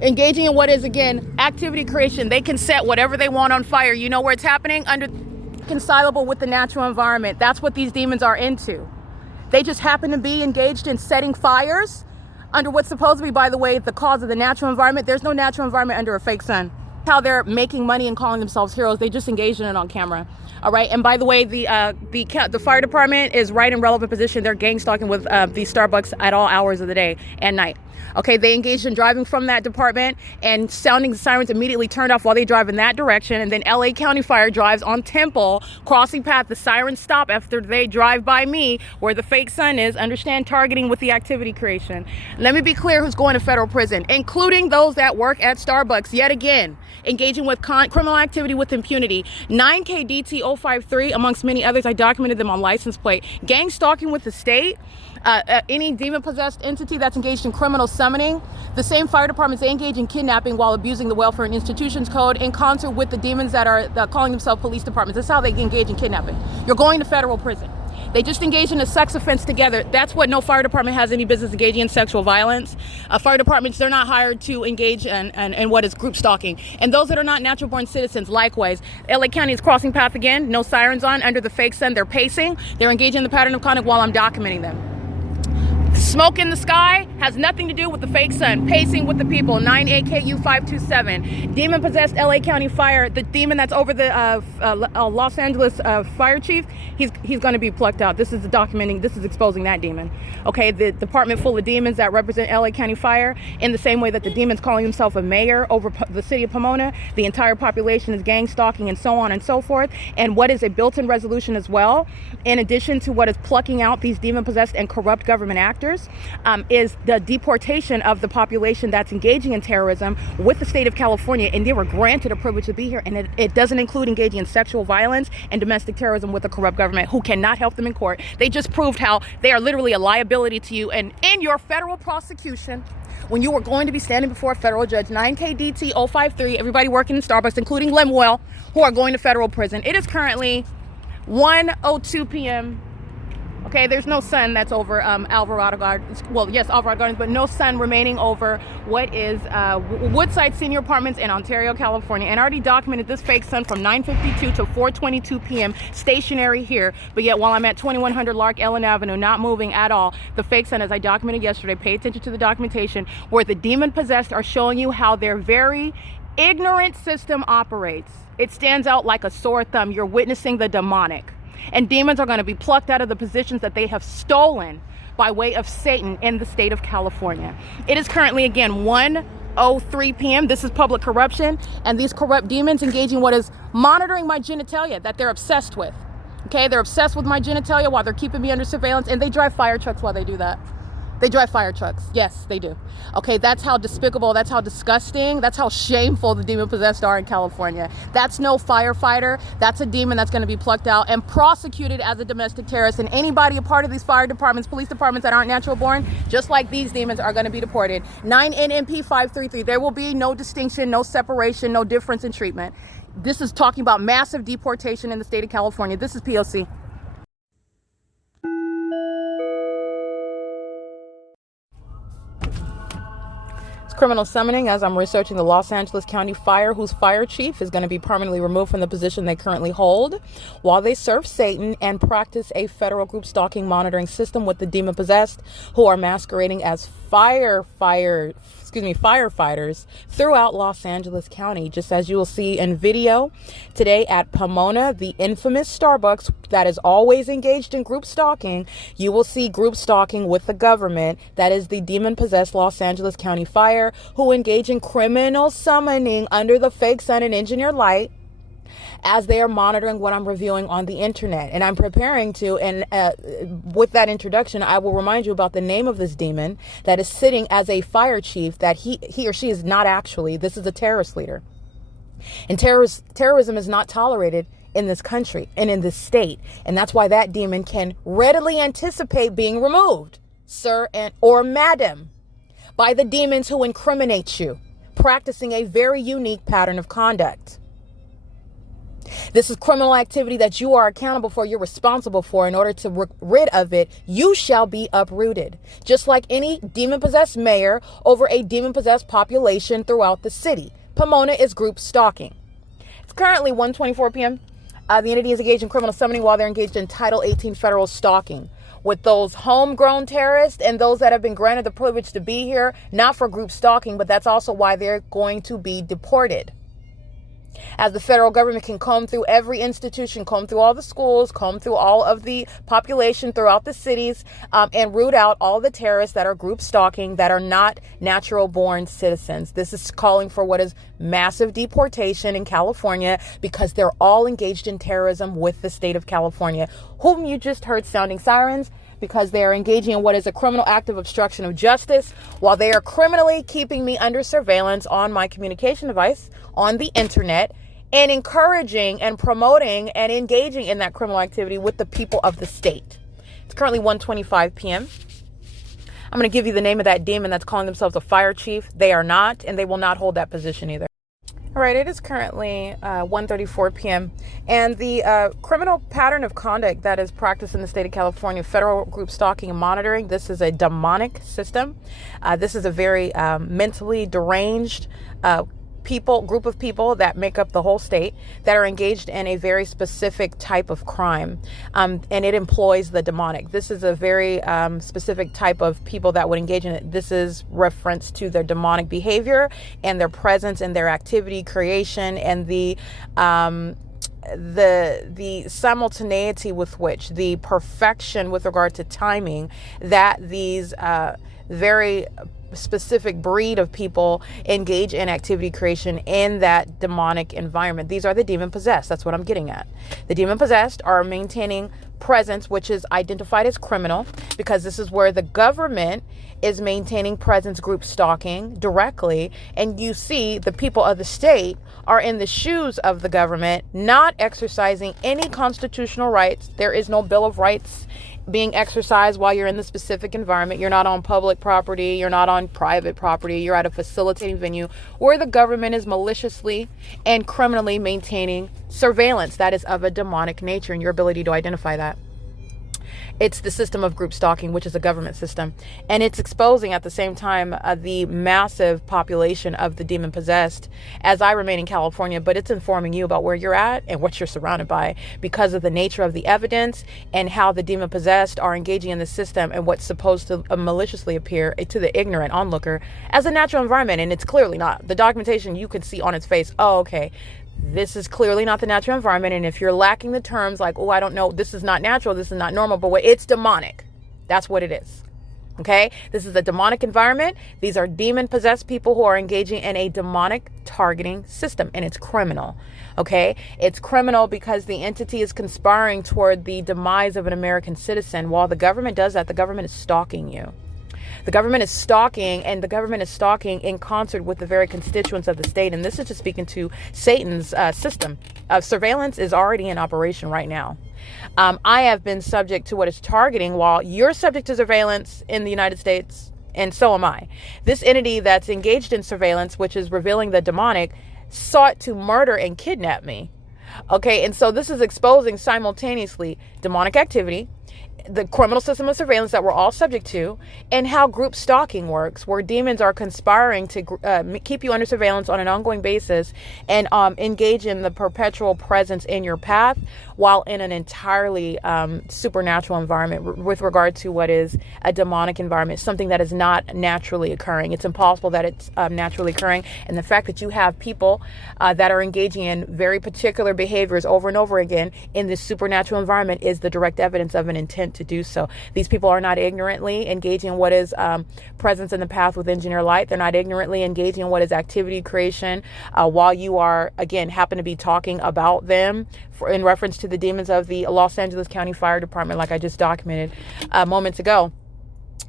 engaging in what is, again, activity creation. They can set whatever they want on fire. You know where it's happening? Under reconcilable with the natural environment. That's what these demons are into. They just happen to be engaged in setting fires under what's supposed to be, by the way, the cause of the natural environment. There's no natural environment under a fake sun. how they're making money and calling themselves heroes. They just engaged in it on camera. All right. And by the way, the fire department is right in relevant position. They're gang stalking with the Starbucks at all hours of the day and night. Okay, they engaged in driving from that department and sounding the sirens immediately turned off while they drive in that direction. And then LA County Fire drives on Temple, crossing path. The sirens stop after they drive by me where the fake sun is. Understand targeting with the activity creation. Let me be clear who's going to federal prison, including those that work at Starbucks. Yet again, engaging with criminal activity with impunity. 9KDT053, amongst many others. I documented them on license plate. Gang stalking with the state. Any demon-possessed entity that's engaged in criminal summoning. The same fire departments, they engage in kidnapping while abusing the Welfare and Institutions Code in concert with the demons that are calling themselves police departments. That's how they engage in kidnapping. You're going to federal prison. They just engage in a sex offense together. That's what no fire department has any business engaging in, sexual violence. Fire departments, they're not hired to engage in what is group stalking. And those that are not natural born citizens, likewise. LA County is crossing path again, no sirens on, under the fake sun. They're pacing. They're engaging in the pattern of conduct while I'm documenting them. Smoke in the sky has nothing to do with the fake sun. Pacing with the people. 9AKU527. Demon-possessed LA County Fire. The demon that's over the Los Angeles fire chief, he's going to be plucked out. This is documenting. This is exposing that demon. Okay, the department full of demons that represent LA County Fire. In the same way that the demon's calling himself a mayor over the city of Pomona, the entire population is gang stalking and so on and so forth. And what is a built-in resolution as well, in addition to what is plucking out these demon-possessed and corrupt government actors, is the deportation of the population that's engaging in terrorism with the state of California, and they were granted a privilege to be here, and it doesn't include engaging in sexual violence and domestic terrorism with a corrupt government who cannot help them in court. They just proved how they are literally a liability to you, and in your federal prosecution, when you were going to be standing before a federal judge. 9KDT053, everybody working in Starbucks, including Lemuel, who are going to federal prison. It is currently 1:02 p.m. Okay, there's no sun that's over Alvarado Gardens. Well, yes, Alvarado Gardens, but no sun remaining over what is Woodside Senior Apartments in Ontario, California. And I already documented this fake sun from 9:52 to 4:22 p.m. stationary here. But yet, while I'm at 2100 LARK Ellen Avenue, not moving at all, the fake sun, as I documented yesterday, pay attention to the documentation, where the demon-possessed are showing you how their very ignorant system operates. It stands out like a sore thumb. You're witnessing the demonic. And demons are going to be plucked out of the positions that they have stolen by way of Satan in the state of California. It is currently, again, 1:03 p.m. This is public corruption. And these corrupt demons engaging what is monitoring my genitalia that they're obsessed with. Okay, they're obsessed with my genitalia while they're keeping me under surveillance. And they drive fire trucks while they do that. They drive fire trucks. Yes, they do. Okay, that's how despicable, that's how disgusting, that's how shameful the demon-possessed are in California. That's no firefighter. That's a demon that's going to be plucked out and prosecuted as a domestic terrorist. And anybody a part of these fire departments, police departments that aren't natural born, just like these demons, are going to be deported. 9NMP533. There will be no distinction, no separation, no difference in treatment. This is talking about massive deportation in the state of California. This is P.O.C. Criminal summoning as I'm researching the Los Angeles County Fire, whose fire chief is going to be permanently removed from the position they currently hold while they serve Satan and practice a federal group stalking monitoring system with the demon possessed, who are masquerading as firefighters throughout Los Angeles County, just as you will see in video today at Pomona, the infamous Starbucks that is always engaged in group stalking. You will see group stalking with the government. That is the demon-possessed Los Angeles County Fire, who engage in criminal summoning under the fake sun and engineer light, as they are monitoring what I'm reviewing on the internet. And I'm preparing to, and with that introduction, I will remind you about the name of this demon that is sitting as a fire chief, that he or she is not actually. This is a terrorist leader. And terrorism is not tolerated in this country and in this state. And that's why that demon can readily anticipate being removed, sir or madam, by the demons who incriminate you, practicing a very unique pattern of conduct. This is criminal activity that you are accountable for, you're responsible for. In order to rid of it, you shall be uprooted. Just like any demon-possessed mayor over a demon-possessed population throughout the city. Pomona is group stalking. It's currently 1:24 p.m. The entity is engaged in criminal summoning while they're engaged in Title 18 federal stalking with those homegrown terrorists and those that have been granted the privilege to be here, not for group stalking, but that's also why they're going to be deported. As the federal government can comb through every institution, comb through all the schools, comb through all of the population throughout the cities, and root out all the terrorists that are group stalking, that are not natural born citizens. This is calling for what is massive deportation in California, because they're all engaged in terrorism with the state of California, whom you just heard sounding sirens, because they are engaging in what is a criminal act of obstruction of justice, while they are criminally keeping me under surveillance on my communication device, on the internet, and encouraging and promoting and engaging in that criminal activity with the people of the state. It's currently 1:25 p.m. I'm going to give you the name of that demon that's calling themselves a fire chief. They are not, and they will not hold that position either. All right, it is currently 1:34 p.m. And the criminal pattern of conduct that is practiced in the state of California, federal group stalking and monitoring, this is a demonic system. This is a very mentally deranged group of people that make up the whole state, that are engaged in a very specific type of crime, and it employs the demonic. This is a very specific type of people that would engage in it. This is reference to their demonic behavior and their presence and their activity creation, and the simultaneity with which, the perfection with regard to timing, that these very specific breed of people engage in activity creation in that demonic environment. These are the demon possessed. That's what I'm getting at. The demon possessed are maintaining presence, which is identified as criminal, because this is where the government is maintaining presence, group stalking directly. And you see the people of the state are in the shoes of the government, not exercising any constitutional rights. There is no Bill of Rights being exercised while you're in the specific environment. You're not on public property. You're not on private property. You're at a facilitating venue where the government is maliciously and criminally maintaining surveillance that is of a demonic nature, and your ability to identify that. It's the system of group stalking, which is a government system. And it's exposing at the same time the massive population of the demon possessed as I remain in California, but it's informing you about where you're at and what you're surrounded by, because of the nature of the evidence and how the demon possessed are engaging in the system and what's supposed to maliciously appear to the ignorant onlooker as a natural environment. And it's clearly not. The documentation, you can see on its face, oh, okay, this is clearly not the natural environment. And if you're lacking the terms like, oh, I don't know, this is not natural, this is not normal, but it's demonic. That's what it is. Okay? This is a demonic environment. These are demon possessed people who are engaging in a demonic targeting system, and it's criminal. Okay? It's criminal because the entity is conspiring toward the demise of an American citizen. While the government does that, the government is stalking you. The government is stalking, and the government is stalking in concert with the very constituents of the state. And this is just speaking to Satan's system. Surveillance is already in operation right now. I have been subject to what is targeting while you're subject to surveillance in the United States, and so am I. This entity that's engaged in surveillance, which is revealing the demonic, sought to murder and kidnap me. Okay, and so this is exposing simultaneously demonic activity, the criminal system of surveillance that we're all subject to, and how group stalking works, where demons are conspiring to keep you under surveillance on an ongoing basis and engage in the perpetual presence in your path while in an entirely supernatural environment with regard to what is a demonic environment, something that is not naturally occurring. It's impossible that it's naturally occurring. And the fact that you have people that are engaging in very particular behaviors over and over again in this supernatural environment is the direct evidence of an intent to do so. These people are not ignorantly engaging in what is presence in the path with engineer light. They're not ignorantly engaging in what is activity creation while you are, again, happen to be talking about them in reference to the demons of the Los Angeles County Fire Department, like I just documented moments ago.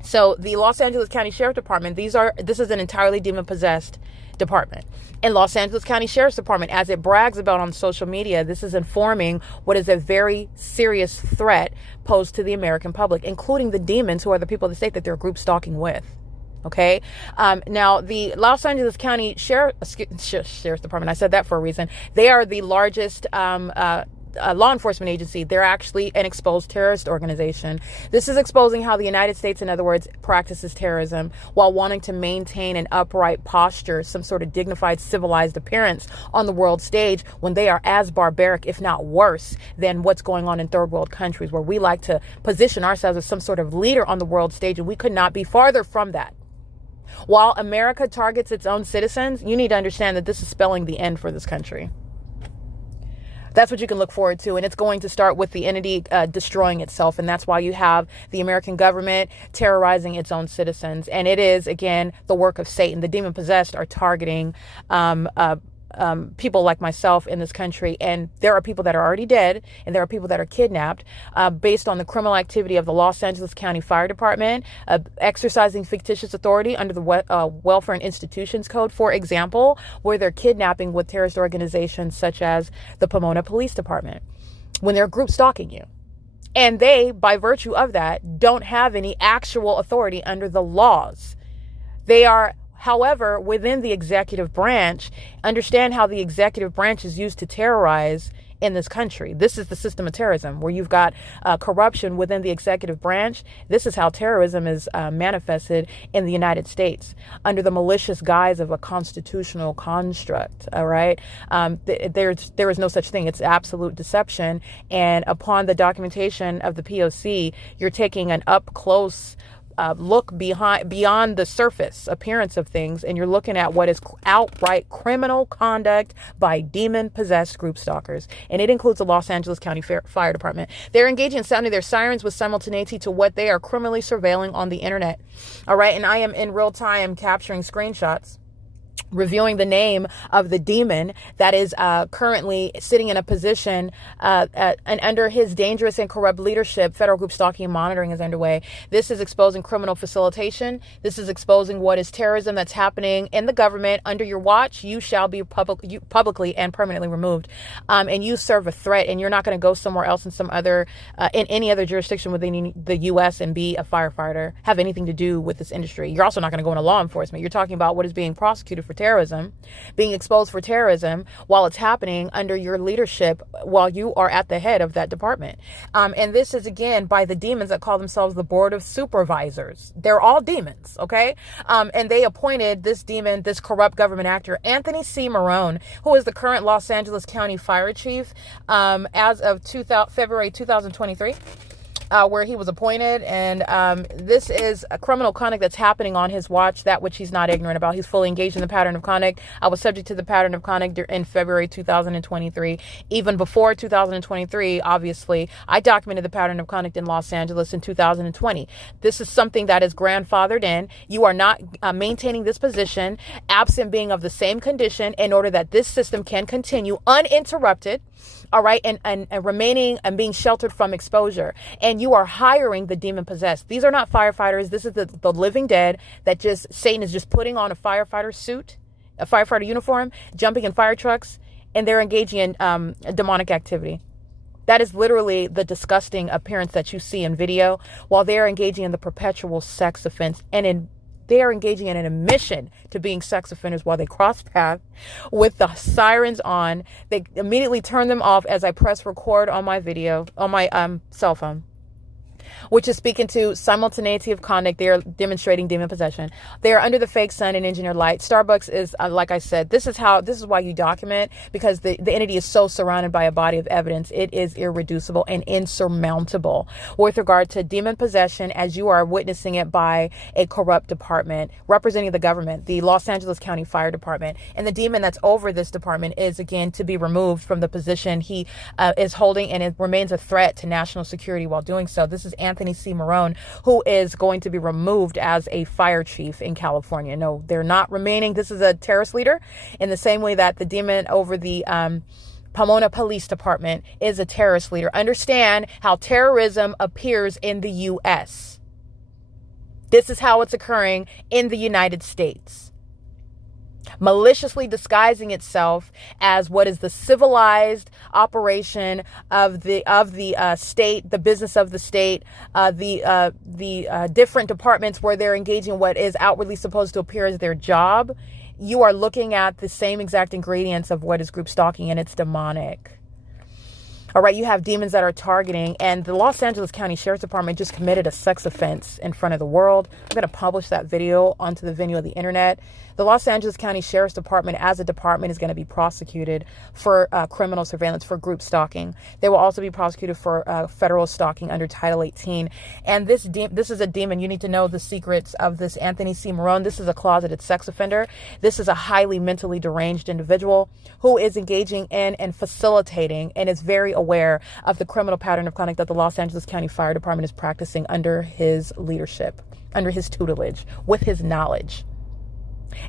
So the Los Angeles County Sheriff Department, this is an entirely demon-possessed department. And Los Angeles County Sheriff's Department, as it brags about on social media, this is informing what is a very serious threat posed to the American public, including the demons who are the people of the state that they're group stalking with. Okay. Now, the Los Angeles County Sheriff's Department, I said that for a reason. They are the largest law enforcement agency. They're actually an exposed terrorist organization. This is exposing how the United States, in other words, practices terrorism while wanting to maintain an upright posture, some sort of dignified, civilized appearance on the world stage, when they are as barbaric, if not worse, than what's going on in third world countries, where we like to position ourselves as some sort of leader on the world stage, and we could not be farther from that. While America targets its own citizens, you need to understand that this is spelling the end for this country. That's what you can look forward to. And it's going to start with the entity destroying itself. And that's why you have the American government terrorizing its own citizens. And it is, again, the work of Satan. The demon possessed are targeting people like myself in this country. And there are people that are already dead, and there are people that are kidnapped based on the criminal activity of the Los Angeles County Fire Department, exercising fictitious authority under the Welfare and Institutions Code, for example, where they're kidnapping with terrorist organizations such as the Pomona Police Department, when they're group stalking you. And they, by virtue of that, don't have any actual authority under the laws. They are, however, within the executive branch. Understand how the executive branch is used to terrorize in this country. This is the system of terrorism, where you've got corruption within the executive branch. This is how terrorism is manifested in the United States under the malicious guise of a constitutional construct. All right. There is no such thing. It's absolute deception. And upon the documentation of the P.O.C, you're taking an up close look beyond the surface appearance of things, and you're looking at what is outright criminal conduct by demon-possessed group stalkers. And it includes the Los Angeles County Fire Department. They're engaging in sounding their sirens with simultaneity to what they are criminally surveilling on the internet. All right, and I am in real time capturing screenshots, reviewing the name of the demon that is currently sitting in a position and under his dangerous and corrupt leadership. Federal group stalking and monitoring is underway. This is exposing criminal facilitation. This is exposing what is terrorism that's happening in the government. Under your watch, you shall be publicly and permanently removed. And you serve a threat, and you're not going to go somewhere else in some other, in any other jurisdiction within the U.S. and be a firefighter, have anything to do with this industry. You're also not going to go into law enforcement. You're talking about what is being prosecuted for terrorism, being exposed for terrorism while it's happening under your leadership, while you are at the head of that department. And this is, again, by the demons that call themselves the Board of Supervisors. They're all demons, okay? And they appointed this demon, this corrupt government actor, Anthony C. Marrone, who is the current Los Angeles County Fire Chief as of February 2023. Where he was appointed. And this is a criminal conduct that's happening on his watch, that which he's not ignorant about. He's fully engaged in the pattern of conduct. I was subject to the pattern of conduct in February 2023. Even before 2023, obviously, I documented the pattern of conduct in Los Angeles in 2020. This is something that is grandfathered in. You are not maintaining this position, absent being of the same condition, in order that this system can continue uninterrupted. All right. And remaining and being sheltered from exposure. And you are hiring the demon possessed. These are not firefighters. This is the living dead that Satan is just putting on a firefighter suit, a firefighter uniform, jumping in fire trucks, and they're engaging in demonic activity. That is literally the disgusting appearance that you see in video, while they're engaging in the perpetual sex offense, and they are engaging in an admission to being sex offenders while they cross paths with the sirens on. They immediately turn them off as I press record on my video, on my cell phone, which is speaking to simultaneity of conduct. They are demonstrating demon possession. They are under the fake sun and engineered light. Starbucks is, like I said, this is why you document, because the entity is so surrounded by a body of evidence. It is irreducible and insurmountable with regard to demon possession, as you are witnessing it by a corrupt department representing the government, the Los Angeles County Fire Department. And the demon that's over this department is, again, to be removed from the position he is holding, and it remains a threat to national security while doing so. This is Anthony C. Marrone, who is going to be removed as a fire chief in California. No, they're not remaining. This is a terrorist leader, in the same way that the demon over the Pomona Police Department is a terrorist leader. Understand how terrorism appears in the U.S. This is how it's occurring in the United States, maliciously disguising itself as what is the civilized operation of the state, the business of the state, the different departments where they're engaging in what is outwardly supposed to appear as their job. You are looking at the same exact ingredients of what is group stalking, and it's demonic. All right, you have demons that are targeting, and the Los Angeles County Sheriff's Department just committed a sex offense in front of the world. I'm going to publish that video onto the venue of the internet. The Los Angeles County Sheriff's Department, as a department, is going to be prosecuted for criminal surveillance for group stalking. They will also be prosecuted for federal stalking under Title 18. And this is a demon. You need to know the secrets of this Anthony C. Marrone. This is a closeted sex offender. This is a highly mentally deranged individual who is engaging in and facilitating and is very aware of the criminal pattern of conduct that the Los Angeles County Fire Department is practicing under his leadership, under his tutelage, with his knowledge.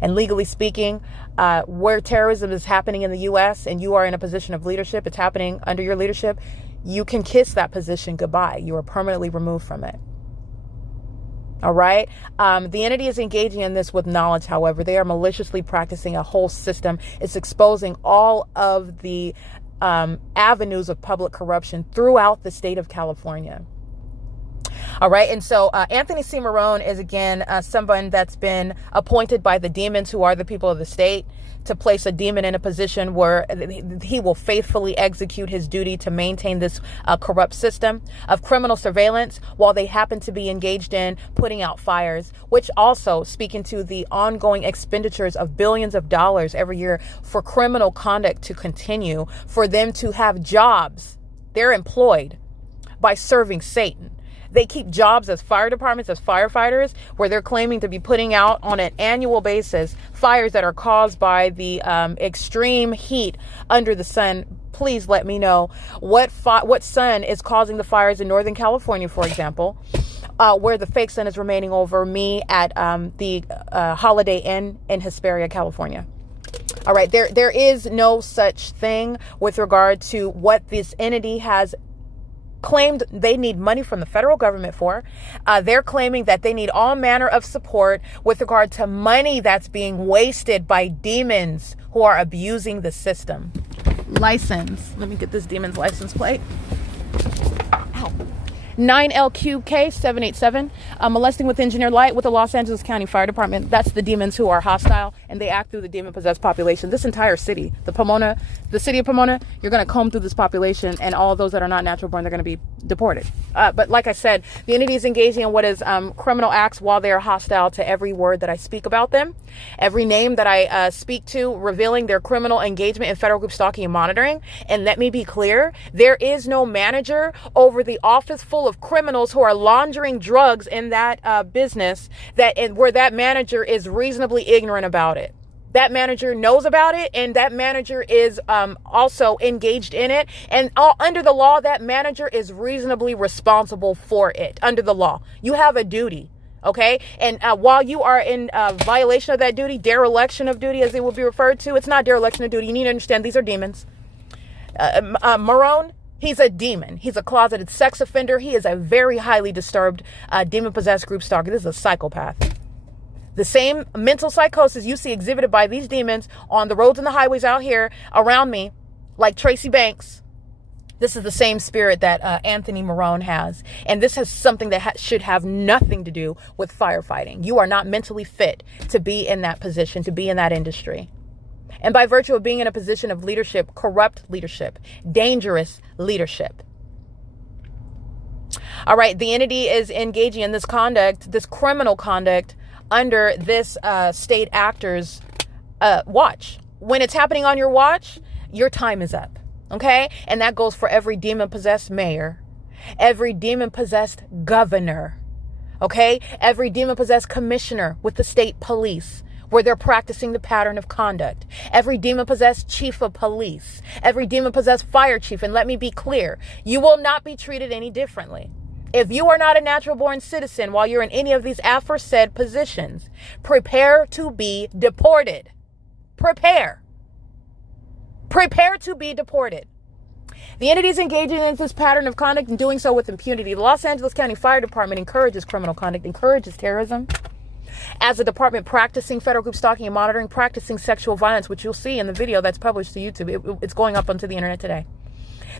And legally speaking, where terrorism is happening in the U.S. and you are in a position of leadership, it's happening under your leadership, you can kiss that position goodbye. You are permanently removed from it. All right. The entity is engaging in this with knowledge. However, they are maliciously practicing a whole system. It's exposing all of the avenues of public corruption throughout the state of California. All right. And so Anthony C. Marrone is, again, someone that's been appointed by the demons, who are the people of the state, to place a demon in a position where he will faithfully execute his duty to maintain this corrupt system of criminal surveillance while they happen to be engaged in putting out fires, which also, speaking to the ongoing expenditures of billions of dollars every year for criminal conduct to continue, for them to have jobs. They're employed by serving Satan. They keep jobs as fire departments, as firefighters, where they're claiming to be putting out on an annual basis fires that are caused by the extreme heat under the sun. Please let me know what sun is causing the fires in Northern California, for example, where the fake sun is remaining over me at the Holiday Inn in Hesperia, California. All right, there is no such thing with regard to what this entity has claimed they need money from the federal government for. They're claiming that they need all manner of support with regard to money that's being wasted by demons who are abusing the system. License. Let me get this demon's license plate. Ow. 9LQK787, molesting with engineered light with the Los Angeles County Fire Department. That's the demons who are hostile, and they act through the demon-possessed population. This entire city, the city of Pomona, you're going to comb through this population, and all of those that are not natural born, they're going to be deported. But like I said, the entity is engaging in what is criminal acts while they are hostile to every word that I speak about them, every name that I speak to, revealing their criminal engagement in federal group stalking and monitoring. And let me be clear, there is no manager over the office full of criminals who are laundering drugs in that business where that manager is reasonably ignorant about it. That manager knows about it, and that manager is also engaged in it. And under the law, that manager is reasonably responsible for it. Under the law, you have a duty. Okay. And while you are in violation of that duty, dereliction of duty, as it will be referred to, it's not dereliction of duty. You need to understand these are demons. Marrone, he's a demon. He's a closeted sex offender. He is a very highly disturbed demon-possessed group stalker. This is a psychopath. The same mental psychosis you see exhibited by these demons on the roads and the highways out here around me, like Tracy Banks. This is the same spirit that Anthony Marrone has. And this has something that should have nothing to do with firefighting. You are not mentally fit to be in that position, to be in that industry. And by virtue of being in a position of leadership, corrupt leadership, dangerous leadership. All right, the entity is engaging in this conduct, this criminal conduct, under this state actor's watch. When it's happening on your watch, your time is up. Okay? And that goes for every demon-possessed mayor, every demon-possessed governor, okay? Every demon-possessed commissioner with the state police, where they're practicing the pattern of conduct. Every demon-possessed chief of police, every demon-possessed fire chief. And let me be clear, you will not be treated any differently. If you are not a natural-born citizen while you're in any of these aforesaid positions, prepare to be deported. Prepare to be deported. The entity is engaging in this pattern of conduct and doing so with impunity. The Los Angeles County Fire Department encourages criminal conduct, encourages terrorism. As a department practicing federal group stalking and monitoring, practicing sexual violence, which you'll see in the video that's published to YouTube. It's going up onto the internet today.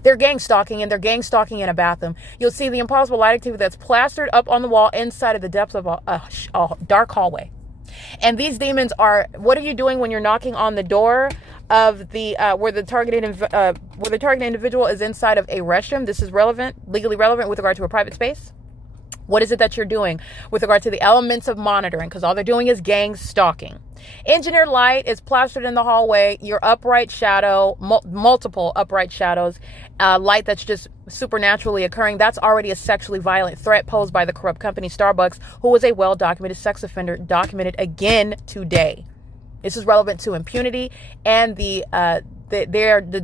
They're gang stalking, and they're gang stalking in a bathroom. You'll see the impossible light activity that's plastered up on the wall inside of the depths of a dark hallway. And these demons are, what are you doing when you're knocking on the door of the where the targeted individual is inside of a restroom. This is legally relevant with regard to a private space. What is it that you're doing with regard to the elements of monitoring? Because all they're doing is gang stalking. Engineered light is plastered in the hallway. Your upright shadow, multiple upright shadows, light that's just supernaturally occurring. That's already a sexually violent threat posed by the corrupt company Starbucks, who was a well-documented sex offender, documented again today. This is relevant to impunity and the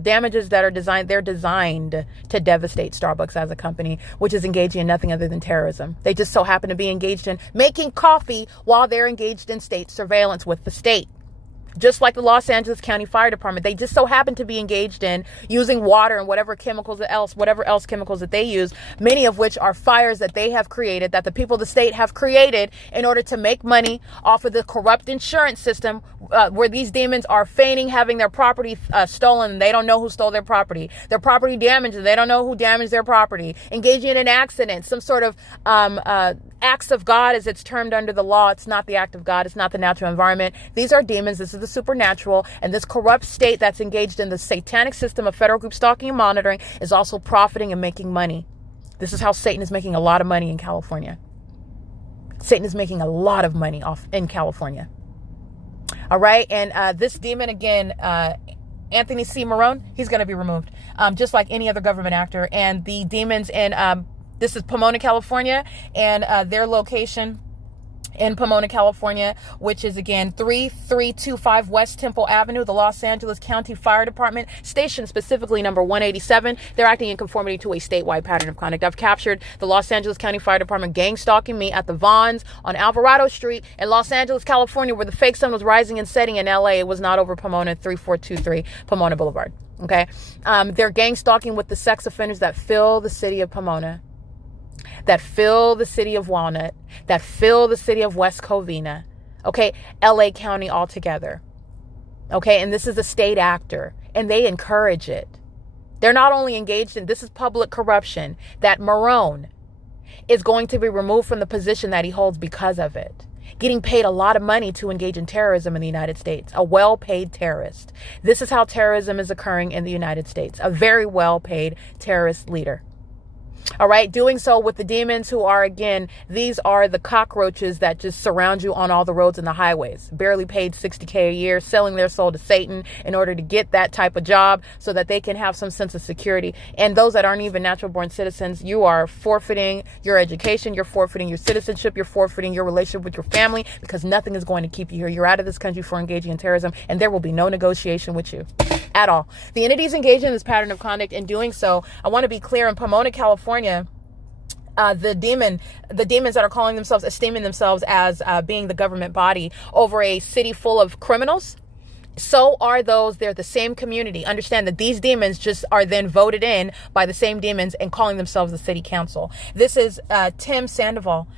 damages that are designed. They're designed to devastate Starbucks as a company, which is engaging in nothing other than terrorism. They just so happen to be engaged in making coffee while they're engaged in state surveillance with the state. Just like the Los Angeles County Fire Department, they just so happen to be engaged in using water and whatever else chemicals that they use, many of which are fires that they have created, that the people of the state have created in order to make money off of the corrupt insurance system, where these demons are feigning having their property stolen, and they don't know who stole their property damaged, and they don't know who damaged their property, engaging in an accident, some sort of acts of God, as it's termed under the law. It's not the act of God. It's not the natural environment. These are demons. This is the supernatural. And this corrupt state that's engaged in the satanic system of federal group stalking and monitoring is also profiting and making money. This is how Satan is making a lot of money in California. Satan is making a lot of money off in California. All right. And this demon, again, Anthony C. Marrone, he's going to be removed, just like any other government actor. And the demons in this is Pomona, California, and their location in Pomona, California, which is, again, 3325 West Temple Avenue, the Los Angeles County Fire Department, station specifically number 187. They're acting in conformity to a statewide pattern of conduct. I've captured the Los Angeles County Fire Department gang stalking me at the Vons on Alvarado Street in Los Angeles, California, where the fake sun was rising and setting. In LA, it was not over Pomona, 3423 Pomona Boulevard. Okay. They're gang stalking with the sex offenders that fill the city of Pomona, that fill the city of Walnut, that fill the city of West Covina, okay, LA County altogether, okay, and this is a state actor, and they encourage it. They're not only engaged in, this is public corruption, that Marrone is going to be removed from the position that he holds because of it, getting paid a lot of money to engage in terrorism in the United States, a well-paid terrorist. This is how terrorism is occurring in the United States, a very well-paid terrorist leader. All right, doing so with the demons who are, again, these are the cockroaches that just surround you on all the roads and the highways, barely paid $60K a year, selling their soul to Satan in order to get that type of job so that they can have some sense of security. And those that aren't even natural born citizens, you are forfeiting your education, you're forfeiting your citizenship, you're forfeiting your relationship with your family, because nothing is going to keep you here. You're out of this country for engaging in terrorism, and there will be no negotiation with you at all. The entities engaged in this pattern of conduct, in doing so, I want to be clear, in Pomona, California, the demons that are calling themselves, esteeming themselves as being the government body over a city full of criminals, so are those. They're the same community. Understand that these demons just are then voted in by the same demons and calling themselves the city council. This is Tim Sandoval.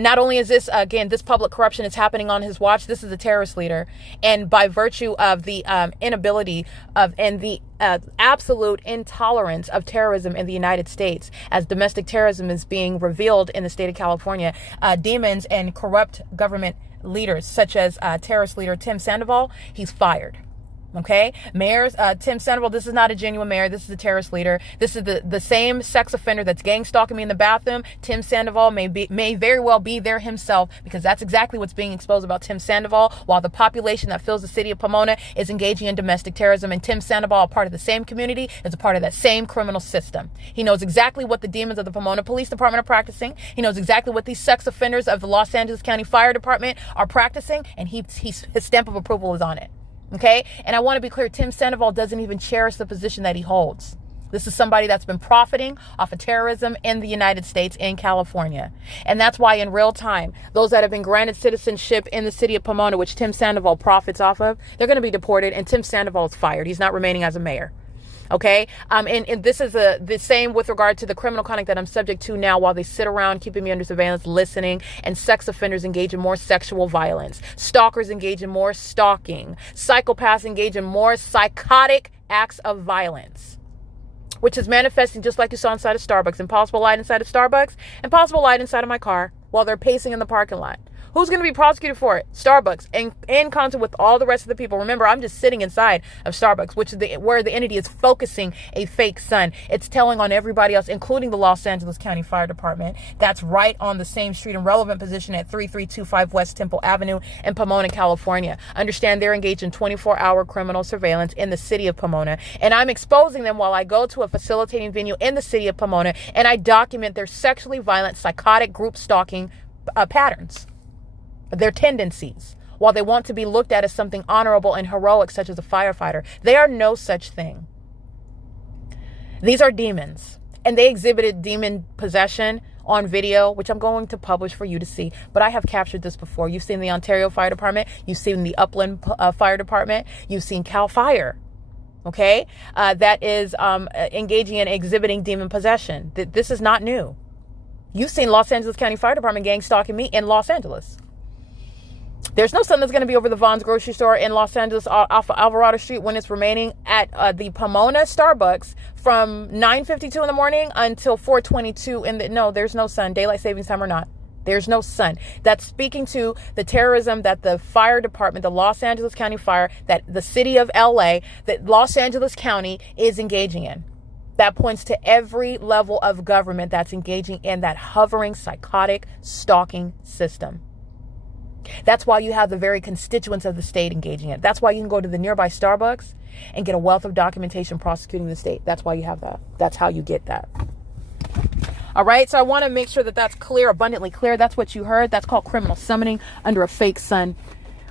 Not only is this, again, this public corruption is happening on his watch, this is a terrorist leader. And by virtue of the inability of and the absolute intolerance of terrorism in the United States, as domestic terrorism is being revealed in the state of California, demons and corrupt government leaders, such as terrorist leader Tim Sandoval, he's fired. Okay, mayors, Tim Sandoval, this is not a genuine mayor. This is a terrorist leader. This is the same sex offender that's gang stalking me in the bathroom. Tim Sandoval may very well be there himself, because that's exactly what's being exposed about Tim Sandoval, while the population that fills the city of Pomona is engaging in domestic terrorism. And Tim Sandoval, a part of the same community, is a part of that same criminal system. He knows exactly what the demons of the Pomona Police Department are practicing. He knows exactly what these sex offenders of the Los Angeles County Fire Department are practicing, and his stamp of approval is on it. Okay. And I want to be clear, Tim Sandoval doesn't even cherish the position that he holds. This is somebody that's been profiting off of terrorism in the United States, in California. And that's why in real time, those that have been granted citizenship in the city of Pomona, which Tim Sandoval profits off of, they're going to be deported, and Tim Sandoval is fired. He's not remaining as a mayor. Okay. And this is the same with regard to the criminal conduct that I'm subject to now, while they sit around keeping me under surveillance, listening, and sex offenders engage in more sexual violence. Stalkers engage in more stalking. Psychopaths engage in more psychotic acts of violence, which is manifesting just like you saw inside of Starbucks. Impossible light inside of Starbucks, impossible light inside of my car while they're pacing in the parking lot. Who's going to be prosecuted for it? Starbucks, and in concert with all the rest of the people. Remember, I'm just sitting inside of Starbucks, which is where the entity is focusing a fake sun. It's telling on everybody else, including the Los Angeles County Fire Department. That's right on the same street and relevant position at 3325 West Temple Avenue in Pomona, California. Understand they're engaged in 24-hour criminal surveillance in the city of Pomona, and I'm exposing them while I go to a facilitating venue in the city of Pomona, and I document their sexually violent, psychotic group stalking patterns, their tendencies, while they want to be looked at as something honorable and heroic, such as a firefighter. They are no such thing. These are demons, and they exhibited demon possession on video, which I'm going to publish for you to see. But I have captured this before. You've seen the Ontario Fire Department. You've seen the Upland Fire Department. You've seen Cal Fire. Okay, that is engaging in exhibiting demon possession. This is not new. You've seen Los Angeles County Fire Department gang stalking me in Los Angeles. There's no sun that's going to be over the Vaughn's grocery store in Los Angeles off of Alvarado Street when it's remaining at the Pomona Starbucks from 9:52 in the morning until 4:22 in the... No, there's no sun, daylight savings time or not. There's no sun. That's speaking to the terrorism that the fire department, the Los Angeles County Fire, that the city of LA, that Los Angeles County is engaging in. That points to every level of government that's engaging in that hovering, psychotic, stalking system. That's why you have the very constituents of the state engaging in it. That's why you can go to the nearby Starbucks and get a wealth of documentation prosecuting the state. That's why you have that. That's how you get that. All right. So I want to make sure that that's clear, abundantly clear. That's what you heard. That's called criminal summoning under a fake sun.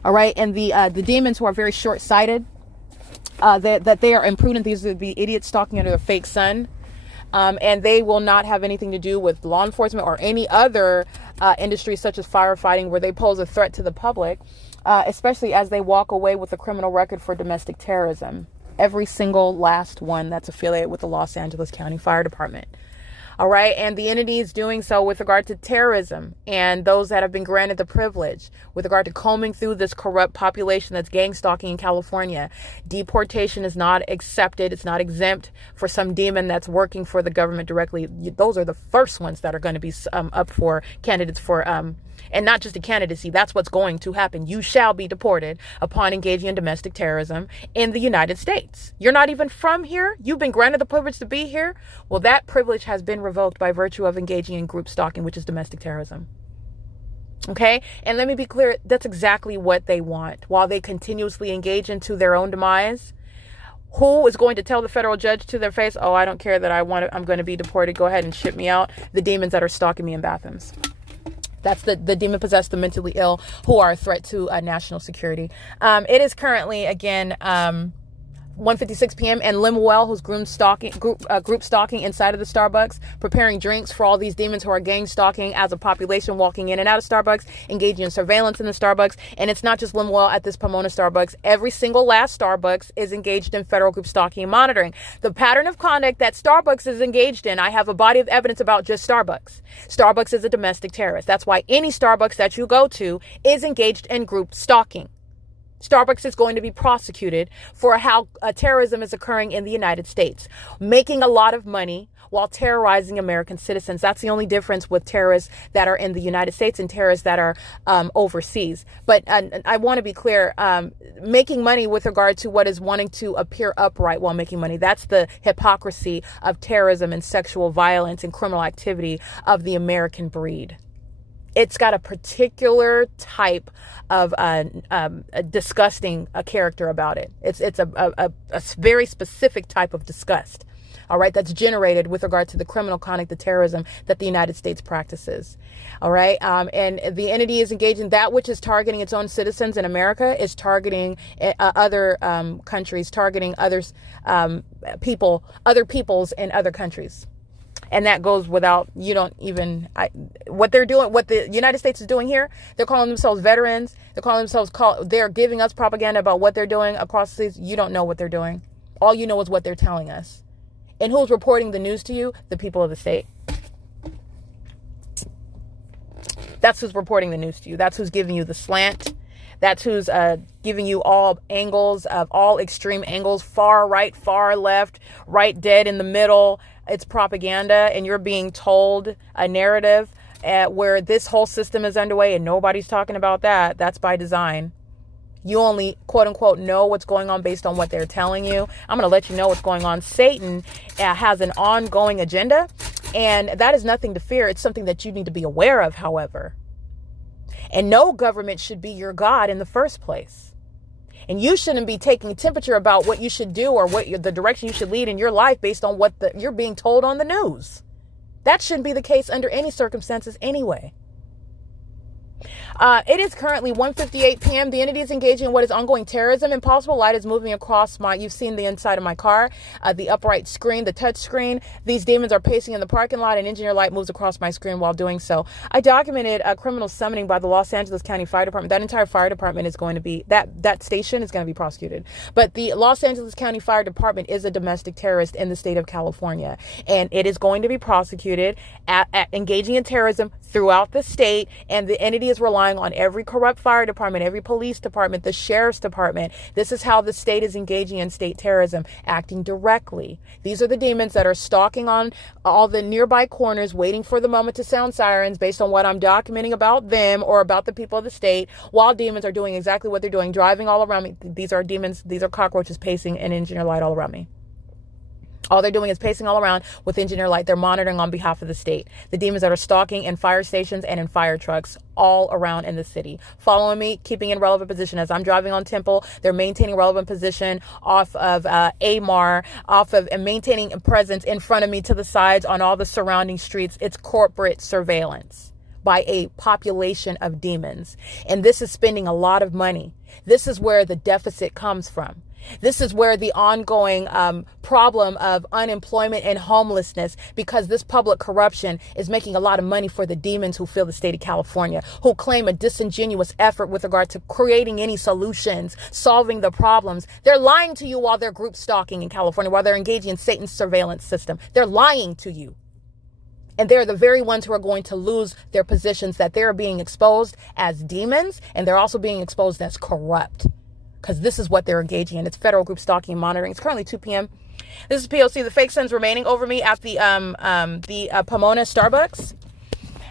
All right. And the demons who are very short-sighted, that they are imprudent. These are the idiots stalking under a fake sun. And they will not have anything to do with law enforcement or any other industry such as firefighting, where they pose a threat to the public, especially as they walk away with a criminal record for domestic terrorism. Every single last one that's affiliated with the Los Angeles County Fire Department. All right. And the entity is doing so with regard to terrorism and those that have been granted the privilege with regard to combing through this corrupt population that's gang stalking in California. Deportation is not accepted. It's not exempt for some demon that's working for the government directly. Those are the first ones that are going to be up for candidates for and not just a candidacy. That's what's going to happen. You shall be deported upon engaging in domestic terrorism in the United States. You're not even from here. You've been granted the privilege to be here. Well, that privilege has been revoked by virtue of engaging in group stalking, which is domestic terrorism. Okay. And let me be clear. That's exactly what they want while they continuously engage into their own demise. Who is going to tell the federal judge to their face, oh, I don't care that I'm going to be deported. Go ahead and ship me out. The demons that are stalking me in bathrooms. That's the demon-possessed, the mentally ill, who are a threat to national security. It is currently, again, 1:56 p.m. and Lemuel, who's group stalking inside of the Starbucks, preparing drinks for all these demons who are gang stalking as a population, walking in and out of Starbucks, engaging in surveillance in the Starbucks. And it's not just Lemuel at this Pomona Starbucks. Every single last Starbucks is engaged in federal group stalking and monitoring. The pattern of conduct that Starbucks is engaged in, I have a body of evidence about just Starbucks. Starbucks is a domestic terrorist. That's why any Starbucks that you go to is engaged in group stalking. Starbucks is going to be prosecuted for how terrorism is occurring in the United States, making a lot of money while terrorizing American citizens. That's the only difference with terrorists that are in the United States and terrorists that are overseas. But I want to be clear, making money with regard to what is wanting to appear upright while making money. That's the hypocrisy of terrorism and sexual violence and criminal activity of the American breed. It's got a particular type of a disgusting character about it. It's a very specific type of disgust, all right, that's generated with regard to the criminal conduct, the terrorism that the United States practices, all right? And the entity is engaging that which is targeting its own citizens in America, is targeting other countries, targeting others, other peoples in other countries. And that goes without, you don't even, what they're doing, what the United States is doing here, they're calling themselves veterans. They're calling themselves, they're giving us propaganda about what they're doing across the seas. You don't know what they're doing. All you know is what they're telling us. And who's reporting the news to you? The people of the state. That's who's reporting the news to you. That's who's giving you the slant. That's who's giving you all angles, of all extreme angles, far right, far left, right dead in the middle. It's propaganda, and you're being told a narrative where this whole system is underway and nobody's talking about that. That's by design. You only, quote unquote, know what's going on based on what they're telling you. I'm going to let you know what's going on. Satan has an ongoing agenda, and that is nothing to fear. It's something that you need to be aware of, however. And no government should be your God in the first place. And you shouldn't be taking temperature about what you should do or the direction you should lead in your life based on what you're being told on the news. That shouldn't be the case under any circumstances anyway. It is currently 1:58 p.m. The entity is engaging in what is ongoing terrorism. Impossible light is moving across you've seen the inside of my car, the upright screen, the touch screen. These demons are pacing in the parking lot, and engineer light moves across my screen while doing so. I documented a criminal summoning by the Los Angeles County Fire Department. That entire fire department is going to be, that station is going to be prosecuted. But the Los Angeles County Fire Department is a domestic terrorist in the state of California, and it is going to be prosecuted at engaging in terrorism throughout the state, and the entity is relying on every corrupt fire department, every police department, the sheriff's department. This is how the state is engaging in state terrorism, acting directly. These are the demons that are stalking on all the nearby corners, waiting for the moment to sound sirens based on what I'm documenting about them or about the people of the state, while demons are doing exactly what they're doing, driving all around me. These are demons, these are cockroaches pacing in engineer light all around me. All they're doing is pacing all around with engineer light. They're monitoring on behalf of the state. The demons that are stalking in fire stations and in fire trucks all around in the city, following me, keeping in relevant position. As I'm driving on Temple, they're maintaining relevant position off of Amar, and maintaining a presence in front of me, to the sides, on all the surrounding streets. It's corporate surveillance by a population of demons. And this is spending a lot of money. This is where the deficit comes from. This is where the ongoing problem of unemployment and homelessness, because this public corruption is making a lot of money for the demons who fill the state of California, who claim a disingenuous effort with regard to creating any solutions, solving the problems. They're lying to you while they're group stalking in California, while they're engaging in Satan's surveillance system. They're lying to you. And they're the very ones who are going to lose their positions, that they're being exposed as demons, and they're also being exposed as corrupt. Because this is what they're engaging in. It's federal group stalking and monitoring. It's currently 2 p.m. This is P.O.C. The fake sun's remaining over me at the Pomona Starbucks.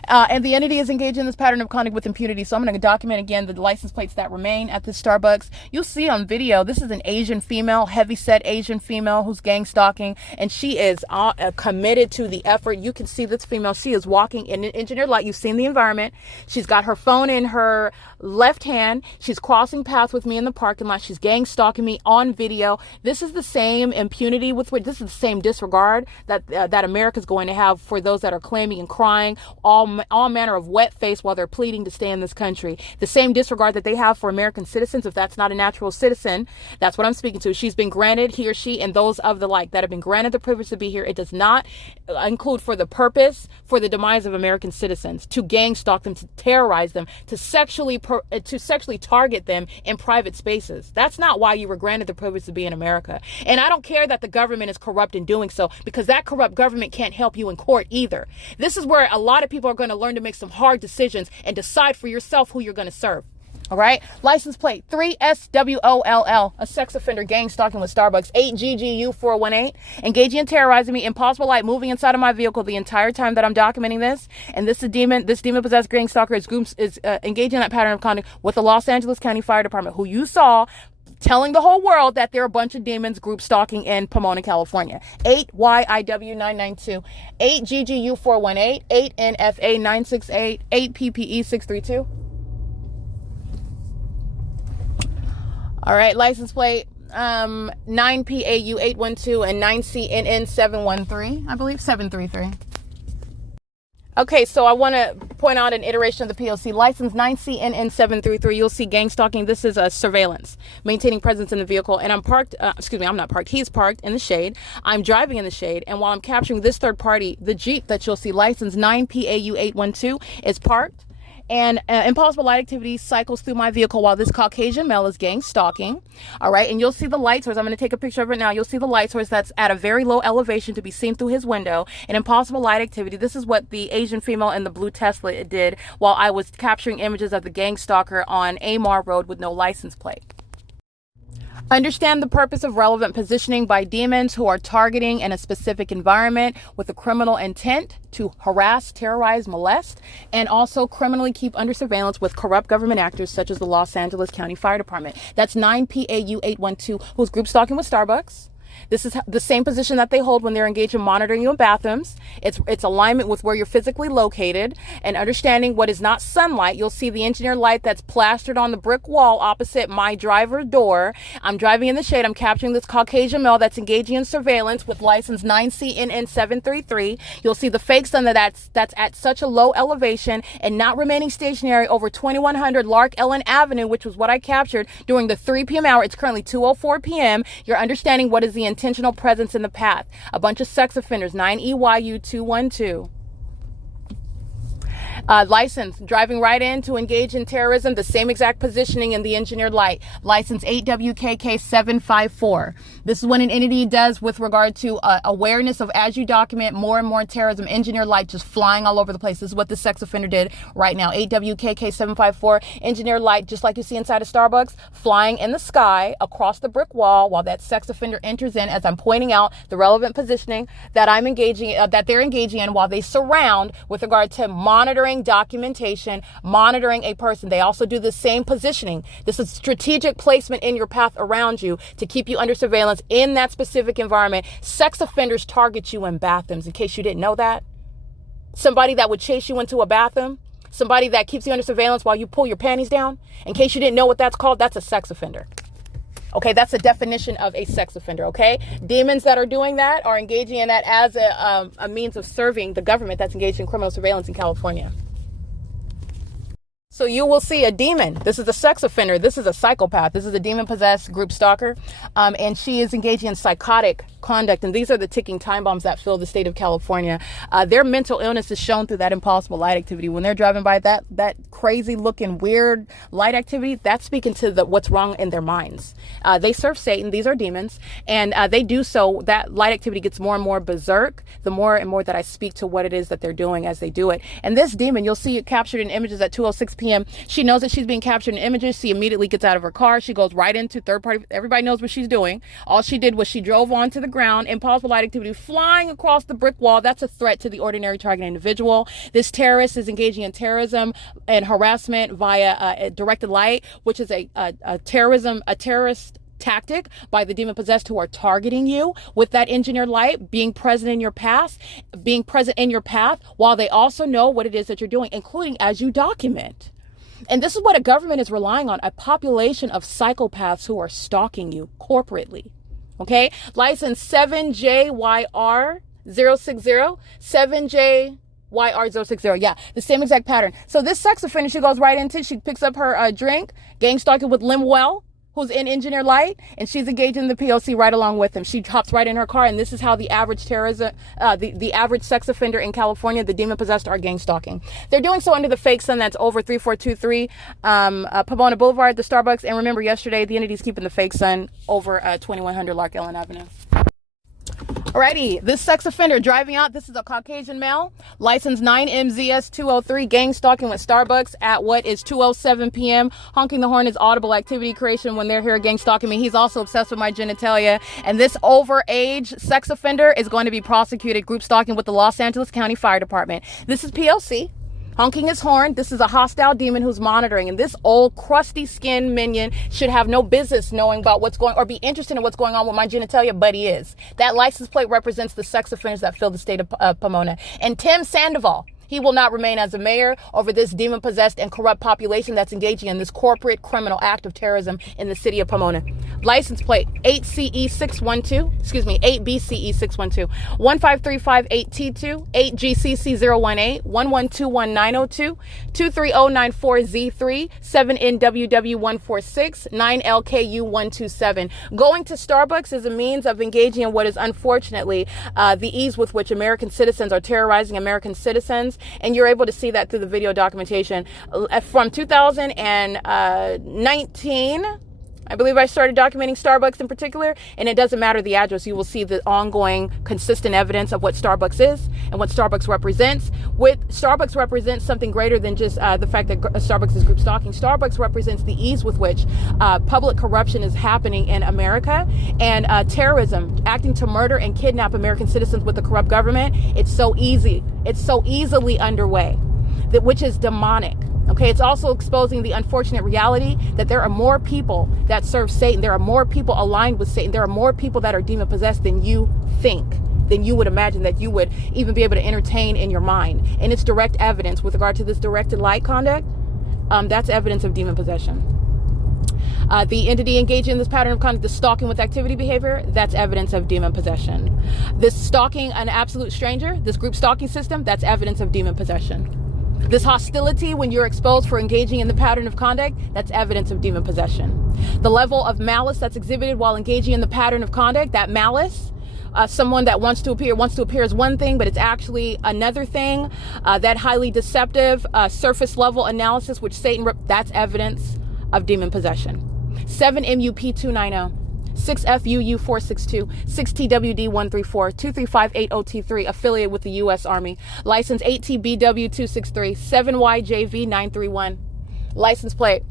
And the entity is engaged in this pattern of conduct with impunity. So I'm going to document again the license plates that remain at the Starbucks. You'll see on video, this is an Asian female, heavy-set Asian female who's gang stalking. And she is committed to the effort. You can see this female. She is walking in an engineered light. You've seen the environment. She's got her phone in her left hand. She's crossing paths with me in the parking lot. She's gang stalking me on video. This is the same impunity with which, this is the same disregard that America's going to have for those that are claiming and crying all manner of wet face while they're pleading to stay in this country. The same disregard that they have for American citizens. If that's not a natural citizen, that's what I'm speaking to. She's been granted, he or she, and those of the like that have been granted the privilege to be here. It does not include for the purpose, for the demise of American citizens, to gang stalk them, to terrorize them, to sexually target them in private spaces. That's not why you were granted the privilege to be in America. And I don't care that the government is corrupt in doing so, because that corrupt government can't help you in court either. This is where a lot of people are going to learn to make some hard decisions and decide for yourself who you're going to serve. All right. License plate 3SWOLL. A sex offender gang stalking with Starbucks. 8GGU418. Engaging and terrorizing me. Impossible light moving inside of my vehicle the entire time that I'm documenting this. And this demon possessed gang stalker is engaging in that pattern of conduct with the Los Angeles County Fire Department, who you saw telling the whole world that there are a bunch of demons group stalking in Pomona, California. 8YIW992, 8GGU418, 8NFA968, 8PPE632. All right, license plate 9PAU812 and 9CNN713, I believe, 733. Okay, so I want to point out an iteration of the P.O.C. license 9CNN733. You'll see gang stalking. This is a surveillance, maintaining presence in the vehicle. And I'm parked, I'm not parked. He's parked in the shade. I'm driving in the shade. And while I'm capturing this third party, the Jeep that you'll see, license 9PAU812, is parked. And impossible light activity cycles through my vehicle while this Caucasian male is gang stalking. All right. And you'll see the light source. I'm going to take a picture of it now. You'll see the light source that's at a very low elevation to be seen through his window. And impossible light activity. This is what the Asian female in the blue Tesla did while I was capturing images of the gang stalker on Amar Road with no license plate. Understand the purpose of relevant positioning by demons who are targeting in a specific environment with a criminal intent to harass, terrorize, molest, and also criminally keep under surveillance with corrupt government actors such as the Los Angeles County Fire Department. That's 9PAU812, who's group stalking with Starbucks. This is the same position that they hold when they're engaged in monitoring you in bathrooms. It's alignment with where you're physically located and understanding what is not sunlight. You'll see the engineer light that's plastered on the brick wall opposite my driver's door. I'm driving in the shade. I'm capturing this Caucasian male that's engaging in surveillance with license 9CNN733. You'll see the fake sun that's at such a low elevation and not remaining stationary over 2100 LARK Ellen Avenue, which was what I captured during the 3 p.m. hour. It's currently 2:04 p.m. You're understanding what is the intentional presence in the path. A bunch of sex offenders, 9EYU212. License, driving right in to engage in terrorism, the same exact positioning in the engineered light. License 8WKK754. This is what an entity does with regard to awareness of, as you document more and more terrorism, engineered light just flying all over the place. This is what the sex offender did right now. 8WKK754, engineered light, just like you see inside of Starbucks, flying in the sky across the brick wall while that sex offender enters in, as I'm pointing out the relevant positioning that I'm engaging, that they're engaging in while they surround with regard to monitoring documentation, monitoring a person. They also do the same positioning. This is strategic placement in your path around you to keep you under surveillance in that specific environment. Sex offenders target you in bathrooms, in case you didn't know that. Somebody that would chase you into a bathroom, somebody that keeps you under surveillance while you pull your panties down, in case you didn't know what that's called, that's a sex offender. Okay, that's a definition of a sex offender, okay? Demons that are doing that are engaging in that as a means of serving the government that's engaged in criminal surveillance in California. So you will see a demon. This is a sex offender. This is a psychopath. This is a demon-possessed group stalker. And she is engaging in psychotic conduct. And these are the ticking time bombs that fill the state of California. Their mental illness is shown through that impossible light activity. When they're driving by that crazy looking weird light activity, that's speaking to what's wrong in their minds. They serve Satan. These are demons. And they do so. That light activity gets more and more berserk the more and more that I speak to what it is that they're doing as they do it. And this demon, you'll see it captured in images at 2:06 p.m. She knows that she's being captured in images. She immediately gets out of her car. She goes right into third party. Everybody knows what she's doing. All she did was she drove onto the ground. Impossible light activity flying across the brick wall. That's a threat to the ordinary target individual. This terrorist is engaging in terrorism and harassment via directed light, which is a terrorist tactic by the demon possessed who are targeting you with that engineered light, being present in your path while they also know what it is that you're doing, including as you document. And this is what a government is relying on, a population of psychopaths who are stalking you corporately. Okay? License 7JYR060, 7JYR060. Yeah, the same exact pattern. So this sex offender, she goes right into, she picks up her drink, gang stalking with Lemuel, who's in engineered light, and she's engaged in the P.O.C. right along with him. She hops right in her car, and this is how the average terrorism, the average sex offender in California, the demon-possessed, are gang stalking. They're doing so under the fake sun that's over 3423 Pomona Boulevard, the Starbucks. And remember, yesterday, the entity's keeping the fake sun over 2100 LARK Ellen Avenue. Alrighty, this sex offender driving out, this is a Caucasian male, license 9MZS203, gang stalking with Starbucks at what is 2:07 p.m. Honking the horn is audible activity creation when they're here gang stalking me. He's also obsessed with my genitalia. And this overage sex offender is going to be prosecuted group stalking with the Los Angeles County Fire Department. This is P.O.C. honking his horn. This is a hostile demon who's monitoring. And this old crusty skinned minion should have no business knowing about what's going, or be interested in what's going on with my genitalia, but he is. That license plate represents the sex offenders that fill the state of Pomona. And Tim Sandoval, he will not remain as a mayor over this demon-possessed and corrupt population that's engaging in this corporate criminal act of terrorism in the city of Pomona. License plate 8CE612, 8BCE612, 15358T2, 8GCC018, 1121902, 23094Z3, 7NWW146, 9LKU127. Going to Starbucks is a means of engaging in what is unfortunately the ease with which American citizens are terrorizing American citizens. And you're able to see that through the video documentation from 2019 I believe I started documenting Starbucks in particular, and it doesn't matter the address. You will see the ongoing consistent evidence of what Starbucks is and what Starbucks represents. Starbucks represents something greater than just the fact that Starbucks is group stalking. Starbucks represents the ease with which public corruption is happening in America, and terrorism, acting to murder and kidnap American citizens with a corrupt government. It's so easy. It's so easily underway, which is demonic. Okay, it's also exposing the unfortunate reality that there are more people that serve Satan. There are more people aligned with Satan. There are more people that are demon possessed than you think, than you would imagine, that you would even be able to entertain in your mind. And it's direct evidence with regard to this directed light conduct. That's evidence of demon possession. The entity engaging in this pattern of conduct, the stalking with activity behavior, that's evidence of demon possession. This stalking an absolute stranger, this group stalking system, that's evidence of demon possession. This hostility when you're exposed for engaging in the pattern of conduct, that's evidence of demon possession. The level of malice that's exhibited while engaging in the pattern of conduct, that malice, someone that wants to appear as one thing, but it's actually another thing. That highly deceptive surface level analysis, which Satan, that's evidence of demon possession. 7MUP290. 6FUU462, 6TWD134, 23580T3, affiliate with the U.S. Army. License 8TBW263, 7YJV931. License plate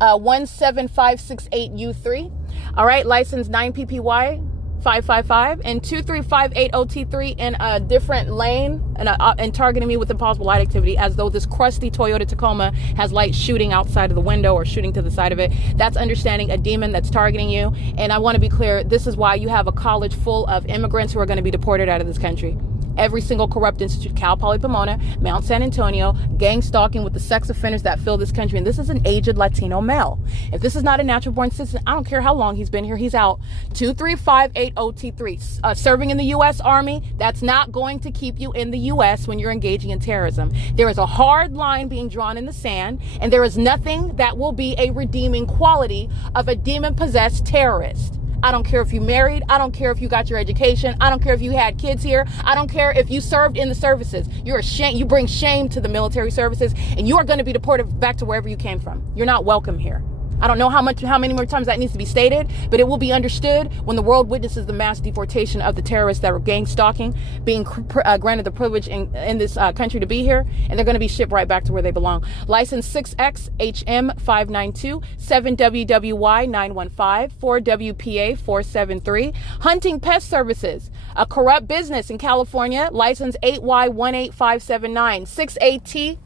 17568U3. All right, license 9PPY 555 and 23580T3 in a different lane and targeting me with impossible light activity, as though this crusty Toyota Tacoma has light shooting outside of the window or shooting to the side of it. That's understanding a demon that's targeting you. And I want to be clear, this is why you have a college full of immigrants who are going to be deported out of this country. Every single corrupt institute, Cal Poly Pomona, Mount San Antonio, gang stalking with the sex offenders that fill this country. And this is an aged Latino male. If this is not a natural born citizen, I don't care how long he's been here, he's out. 23580T3, serving in the U.S. Army, that's not going to keep you in the U.S. when you're engaging in terrorism. There is a hard line being drawn in the sand, and there is nothing that will be a redeeming quality of a demon-possessed terrorist. I don't care if you married. I don't care if you got your education. I don't care if you had kids here. I don't care if you served in the services. You're ashamed. You bring shame to the military services, and you are going to be deported back to wherever you came from. You're not welcome here. I don't know how many more times that needs to be stated, but it will be understood when the world witnesses the mass deportation of the terrorists that are gang stalking, being granted the privilege in this country to be here, and they're going to be shipped right back to where they belong. License 6XHM592, 7WWY915, 4WPA473. Hunting Pest Services, a corrupt business in California. License 8Y18579,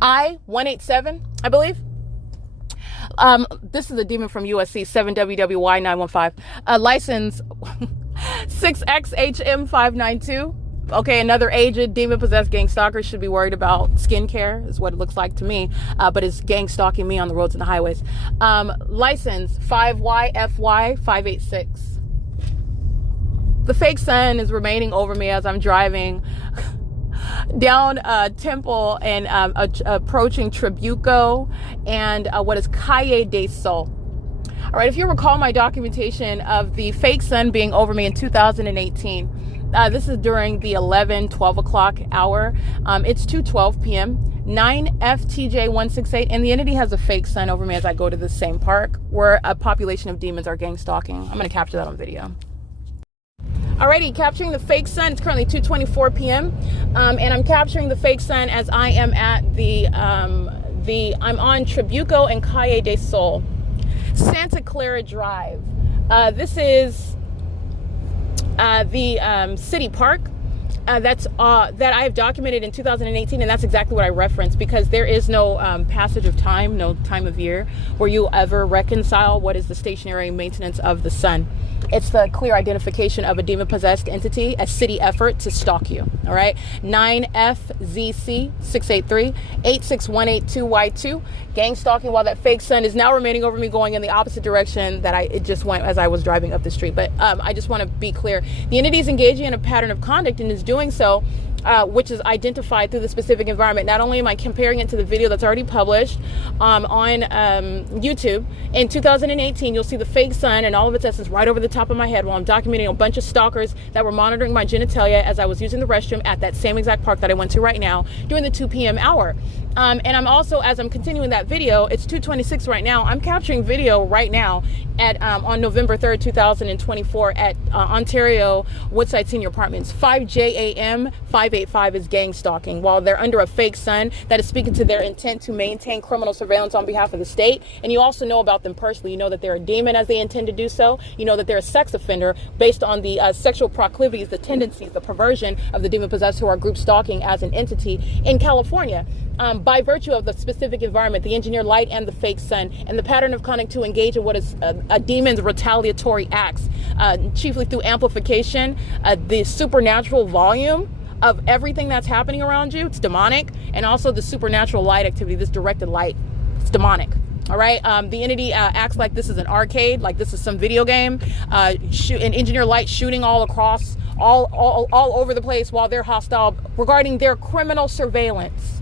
6ATI187, I believe. This is a demon from U.S.C, 7WWY915. License 6XHM592. Okay, another aged demon-possessed gang stalker. Should be worried about skincare, is what it looks like to me, but is gang stalking me on the roads and the highways. License 5YFY586. The fake sun is remaining over me as I'm driving down Temple and approaching Tribuco and what is Calle de Sol. All right, if you recall my documentation of the fake sun being over me in 2018, this is during the 12 o'clock hour. It's 2:12 p.m. 9FTJ168, and the entity has a fake sun over me as I go to the same park where a population of demons are gang stalking. I'm going to capture that on video. Alrighty, capturing the fake sun. It's currently 2:24 p.m. And I'm capturing the fake sun as I am at I'm on Tribuco and Calle de Sol, Santa Clara Drive. This is the city park that I have documented in 2018, and that's exactly what I referenced, because there is no passage of time, no time of year where you ever reconcile what is the stationary maintenance of the sun. It's the clear identification of a demon-possessed entity, a city effort to stalk you. All right, 9FZC683 86182Y2, gang stalking while that fake sun is now remaining over me, going in the opposite direction that it just went as I was driving up the street. But I just want to be clear: the entity is engaging in a pattern of conduct and is doing so which is identified through the specific environment. Not only am I comparing it to the video that's already published on YouTube, in 2018, you'll see the fake sun and all of its essence right over the top of my head while I'm documenting a bunch of stalkers that were monitoring my genitalia as I was using the restroom at that same exact park that I went to right now during the 2 p.m. hour. And I'm also, as I'm continuing that video, it's 2:26 right now, I'm capturing video right now at on November 3rd, 2024 at Ontario Woodside Senior Apartments. 5 JAM 585 is gang stalking while they're under a fake sun that is speaking to their intent to maintain criminal surveillance on behalf of the state. And you also know about them personally. You know that they're a demon as they intend to do so. You know that they're a sex offender based on the sexual proclivities, the tendencies, the perversion of the demon-possessed who are group stalking as an entity in California. By virtue of the specific environment, the engineered light and the fake sun, and the pattern of conduct to engage in what is a demon's retaliatory acts, chiefly through amplification, the supernatural volume of everything that's happening around you, it's demonic, and also the supernatural light activity, this directed light, it's demonic. All right. The entity acts like this is an arcade, like this is some video game, an engineer light shooting all across, all over the place while they're hostile regarding their criminal surveillance.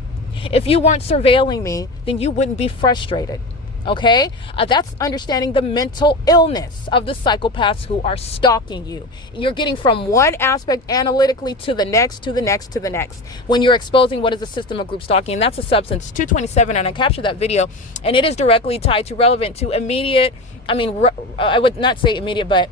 If you weren't surveilling me, then you wouldn't be frustrated. Okay? That's understanding the mental illness of the psychopaths who are stalking you. You're getting from one aspect analytically to the next, to the next, to the next. When you're exposing what is a system of group stalking, and that's a substance. 227, and I captured that video, and it is directly tied to relevant to immediate, I would not say immediate, but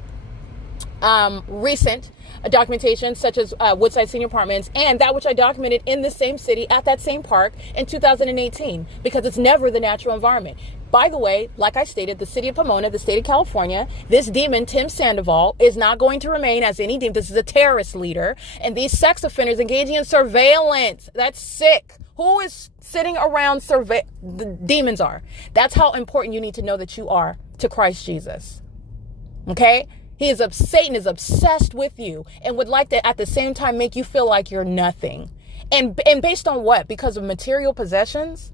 recent documentation such as Woodside Senior Apartments and that which I documented in the same city at that same park in 2018, because it's never the natural environment. By the way, like I stated, the city of Pomona, the state of California, this demon, Tim Sandoval, is not going to remain as any demon. This is a terrorist leader. And these sex offenders engaging in surveillance. That's sick. Who is sitting around the demons are? That's how important you need to know that you are to Christ Jesus. Okay? Satan is obsessed with you and would like to at the same time make you feel like you're nothing. And based on what? Because of material possessions?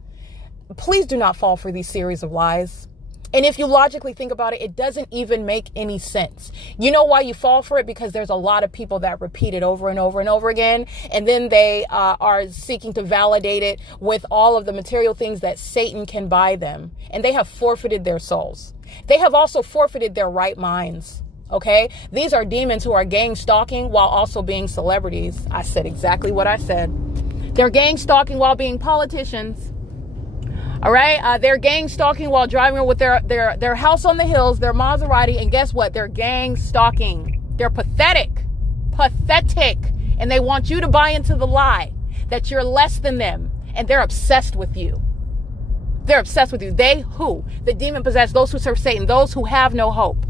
Please do not fall for these series of lies. And if you logically think about it, it doesn't even make any sense. You know why you fall for it? Because there's a lot of people that repeat it over and over and over again. And then they are seeking to validate it with all of the material things that Satan can buy them. And they have forfeited their souls. They have also forfeited their right minds. Okay, these are demons who are gang stalking while also being celebrities. I said exactly what I said. They're gang stalking while being politicians. All right, they're gang stalking while driving with their house on the hills, their Maserati, and guess what? They're gang stalking. They're pathetic, and they want you to buy into the lie that you're less than them, and they're obsessed with you. They're obsessed with you. They who? The demon possessed, those who serve Satan, those who have no hope.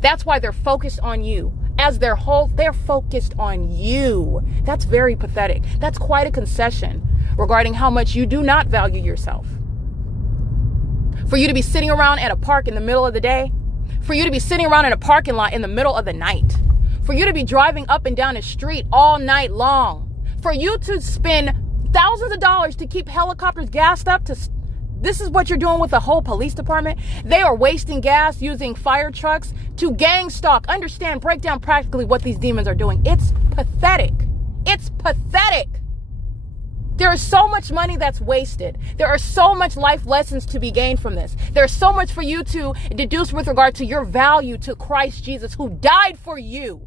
That's why they're focused on you. As their whole, they're focused on you. That's very pathetic. That's quite a concession regarding how much you do not value yourself. For you to be sitting around at a park in the middle of the day, for you to be sitting around in a parking lot in the middle of the night, for you to be driving up and down the street all night long, for you to spend thousands of dollars to keep helicopters gassed up to... This is what you're doing with the whole police department. They are wasting gas using fire trucks to gang stalk. Understand, break down practically what these demons are doing. It's pathetic. It's pathetic. There is so much money that's wasted. There are so much life lessons to be gained from this. There's so much for you to deduce with regard to your value to Christ Jesus, who died for you.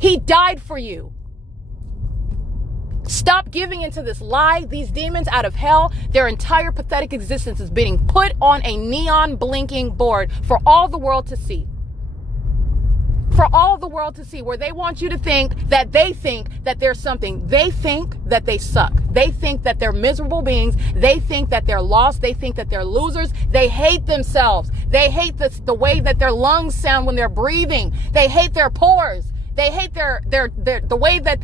He died for you. Stop giving into this lie. These demons out of hell, their entire pathetic existence is being put on a neon blinking board for all the world to see. For all the world to see, where they want you to think that they're something. They think that they suck. They think that they're miserable beings. They think that they're lost. They think that they're losers. They hate themselves. They hate the way that their lungs sound when they're breathing. They hate their pores. They hate the way that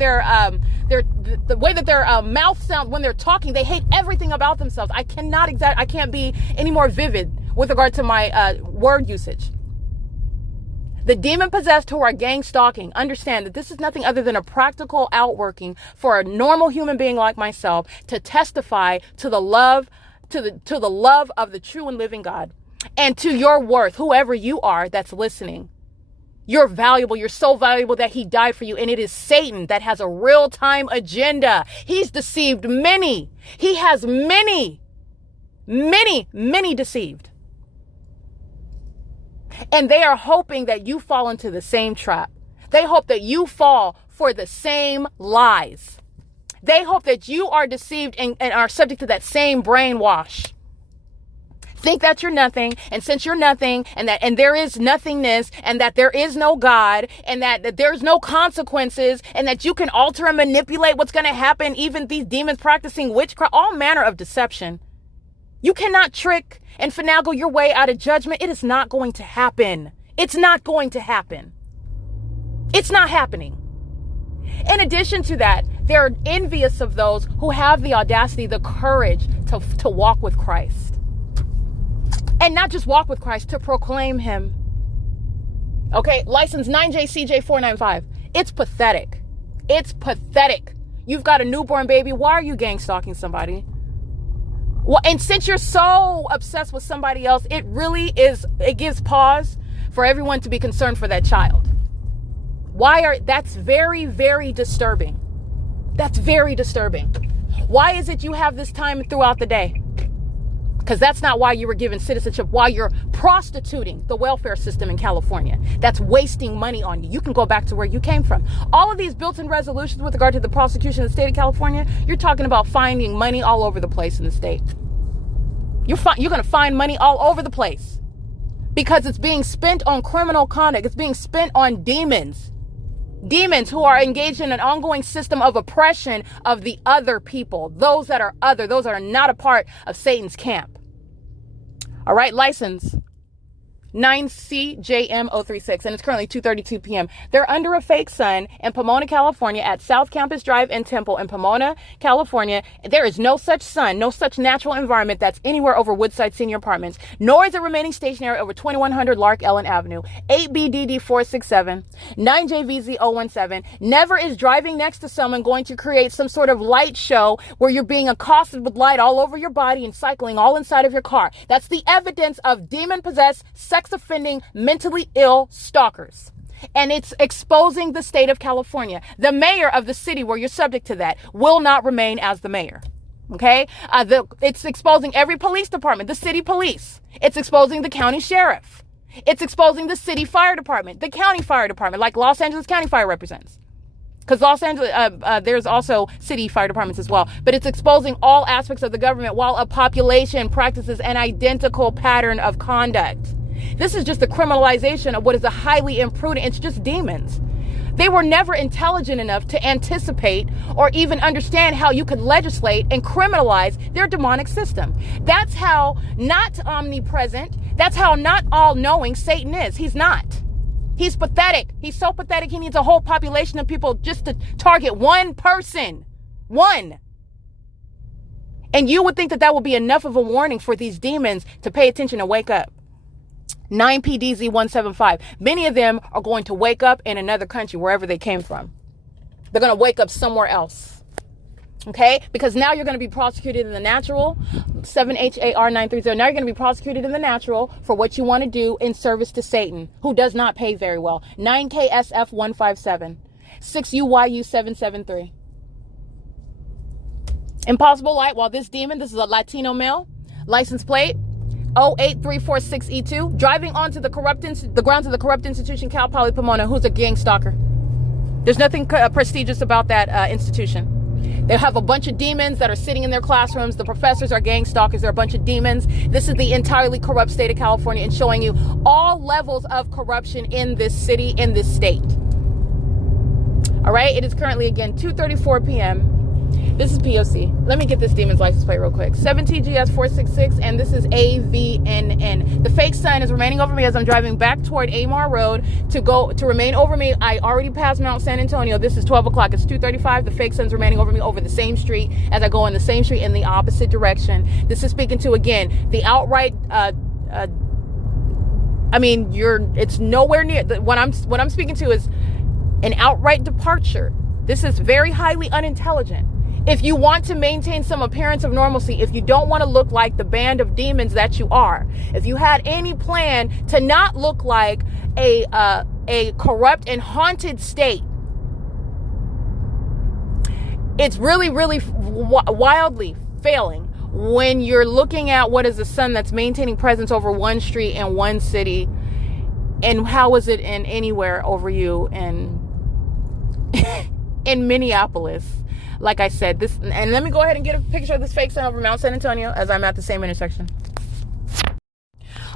their mouth sounds when they're talking. They hate everything about themselves. I can't be any more vivid with regard to my word usage. The demon possessed who are gang stalking understand that this is nothing other than a practical outworking for a normal human being like myself to testify to the love of the true and living God, and to your worth, whoever you are that's listening. You're valuable. You're so valuable that he died for you. And it is Satan that has a real-time agenda. He's deceived many. He has many deceived. And they are hoping that you fall into the same trap. They hope that you fall for the same lies. They hope that you are deceived and are subject to that same brainwash. Think that you're nothing, and since you're nothing, and there is nothingness, and that there is no God, and that there's no consequences, and that you can alter and manipulate what's going to happen, even these demons practicing witchcraft, all manner of deception. You cannot trick and finagle your way out of judgment. It is not going to happen. It's not going to happen. It's not happening. In addition to that, they're envious of those who have the audacity, the courage to walk with Christ. And not just walk with Christ, to proclaim him. Okay, license 9JCJ495. It's pathetic. It's pathetic. You've got a newborn baby. Why are you gang stalking somebody? Well, and since you're so obsessed with somebody else, it gives pause for everyone to be concerned for that child. That's very, very disturbing. That's very disturbing. Why is it you have this time throughout the day? Because that's not why you were given citizenship, why you're prostituting the welfare system in California. That's wasting money on you. You can go back to where you came from. All of these built-in resolutions with regard to the prosecution of the state of California, you're talking about finding money all over the place in the state. You're going to find money all over the place because it's being spent on criminal conduct. It's being spent on demons. Demons who are engaged in an ongoing system of oppression of the other people, those that are other, those that are not a part of Satan's camp. All right, license 9CJM036, and it's currently 2:32 p.m. They're under a fake sun in Pomona, California at South Campus Drive and Temple in Pomona, California. There is no such sun, no such natural environment that's anywhere over Woodside Senior Apartments, nor is it remaining stationary over 2100 Lark Ellen Avenue, 8BDD467, 9JVZ017. Never is driving next to someone going to create some sort of light show where you're being accosted with light all over your body and cycling all inside of your car. That's the evidence of demon-possessed, sex-offending, mentally ill stalkers. And it's exposing the state of California. The mayor of the city where you're subject to that will not remain as the mayor. Okay? It's exposing every police department, the city police. It's exposing the county sheriff. It's exposing the city fire department, the county fire department, like Los Angeles County Fire represents. Because Los Angeles, there's also city fire departments as well. But it's exposing all aspects of the government while a population practices an identical pattern of conduct. This is just the criminalization of what is a highly imprudent. It's just demons. They were never intelligent enough to anticipate or even understand how you could legislate and criminalize their demonic system. That's how not omnipresent, that's how not all-knowing Satan is. He's not. He's pathetic. He's so pathetic, he needs a whole population of people just to target one person. One. And you would think that would be enough of a warning for these demons to pay attention and wake up. 9PDZ175. Many of them are going to wake up in another country, wherever they came from. They're going to wake up somewhere else. Okay? Because now you're going to be prosecuted in the natural. 7HAR930. Now you're going to be prosecuted in the natural for what you want to do in service to Satan, who does not pay very well. 9KSF157. 6UYU773. Impossible light. While this demon, this is a Latino male, license plate 08346E2, driving onto the grounds of the corrupt institution Cal Poly Pomona, who's a gang stalker. There's nothing prestigious about that institution. They have a bunch of demons that are sitting in their classrooms. The professors are gang stalkers. They're a bunch of demons. This is the entirely corrupt state of California, and showing you all levels of corruption in this city, in this state. All right, it is currently, again, 2:34 p.m. This is P.O.C. Let me get this demon's license plate real quick. 7TGS466, and this is AVNN. The fake sun is remaining over me as I'm driving back toward Amar Road to remain over me. I already passed Mount San Antonio. This is 12 o'clock. It's 2:35. The fake sun's remaining over me over the same street as I go in the same street in the opposite direction. This is speaking to, again, the outright, it's nowhere near, what I'm speaking to is an outright departure. This is very highly unintelligent. If you want to maintain some appearance of normalcy, if you don't want to look like the band of demons that you are, if you had any plan to not look like a a corrupt and haunted state. It's really, really wildly failing when you're looking at what is a sun that's maintaining presence over one street in one city, and how is it in anywhere over you in in Minneapolis. Like I said, this, and let me go ahead and get a picture of this fake sun over Mount San Antonio as I'm at the same intersection.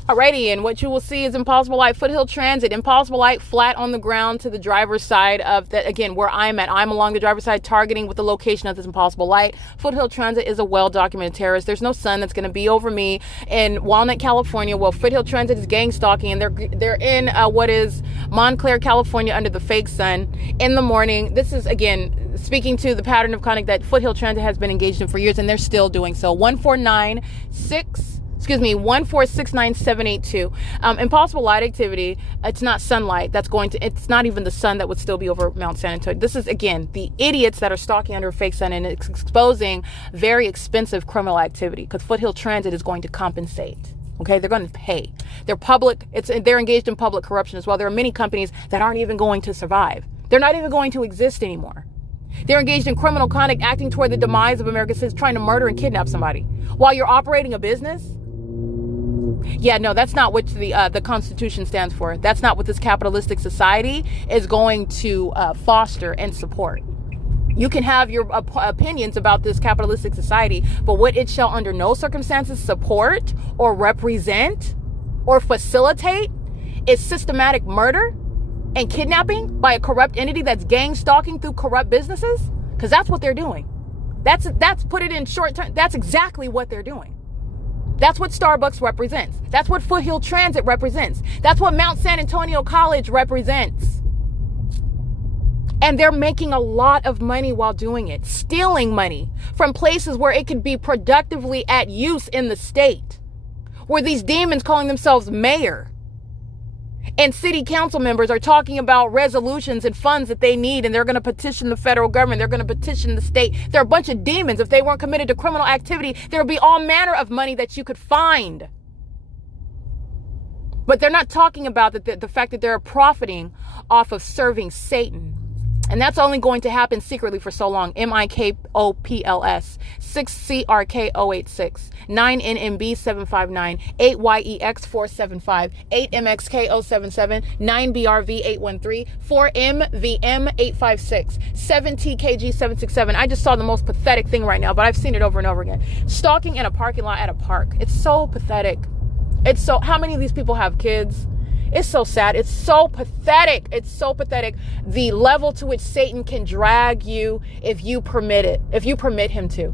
Alrighty, and what you will see is Impossible Light Foothill Transit. Impossible Light flat on the ground to the driver's side of that. Again, where I'm at, I'm along the driver's side, targeting with the location of this Impossible Light. Foothill Transit is a well-documented terrorist. There's no sun that's going to be over me in Walnut, California. Well, Foothill Transit is gang stalking, and they're in what is Montclair, California, under the fake sun in the morning. This is, again, speaking to the pattern of conduct that Foothill Transit has been engaged in for years, and they're still doing so. 1469782. Impossible light activity. It's not sunlight that's going to, it's not even the sun that would still be over Mount San Antonio. This is, again, the idiots that are stalking under a fake sun, and it's exposing very expensive criminal activity, because Foothill Transit is going to compensate. Okay, they're going to pay. They're public. They're engaged in public corruption as well. There are many companies that aren't even going to survive. They're not even going to exist anymore. They're engaged in criminal conduct, acting toward the demise of American citizens, trying to murder and kidnap somebody while you're operating a business. Yeah, no, that's not what the Constitution stands for. That's not what this capitalistic society is going to foster and support. You can have your opinions about this capitalistic society, but what it shall under no circumstances support or represent or facilitate is systematic murder and kidnapping by a corrupt entity that's gang stalking through corrupt businesses, because that's what they're doing. That's put it in short term. That's exactly what they're doing. That's what Starbucks represents. That's what Foothill Transit represents. That's what Mount San Antonio College represents. And they're making a lot of money while doing it, stealing money from places where it could be productively at use in the state, where these demons calling themselves mayor and city council members are talking about resolutions and funds that they need, and they're going to petition the federal government. They're going to petition the state. They're a bunch of demons. If they weren't committed to criminal activity, there would be all manner of money that you could find. But they're not talking about the fact that they're profiting off of serving Satan. And that's only going to happen secretly for so long. MIKOPLS 6CRK086 9NMB 759 8YEX 475 8MXK 077 9BRV 813 4MVM 856 7TKG 767. I just saw the most pathetic thing right now, but I've seen it over and over again. Stalking in a parking lot at a park. It's so pathetic. It's so, how many of these people have kids? It's so sad. It's so pathetic. It's so pathetic. The level to which Satan can drag you if you permit it, if you permit him to.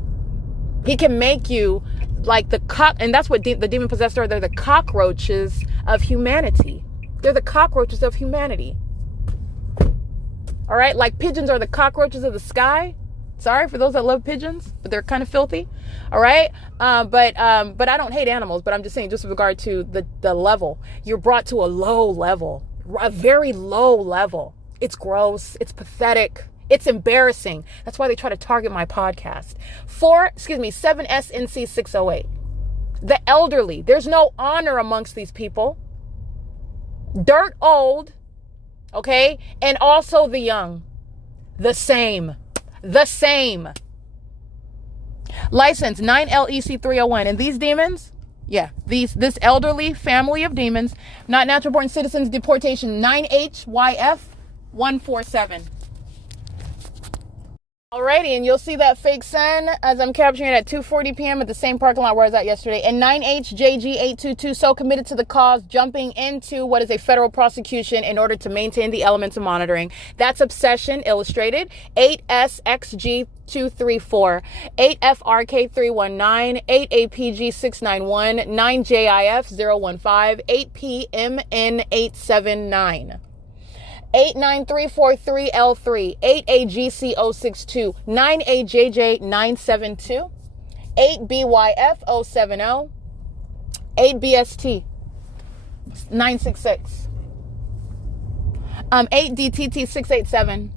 He can make you like the and that's what the demon possessed are. They're the cockroaches of humanity. They're the cockroaches of humanity. All right? Like pigeons are the cockroaches of the sky. Sorry for those that love pigeons, but they're kind of filthy. All right. But I don't hate animals, but I'm just saying, just with regard to the level, you're brought to a low level, a very low level. It's gross. It's pathetic. It's embarrassing. That's why they try to target my podcast. 7SNC608. The elderly. There's no honor amongst these people. Dirt old. Okay. And also the young. The same. License 9LEC301. And these demons, yeah, this elderly family of demons, not natural born citizens, deportation 9HYF147. Alrighty, and you'll see that fake sun as I'm capturing it at 2:40 p.m. at the same parking lot where I was at yesterday. And 9HJG822, so committed to the cause, jumping into what is a federal prosecution in order to maintain the elements of monitoring. That's Obsession Illustrated. 8SXG234, 8FRK319, 8APG691, 9JIF015, 8PMN879. 89343L3, 8AGC062, 9AJJ972, 8BYF070, 8BST966, 8DTT687,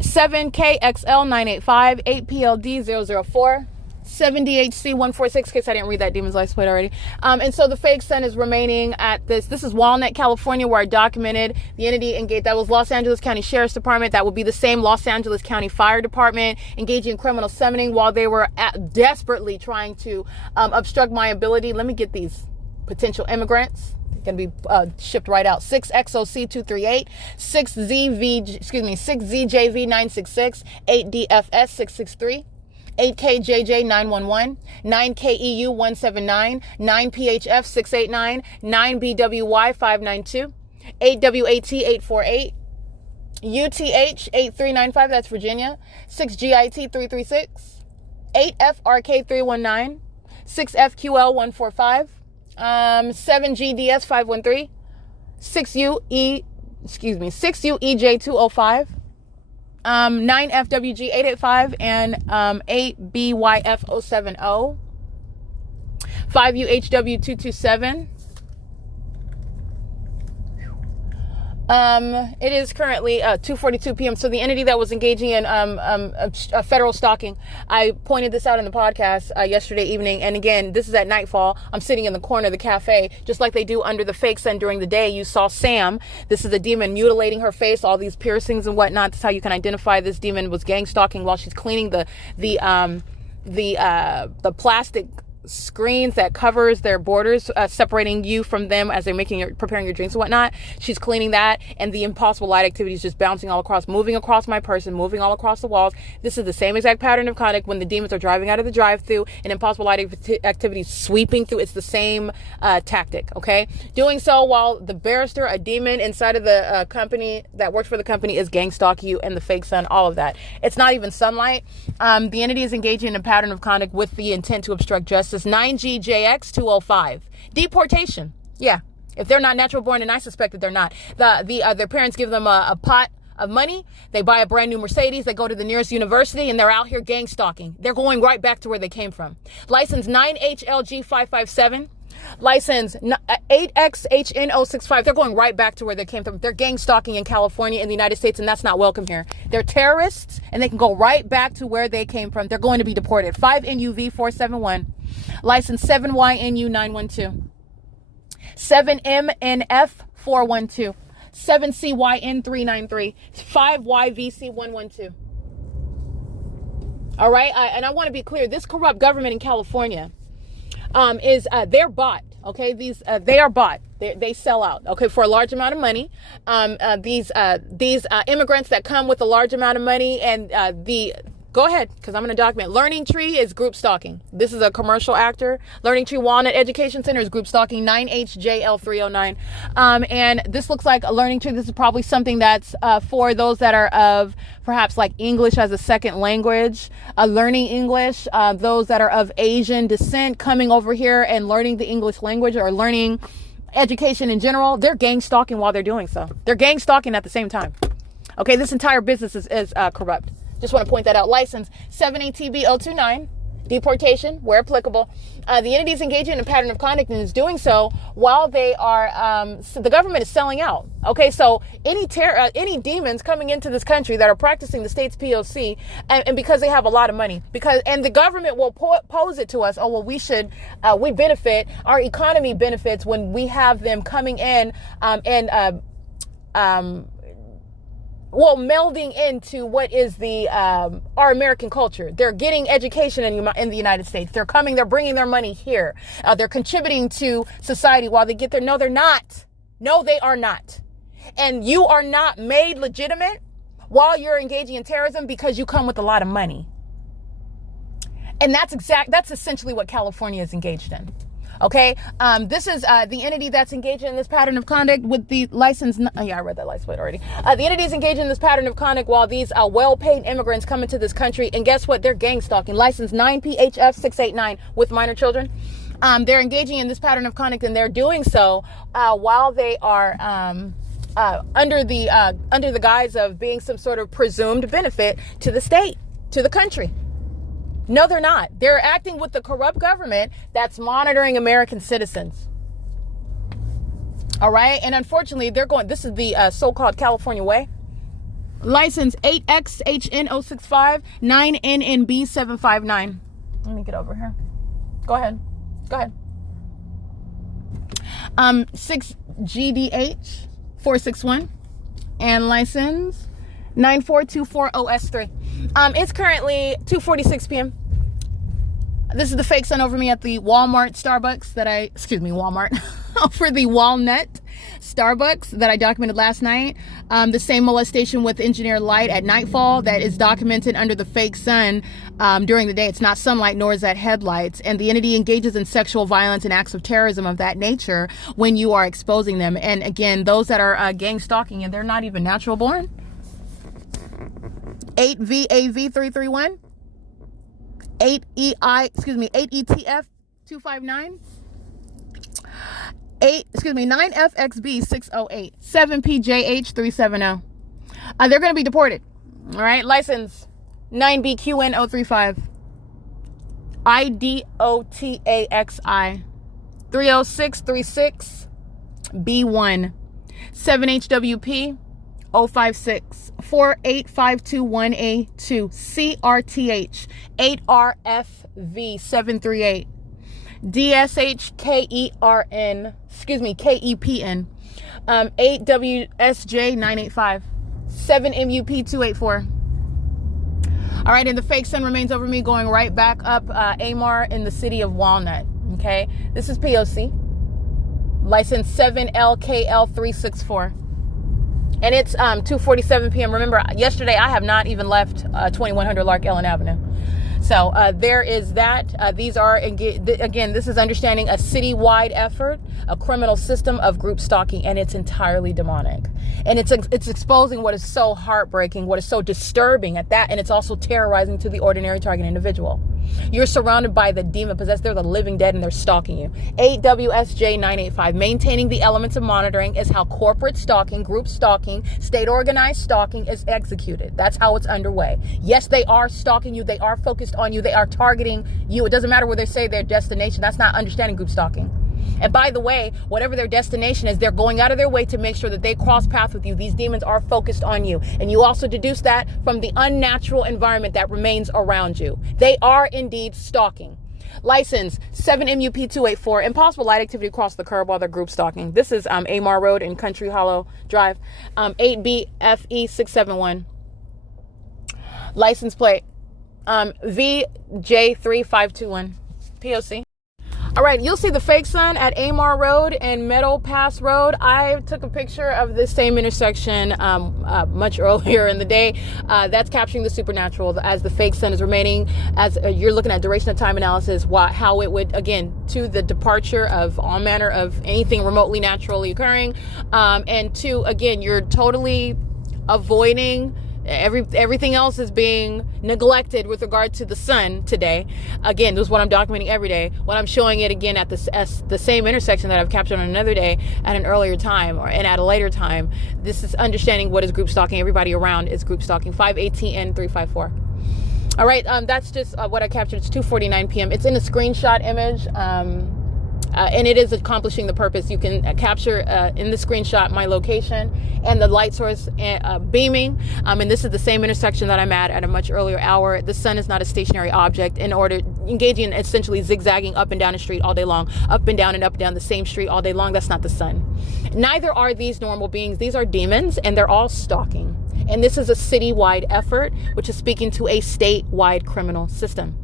7KXL985, 8PLD004, 7DHC146, in case I didn't read that demon's license plate already. And so the fake son is remaining at this. This is WALNUT, California, where I documented the entity engaged. That was Los Angeles County Sheriff's Department. That would be the same Los Angeles County Fire Department engaging in criminal summoning while they were desperately trying to obstruct my ability. Let me get these potential immigrants. Going to be shipped right out. 6XOC238, 6ZJV966, 8DFS663, 8KJJ911, 9KEU179, 9PHF689, 9BWY592, 8WAT848, UTH8395, that's Virginia, 6GIT336, 8FRK319, 6FQL145, 7GDS513, 6UEJ205, 9FWG885, and 8BYF070, 5UHW227. It is currently 2:42 p.m. So the entity that was engaging in federal stalking, I pointed this out in the podcast yesterday evening. And again, this is at nightfall. I'm sitting in the corner of the cafe, just like they do under the fake sun during the day. You saw Sam. This is a demon mutilating her face, all these piercings and whatnot. That's how you can identify this demon was gang stalking while she's cleaning the plastic screens that covers their borders, separating you from them as they're preparing your drinks and whatnot. She's cleaning that, and the impossible light activity is just bouncing all across, moving across my person, moving all across the walls. This is the same exact pattern of conduct when the demons are driving out of the drive-thru and impossible light activity sweeping through. It's the same tactic, okay? Doing so while the barrister, a demon inside of the company that works for the company, is gang stalking you, and the fake sun, all of that. It's not even sunlight. The entity is engaging in a pattern of conduct with the intent to obstruct justice. 9GJX205. Deportation. Yeah. If they're not natural born, and I suspect that they're not. Their parents give them a pot of money. They buy a brand new Mercedes. They go to the nearest university, and they're out here gang stalking. They're going right back to where they came from. License 9HLG557. License 8XHN065. They're going right back to where they came from. They're gang stalking in California, in the United States, and that's not welcome here. They're terrorists, and they can go right back to where they came from. They're going to be deported. 5NUV471. License 7YNU912. 7MNF412. 7CYN393. 5YVC112. All right? And I want to be clear. This corrupt government in California they're bought. Okay, they are bought. They sell out. Okay, for a large amount of money. These immigrants that come with a large amount of money, and go ahead, because I'm going to document. Learning Tree is group stalking. This is a commercial actor. Learning Tree WALNUT Education Center is group stalking. 9HJL309. And this looks like a Learning Tree. This is probably something that's for those that are of perhaps like English as a second language, learning English, those that are of Asian descent coming over here and learning the English language or learning education in general. They're gang stalking while they're doing so. They're gang stalking at the same time. Okay, this entire business is corrupt. Just want to point that out. License 7ATB029. Deportation, where applicable. The entity is engaging in a pattern of conduct and is doing so while they are, so the government is selling out. Okay, so any demons coming into this country that are practicing the state's P.O.C. and because they have a lot of money, and the government will pose it to us, oh, well, we benefit, our economy benefits when we have them coming in melding into what is our American culture. They're getting education in the United States. They're coming, they're bringing their money here. They're contributing to society while they get there. No, they're not. No, they are not. And you are not made legitimate while you're engaging in terrorism because you come with a lot of money. And that's essentially what California is engaged in. Okay, this is the entity that's engaged in this pattern of conduct with the license. I read that license plate already. The entity is engaged in this pattern of conduct while these well-paid immigrants come into this country. And guess what? They're gang stalking. License 9PHF689 with minor children. They're engaging in this pattern of conduct, and they're doing so while they are under the guise of being some sort of presumed benefit to the state, to the country. No, they're not. They're acting with the corrupt government that's monitoring American citizens. All right. And unfortunately, this is the so-called California way. License 8XHN065, 9NNB759. Let me get over here. Go ahead. 6GDH 461 and license 94240S3. It's currently 2:46 p.m. This is the fake sun over me at the Walmart for the Walnut Starbucks that I documented last night. The same molestation with engineered light at nightfall that is documented under the fake sun during the day. It's not sunlight, nor is that headlights. And the entity engages in sexual violence and acts of terrorism of that nature when you are exposing them. And again, those that are gang stalking, and they're not even natural born. 8VAV331. 8ETF 259. 9FXB 608. 7PJH 370. They're going to be deported. All right. License 9BQN 035. IDOTAXI 30636 B1. 7HWP 056 48521A2 CRTH 8RFV 738 DSHKERN KEPN 8WSJ 985 7MUP 284. All right, and the fake sun remains over me, going right back up Amar in the city of Walnut. Okay, this is P.O.C. license 7LKL 364. And it's 2:47 p.m. Remember, yesterday I have not even left 2100 LARK Ellen Avenue. So there is that. These are, again, this is understanding a citywide effort, a criminal system of group stalking, and it's entirely demonic. And it's exposing what is so heartbreaking, what is so disturbing at that, and it's also terrorizing to the ordinary target individual. You're surrounded by the demon possessed. They're the living dead, and they're stalking you. 8WSJ 985. Maintaining the elements of monitoring is how corporate stalking, group stalking, state organized stalking is executed. That's how it's underway. Yes, they are stalking you. They are focused on you. They are targeting you. It doesn't matter where they say their destination. That's not understanding group stalking. And by the way, whatever their destination is, they're going out of their way to make sure that they cross paths with you. These demons are focused on you. And you also deduce that from the unnatural environment that remains around you. They are indeed stalking. License 7MUP 284. Impossible light activity across the curb while they're group stalking. This is Amar Road in Country Hollow Drive. 8BFE 671. License plate VJ3521. P.O.C. All right, you'll see the fake sun at Amar Road and Meadow Pass Road. I took a picture of this same intersection much earlier in the day. That's capturing the supernatural as the fake sun is remaining, as you're looking at duration of time analysis, how it would, again, to the departure of all manner of anything remotely naturally occurring. And two, again, you're totally avoiding everything else is being neglected with regard to the sun today. Again, this is what I'm documenting every day. When I'm showing it again at the same intersection that I've captured on another day at an earlier time and at a later time, this is understanding what is group stalking. Everybody around is group stalking. 5ATN 354. All right, that's just what I captured. It's 2:49 p.m. It's in a screenshot image. And it is accomplishing the purpose. You can capture in the screenshot my location and the light source beaming. And this is the same intersection that I'm at a much earlier hour. The sun is not a stationary object. In order engaging in essentially zigzagging up and down a street all day long, up and down the same street all day long. That's not the sun. Neither are these normal beings. These are demons, and they're all stalking. And this is a citywide effort, which is speaking to a statewide criminal system.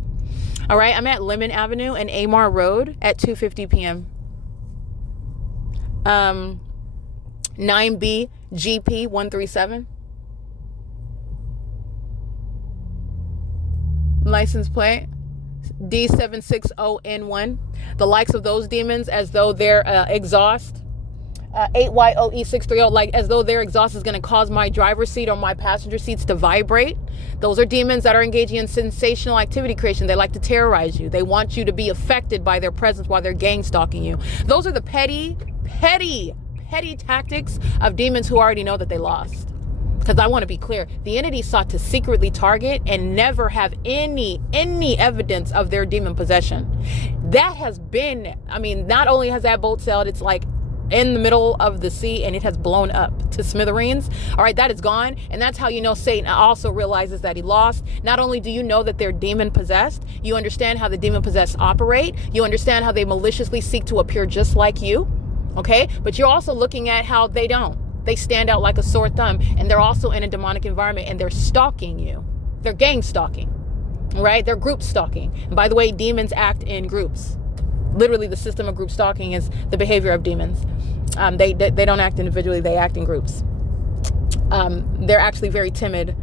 All right, I'm at Lemon Avenue and Amar Road at 2:50 p.m. 9B GP 137. License plate D760N1. The likes of those demons, as though their exhaust 8YOE630, like as though their exhaust is going to cause my driver's seat or my passenger seats to vibrate. Those are demons that are engaging in sensational activity creation. They like to terrorize you. They want you to be affected by their presence while they're gang stalking you. Those are the petty tactics of demons who already know that they lost. Because I want to be clear, the entity sought to secretly target and never have any evidence of their demon possession. That has been, I mean, not only has that boat sailed, it's like in the middle of the sea and it has blown up to smithereens. All right, that is gone. And that's how you know Satan also realizes that he lost. Not only do you know that they're demon possessed, you understand how the demon possessed operate. You understand how they maliciously seek to appear just like you. Okay, but you're also looking at how they don't. They stand out like a sore thumb, and they're also in a demonic environment, and they're stalking you. They're gang stalking, right? They're group stalking. And by the way, demons act in groups. Literally, the system of group stalking is the behavior of demons. They don't act individually, they act in groups. They're actually very timid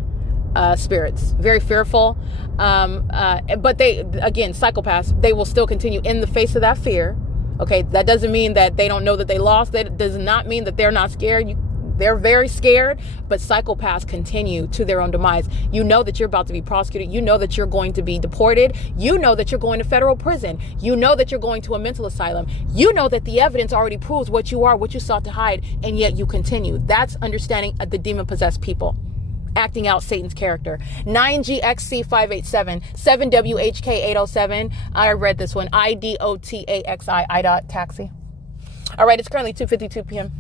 spirits, very fearful. But they, again, psychopaths, they will still continue in the face of that fear. Okay, that doesn't mean that they don't know that they lost. That does not mean that they're not scared. They're very scared, but psychopaths continue to their own demise. You know that you're about to be prosecuted. You know that you're going to be deported. You know that you're going to federal prison. You know that you're going to a mental asylum. You know that the evidence already proves what you are, what you sought to hide, and yet you continue. That's understanding the demon-possessed people acting out Satan's character. 9GXC587, 7WHK807. I read this one. IDOTAXI, IDOT taxi. All right, it's currently 2:52 p.m.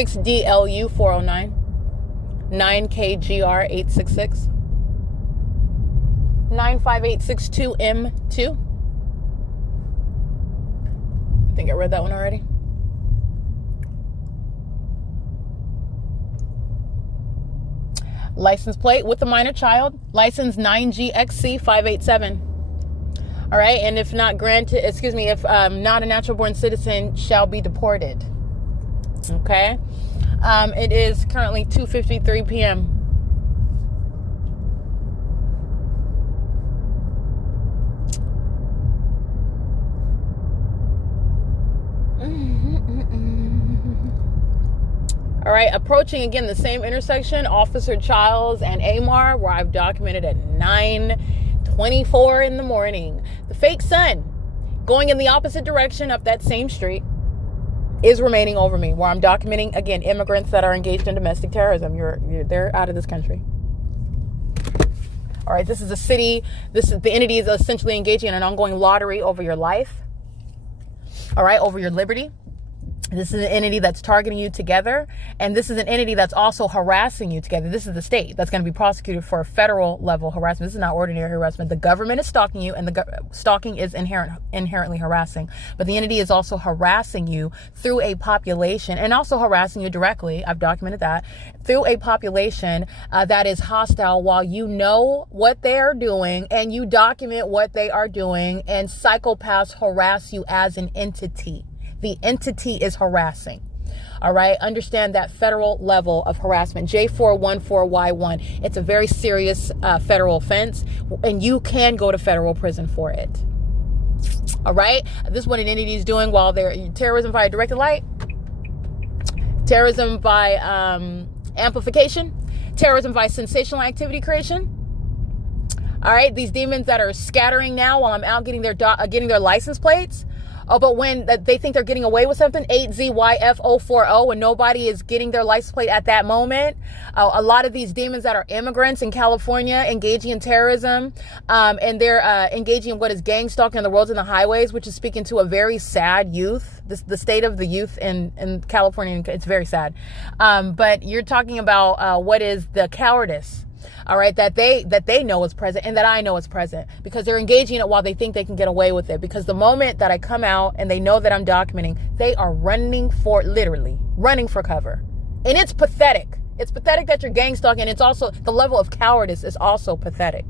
DLU 409, 9KGR 866, 95862M2. I think I read that one already. License plate with a minor child, license 9GXC587. All right, and if not granted, if not a natural born citizen, shall be deported. Okay, it is currently 2:53 p.m. All right, approaching again the same intersection, Officer Childs and Amar, where I've documented at 9:24 in the morning. The fake sun going in the opposite direction up that same street is remaining over me, where I'm documenting, again, immigrants that are engaged in domestic terrorism. They're out of this country. All right, this is a city. The entity is essentially engaging in an ongoing lottery over your life. All right, over your liberty. This is an entity that's targeting you together, and this is an entity that's also harassing you together. This is the state that's going to be prosecuted for a federal level harassment. This is not ordinary harassment. The government is stalking you, and stalking is inherently harassing. But the entity is also harassing you through a population, and also harassing you directly. I've documented that through a population that is hostile. While you know what they are doing, and you document what they are doing, and psychopaths harass you as an entity. The entity is harassing. All right. Understand that federal level of harassment, J414Y1. It's a very serious federal offense, and you can go to federal prison for it. All right. This is what an entity is doing while they're terrorism via directed light, terrorism by amplification, terrorism by sensational activity creation. All right. These demons that are scattering now while I'm out getting their license plates. Oh, but when they think they're getting away with something, 8ZYF040, and nobody is getting their license plate at that moment. A lot of these demons that are immigrants in California engaging in terrorism, and they're engaging in what is gang stalking on the roads and the highways, which is speaking to a very sad youth. The state of the youth in California, it's very sad. But you're talking about what is the cowardice. All right, that they know is present, and that I know is present, because they're engaging in it while they think they can get away with it. Because the moment that I come out and they know that I'm documenting, they are literally running for cover. And it's pathetic. It's pathetic that you're gang stalking. It's also, the level of cowardice is also pathetic.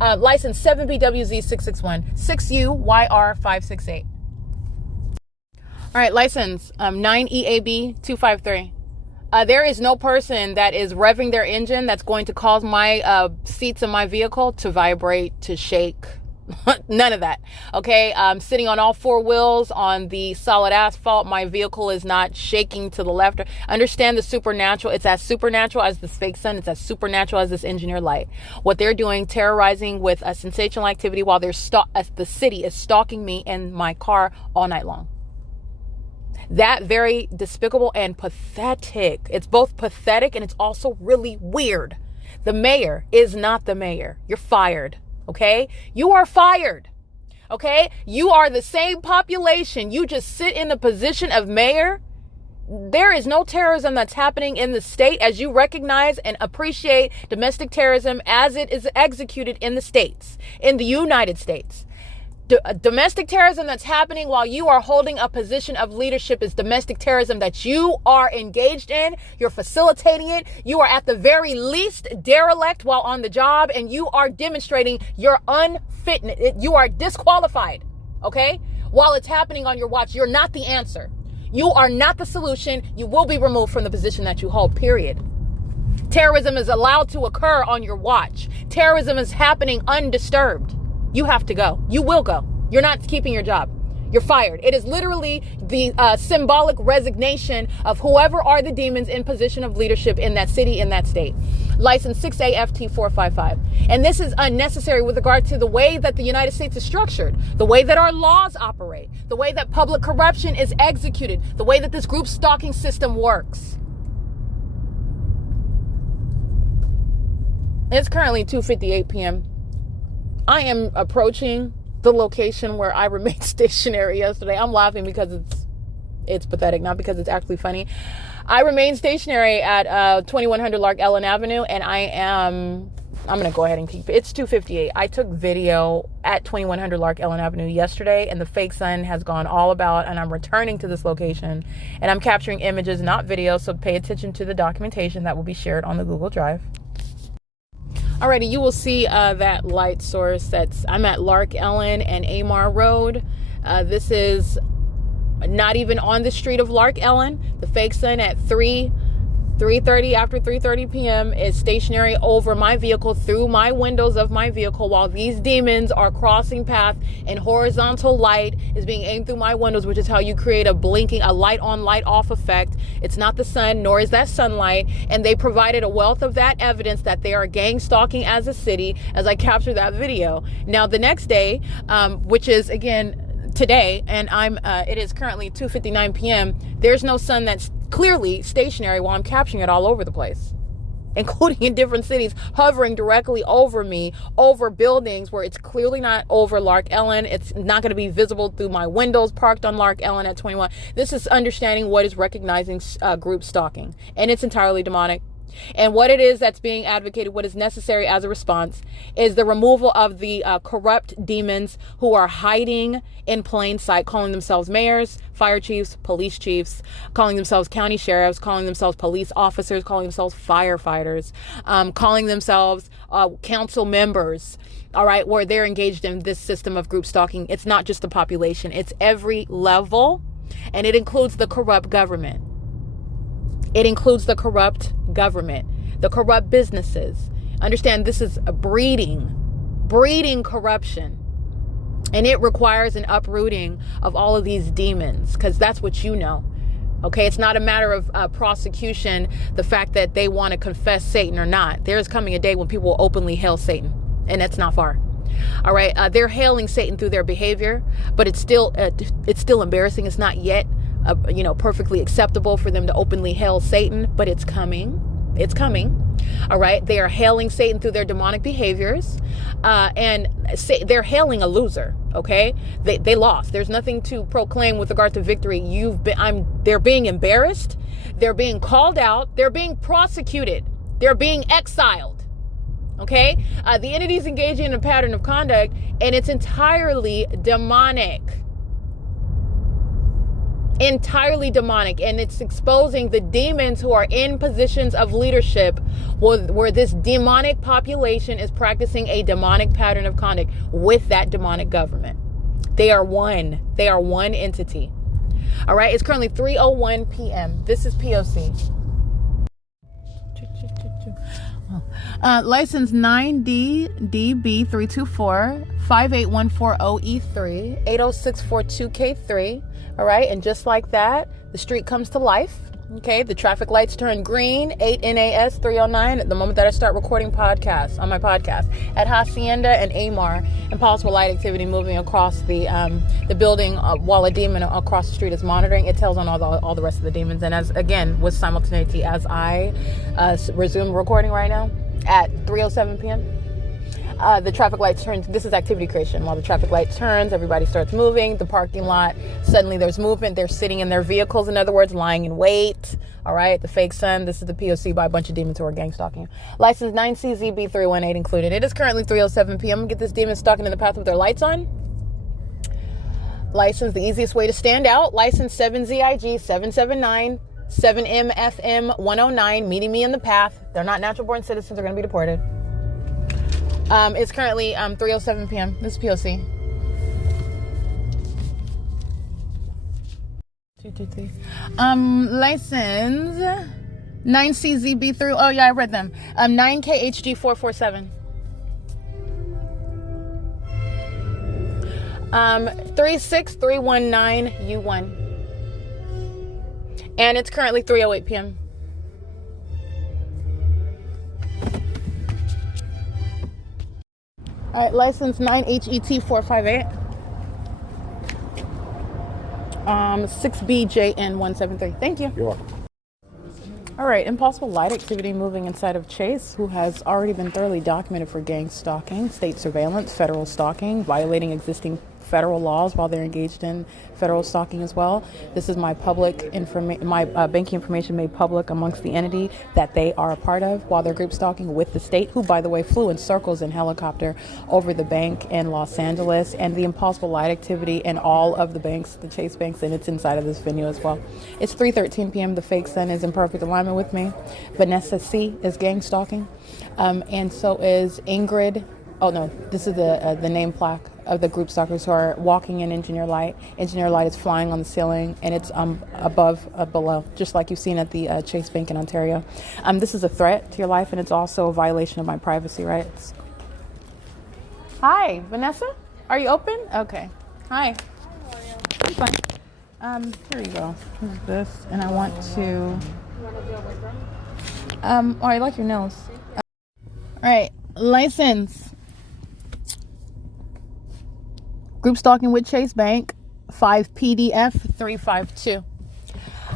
License 7BWZ661, 6UYR568. All right, license 9EAB253. There is no person that is revving their engine that's going to cause my seats in my vehicle to vibrate, to shake. None of that. Okay. I'm sitting on all four wheels on the solid asphalt. My vehicle is not shaking to the left. Understand the supernatural. It's as supernatural as this fake sun. It's as supernatural as this engineered light. What they're doing, terrorizing with a sensational activity while the city is stalking me in my car all night long. That very despicable and pathetic. It's both pathetic and it's also really weird. The mayor is not the mayor. You're fired. Okay? You are fired. Okay? You are the same population. You just sit in the position of mayor. There is no terrorism that's happening in the state as you recognize and appreciate domestic terrorism as it is executed in the states, in the United States. Domestic terrorism that's happening while you are holding a position of leadership is domestic terrorism that you are engaged in. You're facilitating it. You are at the very least derelict while on the job, and you are demonstrating your unfitness. You are disqualified. Okay? While it's happening on your watch, you're not the answer. You are not the solution. You will be removed from the position that you hold, period. Terrorism is allowed to occur on your watch. Terrorism is happening undisturbed. You have to go. You will go. You're not keeping your job. You're fired. It is literally the symbolic resignation of whoever are the demons in position of leadership in that city, in that state. License 6AFT455. And this is unnecessary with regard to the way that the United States is structured, the way that our laws operate, the way that public corruption is executed, the way that this group stalking system works. It's currently 2:58 p.m. I am approaching the location where I remained stationary yesterday. I'm laughing because it's pathetic, not because it's actually funny. I remained stationary at 2100 Lark Ellen Avenue, and I'm going to go ahead and keep it. It's 2:58. I took video at 2100 Lark Ellen Avenue yesterday, and the fake sun has gone all about, and I'm returning to this location, and I'm capturing images, not video, so pay attention to the documentation that will be shared on the Google Drive. Alrighty, you will see that light source. I'm at Lark Ellen and Amar Road. This is not even on the street of Lark Ellen. The fake sun at 3:30 after 3:30 p.m. is stationary over my vehicle, through my windows of my vehicle, while these demons are crossing path, and horizontal light is being aimed through my windows, which is how you create a light on, light off effect. It's not the sun, nor is that sunlight. And they provided a wealth of that evidence that they are gang stalking as a city as I captured that video. Now, the next day, which is again today, and it is currently 2:59 p.m. There's no sun that's clearly stationary while I'm capturing it all over the place, including in different cities, hovering directly over me, over buildings where it's clearly not over Lark Ellen. It's not going to be visible through my windows parked on Lark Ellen at 21. This is understanding what is recognizing group stalking, and it's entirely demonic. And what it is that's being advocated, what is necessary as a response, is the removal of the corrupt demons who are hiding in plain sight, calling themselves mayors, fire chiefs, police chiefs, calling themselves county sheriffs, calling themselves police officers, calling themselves firefighters, calling themselves council members. All right, where they're engaged in this system of group stalking. It's not just the population, it's every level, and it includes the corrupt government. It includes the corrupt government, the corrupt businesses. Understand, this is a breeding corruption. And it requires an uprooting of all of these demons, because that's what you know. Okay, it's not a matter of prosecution, the fact that they want to confess Satan or not. There's coming a day when people will openly hail Satan, and that's not far. All right, they're hailing Satan through their behavior, but it's still embarrassing. It's not yet perfectly acceptable for them to openly hail Satan, but it's coming. It's coming. All right. They are hailing Satan through their demonic behaviors, and they're hailing a loser. Okay. They lost. There's nothing to proclaim with regard to victory. They're being embarrassed. They're being called out. They're being prosecuted. They're being exiled. Okay. The entity's engaging in a pattern of conduct, and it's entirely demonic. Entirely demonic, and it's exposing the demons who are in positions of leadership where this demonic population is practicing a demonic pattern of conduct with that demonic government. They are one entity. All right, it's currently 3:01 p.m. This is P.O.C. License 9D-DB324 58140E3 80642K3. All right, and just like that, the street comes to life. Okay, the traffic lights turn green, 8 NAS 309 at the moment that I start recording podcasts on my podcast at Hacienda and Amar. Impossible light activity moving across the building while a demon across the street is monitoring. It tells on all the rest of the demons. And as again with simultaneity, as I resume recording right now at 3:07 p.m. The traffic light turns. This is activity creation. While the traffic light turns, everybody starts moving. The parking lot, suddenly there's movement. They're sitting in their vehicles, in other words, lying in wait. All right, the fake sun. This is the P.O.C. by a bunch of demons who are gang stalking you. License 9CZB318 included. It is currently 3:07 p.m. I'm gonna get this demon stalking in the path with their lights on. License, the easiest way to stand out. License 7ZIG 779 7MFM 109, meeting me in the path. They're not natural born citizens. They're gonna be deported. It's currently 3:07 p.m. This is P.O.C. 223. License 9CZB3. Oh yeah, I read them. 9KHG447. 36319U1. And it's currently 3:08 p.m. All right, license 9HET458. 6BJN173. Thank you. You're welcome. All right, impossible light activity moving inside of Chase, who has already been thoroughly documented for gang stalking, state surveillance, federal stalking, violating existing federal laws while they're engaged in federal stalking as well. This is my public my banking information made public amongst the entity that they are a part of while they're group stalking with the state, who, by the way, flew in circles in helicopter over the bank in Los Angeles, and the impossible light activity in all of the banks, the Chase banks, and it's inside of this venue as well. It's 3:13 p.m. The fake sun is in perfect alignment with me. Vanessa C. is gang stalking, and so is Ingrid. Oh no, this is the name plaque of the group stalkers who are walking in Engineer Light. Engineer Light is flying on the ceiling, and it's below, just like you've seen at the Chase Bank in Ontario. This is a threat to your life, and it's also a violation of my privacy rights. Hi, Vanessa? Are you open? Okay. Hi. I'm fine. Here you go. Here's this, and I want to... oh, I like your nails. All right, license. Group stalking with Chase Bank, 5PDF352.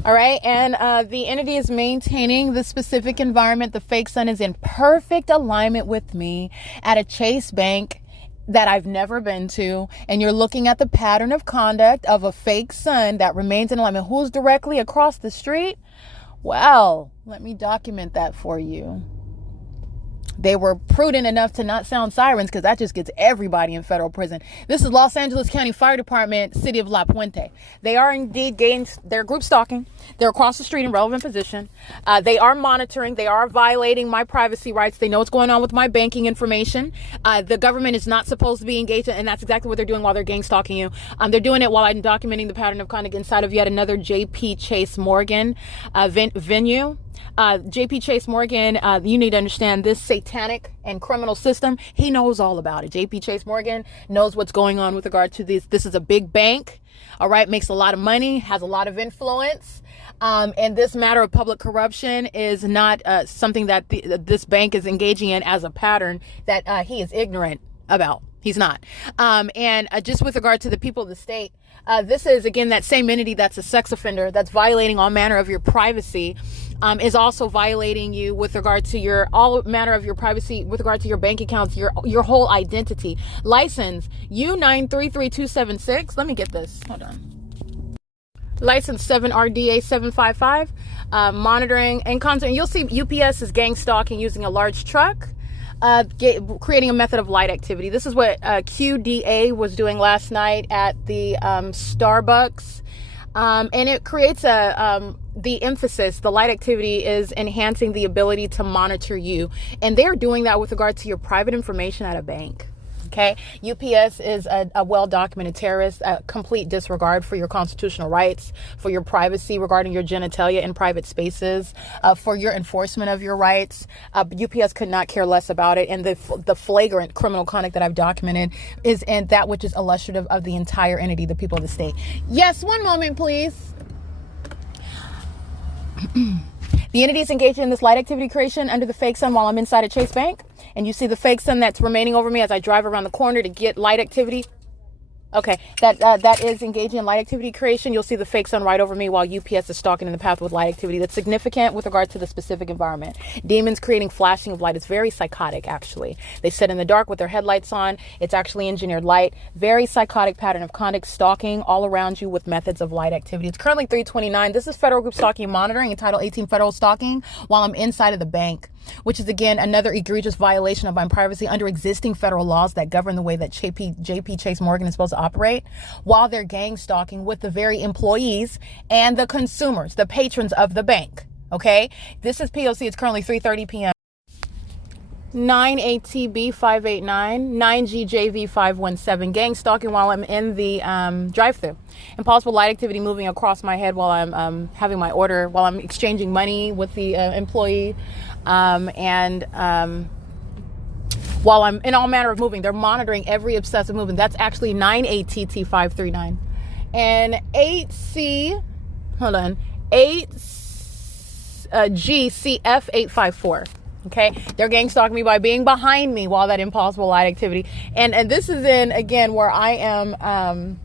All right, and the entity is maintaining the specific environment. The fake sun is in perfect alignment with me at a Chase Bank that I've never been to, and you're looking at the pattern of conduct of a fake sun that remains in alignment. Who's directly across the street? Well, let me document that for you. They were prudent enough to not sound sirens, because that just gets everybody in federal prison. This is Los Angeles County Fire Department, City of La Puente. They are indeed they're group stalking. They're across the street in relevant position. They are monitoring. They are violating my privacy rights. They know what's going on with my banking information. The government is not supposed to be engaged, and that's exactly what they're doing while they're gang stalking you. They're doing it while I'm documenting the pattern of conduct inside of yet another J.P. Chase Morgan venue. J.P. Chase Morgan, you need to understand this satanic and criminal system. He knows all about it. J.P. Chase Morgan knows what's going on with regard to this. This is a big bank, all right, makes a lot of money, has a lot of influence. And this matter of public corruption is not something that this bank is engaging in as a pattern that he is ignorant about. He's not. And just with regard to the people of the state, this is, again, that same entity that's a sex offender that's violating all manner of your privacy, is also violating you with regard to all manner of your privacy, with regard to your bank accounts, your whole identity. License U933276. Let me get this. Hold on. License 7RDA755. Monitoring and content. You'll see UPS is gang stalking using a large truck. Creating a method of light activity. This is what QDA was doing last night at the Starbucks. And it creates the emphasis, the light activity is enhancing the ability to monitor you. And they're doing that with regard to your private information at a bank. Okay, UPS is a well-documented terrorist, a complete disregard for your constitutional rights, for your privacy regarding your genitalia in private spaces, for your enforcement of your rights. UPS could not care less about it. And the flagrant criminal conduct that I've documented is in that which is illustrative of the entire entity, the people of the state. Yes, one moment, please. The entity is engaged in this light activity creation under the fake sun while I'm inside a Chase Bank. And you see the fake sun that's remaining over me as I drive around the corner to get light activity. Okay, that is engaging in light activity creation. You'll see the fake sun right over me while UPS is stalking in the path with light activity. That's significant with regard to the specific environment. Demons creating flashing of light. It's very psychotic, actually. They sit in the dark with their headlights on. It's actually engineered light. Very psychotic pattern of conduct, stalking all around you with methods of light activity. It's currently 3:29. This is Federal Group Stalking and Monitoring and Title 18 Federal Stalking while I'm inside of the bank, which is, again, another egregious violation of my privacy under existing federal laws that govern the way that JP Chase Morgan is supposed to operate, while they're gang stalking with the very employees and the consumers, the patrons of the bank. Okay, this is P.O.C. It's currently 3:30 p.m. 9ATB 589, 9GJV 517, gang stalking while I'm in the drive-thru. Impossible light activity moving across my head while I'm having my order, while I'm exchanging money with the employee, while I'm in all manner of moving. They're monitoring every obsessive movement. That's actually 9ATT 539. And 8GCF 854. Okay, they're gang stalking me by being behind me while that impossible light activity. And this is in, again, where I am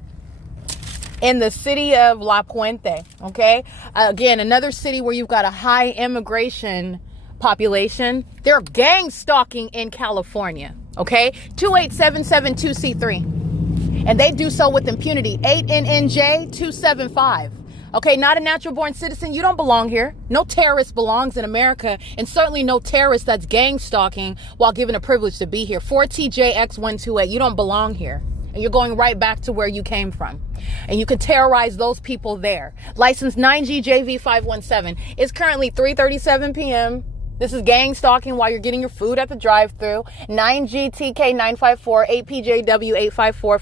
in the city of La Puente. Okay, again, another city where you've got a high immigration population. They're gang stalking in California. Okay, 28772C3, and they do so with impunity. 8NNJ 275. Okay, not a natural born citizen. You don't belong here. No terrorist belongs in America, and certainly no terrorist that's gang stalking while given a privilege to be here. 4TJX128. You don't belong here. And you're going right back to where you came from. And you can terrorize those people there. License 9GJV517. It's currently 3:37 p.m. This is gang stalking while you're getting your food at the drive-thru. 9GTK954, 8PJW854,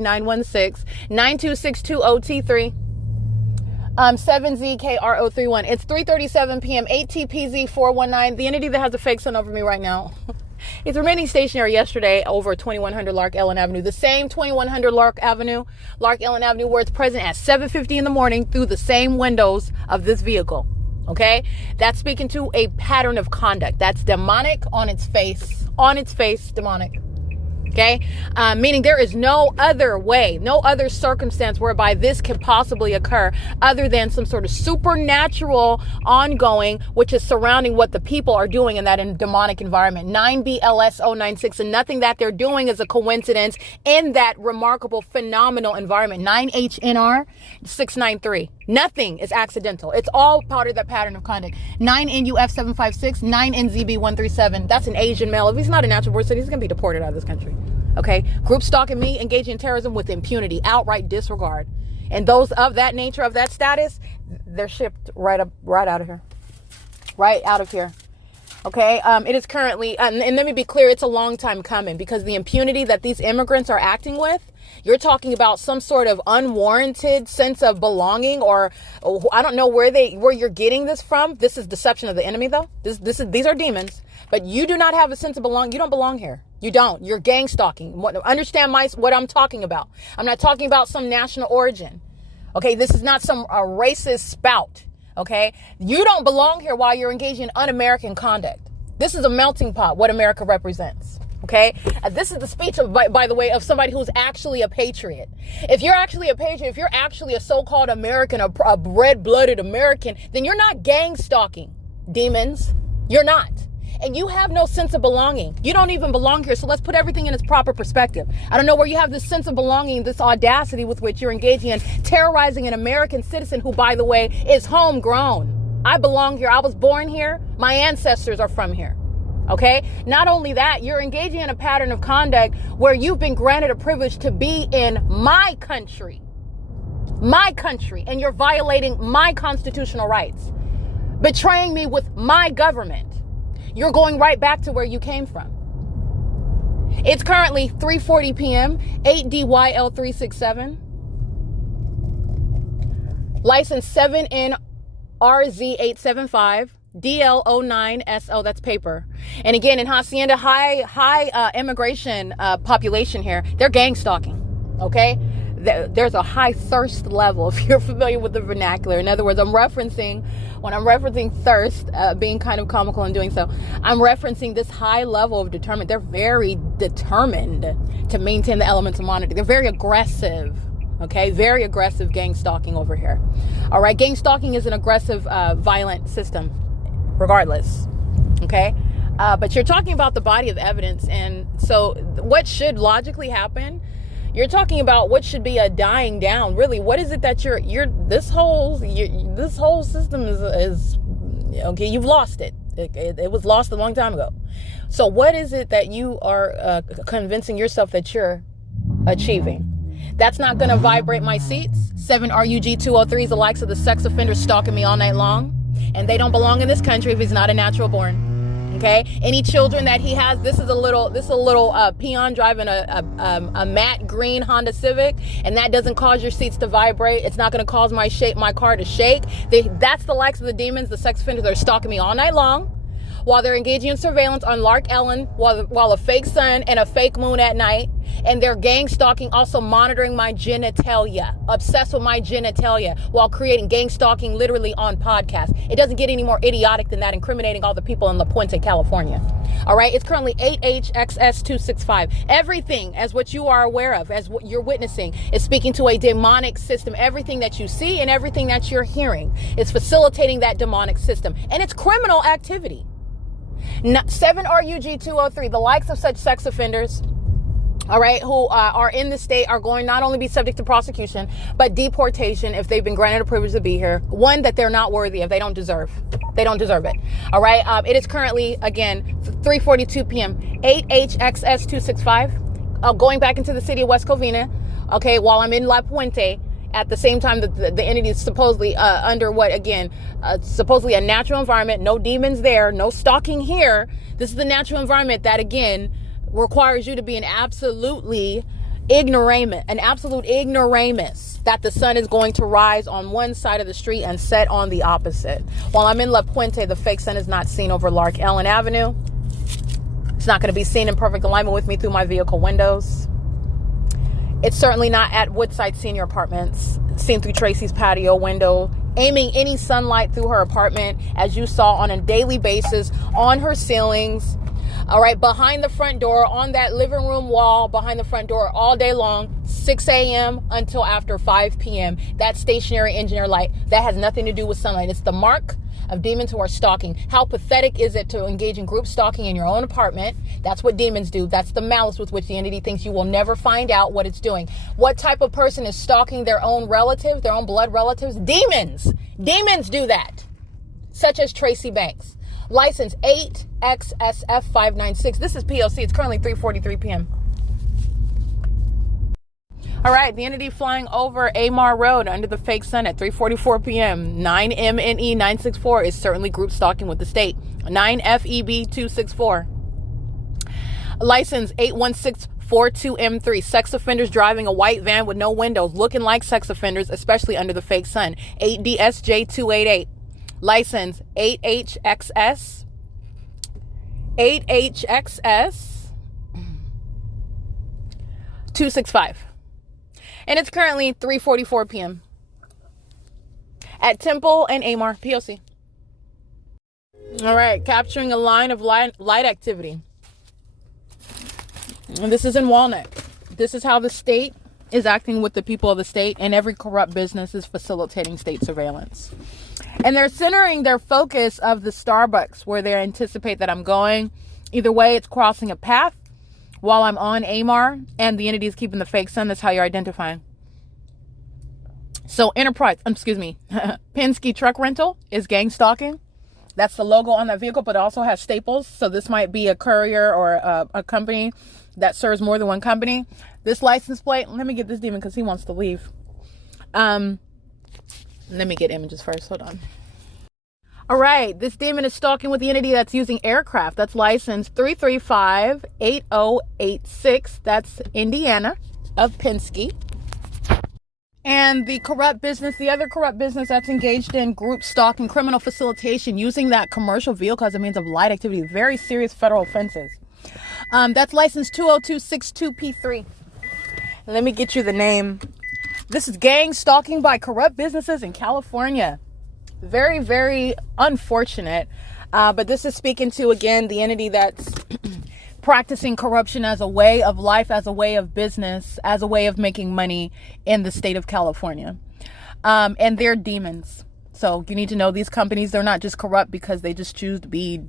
5WBV916, 92620T3. 7ZKRO31. It's 3:37 p.m. 8TPZ419. The entity that has a fake sun over me right now. It's remaining stationary yesterday over 2100 Lark Ellen Avenue. The same 2100 Lark Ellen Avenue, where it's present at 7:50 in the morning through the same windows of this vehicle. Okay? That's speaking to a pattern of conduct. That's demonic on its face. On its face, demonic. Okay, meaning there is no other way, no other circumstance whereby this could possibly occur other than some sort of supernatural ongoing, which is surrounding what the people are doing in that demonic environment. 9BLS096, and nothing that they're doing is a coincidence in that remarkable, phenomenal environment. 9HNR 693. Nothing is accidental. It's all part of that pattern of conduct. 9NUF756, 9NZB137. That's an Asian male. If he's not a natural born citizen, he's going to be deported out of this country. Okay? Group stalking me, engaging in terrorism with impunity, outright disregard. And those of that nature, of that status, they're shipped right out of here. Right out of here. Okay, it is currently, and let me be clear, it's a long time coming, because the impunity that these immigrants are acting with, you're talking about some sort of unwarranted sense of belonging, or I don't know where you're getting this from. This is deception of the enemy, though. These are demons, but you do not have a sense of belonging. You don't belong here. You don't. You're gang stalking. Understand what I'm talking about. I'm not talking about some national origin. Okay, this is not some racist spout. Okay, you don't belong here while you're engaging in un-American conduct. This is a melting pot, what America represents. Okay, this is the speech of, by the way, of somebody who's actually a patriot. If you're actually a patriot, if you're actually a so-called American, a red-blooded American, then you're not gang stalking, demons. You're not. And you have no sense of belonging. You don't even belong here. So let's put everything in its proper perspective. I don't know where you have this sense of belonging, this audacity with which you're engaging in terrorizing an American citizen who, by the way, is homegrown. I belong here. I was born here. My ancestors are from here. Okay? Not only that, you're engaging in a pattern of conduct where you've been granted a privilege to be in my country. My country. And you're violating my constitutional rights. Betraying me with my government. You're going right back to where you came from. It's currently 3:40 p.m., 8DYL367. License 7NRZ875, DL09SO, that's paper. And again, in Hacienda, high immigration population here, they're gang stalking, okay? There's a high thirst level, if you're familiar with the vernacular. In other words, when I'm referencing thirst, being kind of comical in doing so, I'm referencing this high level of determined. They're very determined to maintain the elements of monarchy. They're very aggressive, okay? Very aggressive gang stalking over here. All right, gang stalking is an aggressive, violent system, regardless, okay? But you're talking about the body of evidence, and so what should logically happen? You're talking about what should be a dying down. Really, what is it that this whole system is okay? You've lost it. It was lost a long time ago. So what is it that you are convincing yourself that you're achieving? That's not going to vibrate my seats. 7RUG203 is the likes of the sex offenders stalking me all night long, and they don't belong in this country if he's not a natural born. Okay, any children that he has, this is a little peon driving a matte green Honda Civic, and that doesn't cause your seats to vibrate. It's not going to cause my car to shake. That's the likes of the demons, the sex offenders that are stalking me all night long, while they're engaging in surveillance on LARK Ellen, while a fake sun and a fake moon at night, and they're gang stalking, also monitoring my genitalia, obsessed with my genitalia, while creating gang stalking literally on podcasts. It doesn't get any more idiotic than that, incriminating all the people in La Puente, California. All right, it's currently 8HXS265. Everything, as what you are aware of, as what you're witnessing, is speaking to a demonic system. Everything that you see and everything that you're hearing is facilitating that demonic system, and it's criminal activity. 7RUG203, the likes of such sex offenders, all right, who are in the state are going not only be subject to prosecution, but deportation if they've been granted a privilege to be here. One that they're not worthy of, they don't deserve. They don't deserve it. All right, it is currently, again, 3:42 p.m., 8HXS265, going back into the city of West Covina, okay, while I'm in La Puente. At the same time that the entity is supposedly under supposedly a natural environment, no demons there, no stalking here. This is the natural environment that, again, requires you to be an absolute ignoramus that the sun is going to rise on one side of the street and set on the opposite. While I'm in La Puente, the fake sun is not seen over LARK Ellen Avenue. It's not going to be seen in perfect alignment with me through my vehicle windows. It's certainly not at Woodside Senior Apartments, seen through Tracy's patio window, aiming any sunlight through her apartment, as you saw on a daily basis, on her ceilings, all right, behind the front door, on that living room wall, behind the front door, all day long, 6 a.m. until after 5 p.m. That stationary engineer light, that has nothing to do with sunlight. It's the mark of demons who are stalking. How pathetic is it to engage in group stalking in your own apartment? That's what demons do. That's the malice with which the entity thinks you will never find out what it's doing. What type of person is stalking their own relatives, their own blood relatives? Demons. Demons do that. Such as Tracy Banks. License 8XSF596. This is P.O.C. It's currently 3:43 p.m. All right, the entity flying over Amar Road under the fake sun at 3:44 p.m. 9MNE964 is certainly group stalking with the state. 9FEB264. License 81642M3. Sex offenders driving a white van with no windows, looking like sex offenders, especially under the fake sun. 8DSJ288. License 8HXS 265. And it's currently 3:44 p.m. at Temple and Amar, P.O.C. All right, capturing a line of light activity. And this is in Walnut. This is how the state is acting with the people of the state, and every corrupt business is facilitating state surveillance. And they're centering their focus of the Starbucks where they anticipate that I'm going. Either way, it's crossing a path while I'm on Amar, and the entity is keeping the fake sun. That's how you're identifying. So Penske Truck Rental is gang stalking. That's the logo on that vehicle, but it also has staples. So this might be a courier or a company that serves more than one company. This license plate, let me get this demon because he wants to leave. Let me get images first. Hold on. All right, this demon is stalking with the entity that's using aircraft. That's license 335-8086. That's Indiana of Penske. And the corrupt business, the other corrupt business that's engaged in group stalking, criminal facilitation, using that commercial vehicle as a means of light activity, very serious federal offenses. That's license 20262P3. Let me get you the name. This is gang stalking by corrupt businesses in California. Very, very unfortunate. But this is speaking to, again, the entity that's practicing corruption as a way of life, as a way of business, as a way of making money in the state of California. And they're demons. So you need to know these companies, they're not just corrupt because they just choose to be,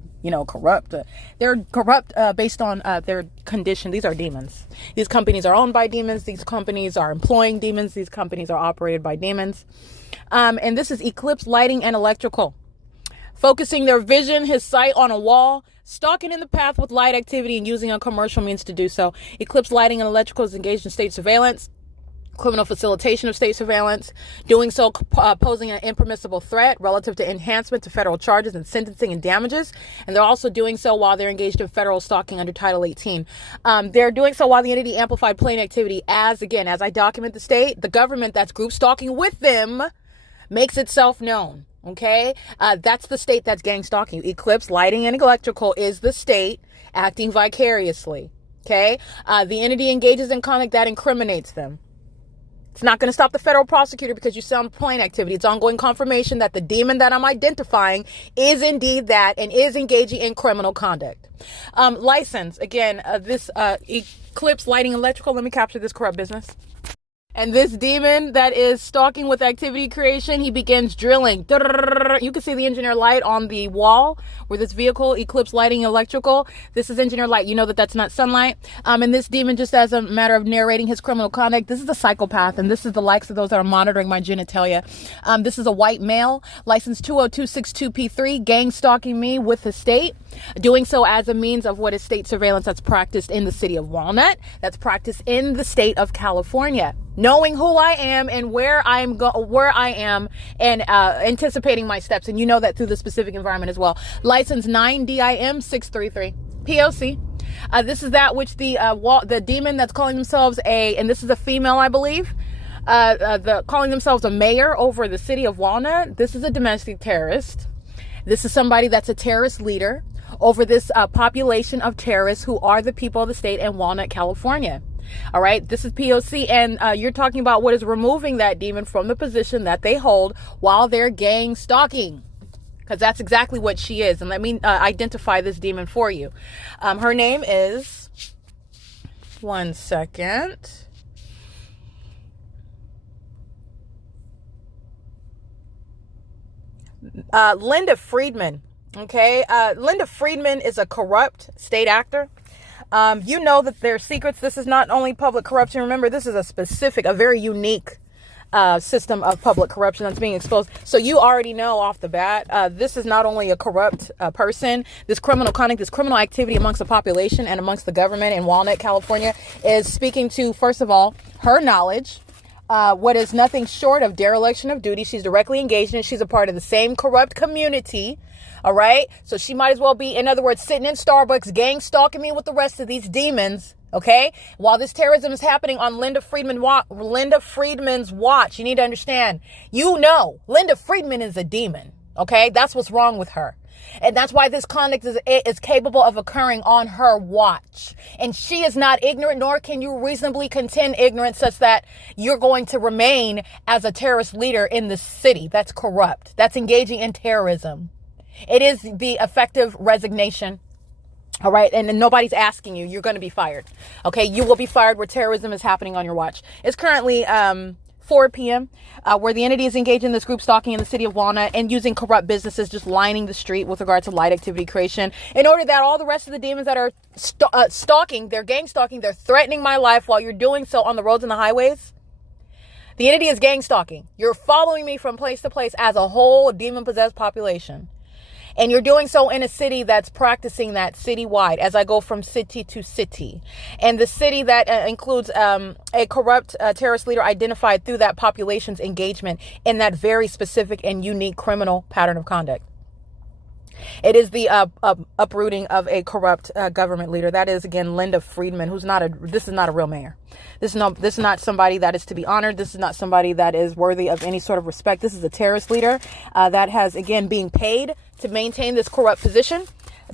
corrupt. They're corrupt based on their condition. These are demons. These companies are owned by demons. These companies are employing demons. These companies are operated by demons. And this is Eclipse Lighting and Electrical. Focusing their vision, his sight on a wall, stalking in the path with light activity and using a commercial means to do so. Eclipse Lighting and Electrical is engaged in state surveillance, criminal facilitation of state surveillance, doing so posing an impermissible threat relative to enhancement to federal charges and sentencing and damages. And they're also doing so while they're engaged in federal stalking under Title 18. They're doing so while the entity amplified plain activity as I document the state, the government that's group stalking with them makes itself known. Okay, that's the state that's gang stalking. Eclipse Lighting and Electrical is the state acting vicariously. Okay, the entity engages in conduct that incriminates them. It's not going to stop the federal prosecutor because you sound plain activity. It's ongoing confirmation that the demon that I'm identifying is indeed that and is engaging in criminal conduct. License, again, this Eclipse Lighting Electrical. Let me capture this corrupt business. And this demon that is stalking with activity creation, he begins drilling. You can see the engineer light on the wall where this vehicle, Eclipse Lighting Electrical. This is engineer light. You know that that's not sunlight. And this demon, just as a matter of narrating his criminal conduct, this is a psychopath. And this is the likes of those that are monitoring my genitalia. This is a white male, license 20262P3, gang stalking me with the state. Doing so as a means of what is state surveillance that's practiced in the city of Walnut, that's practiced in the state of California. Knowing who I am and where I am and anticipating my steps. And you know that through the specific environment as well. License 9DIM633 P.O.C. This is that which the demon that's calling themselves and this is a female, I believe, calling themselves a mayor over the city of Walnut. This is a domestic terrorist. This is somebody that's a terrorist leader over this population of terrorists who are the people of the state in Walnut, California. All right, this is P.O.C. and you're talking about what is removing that demon from the position that they hold while they're gang stalking, because that's exactly what she is. And let me identify this demon for you. Her name is, one second, Linda Friedman. Okay, Linda Friedman is a corrupt state actor. You know that there are secrets. This is not only public corruption. Remember, this is a very unique system of public corruption that's being exposed. So you already know off the bat, this is not only a corrupt person. This criminal conduct, this criminal activity amongst the population and amongst the government in Walnut, California, is speaking to, first of all, her knowledge. What is nothing short of dereliction of duty. She's directly engaged in it. She's a part of the same corrupt community. All right. So she might as well be, in other words, sitting in Starbucks, gang stalking me with the rest of these demons. Okay. While this terrorism is happening on Linda Friedman's watch, you need to understand, Linda Friedman is a demon. Okay. That's what's wrong with her. And that's why this conduct is capable of occurring on her watch. And she is not ignorant, nor can you reasonably contend ignorance such that you're going to remain as a terrorist leader in this city. That's corrupt. That's engaging in terrorism. It is the effective resignation. All right. And nobody's asking you. You're going to be fired. Okay. You will be fired where terrorism is happening on your watch. It's currently 4 p.m. Where the entity is engaged in this group stalking in the city of Walnut and using corrupt businesses just lining the street with regard to light activity creation in order that all the rest of the demons that are stalking, they're gang stalking, they're threatening my life while you're doing so on the roads and the highways. The entity is gang stalking. You're following me from place to place as a whole demon-possessed population. And you're doing so in a city that's practicing that citywide as I go from city to city. And the city that includes a corrupt terrorist leader identified through that population's engagement in that very specific and unique criminal pattern of conduct. It is the uprooting of a corrupt government leader. That is, again, Linda Friedman, this is not a real mayor. This is not somebody that is to be honored. This is not somebody that is worthy of any sort of respect. This is a terrorist leader that has, again, being paid to maintain this corrupt position,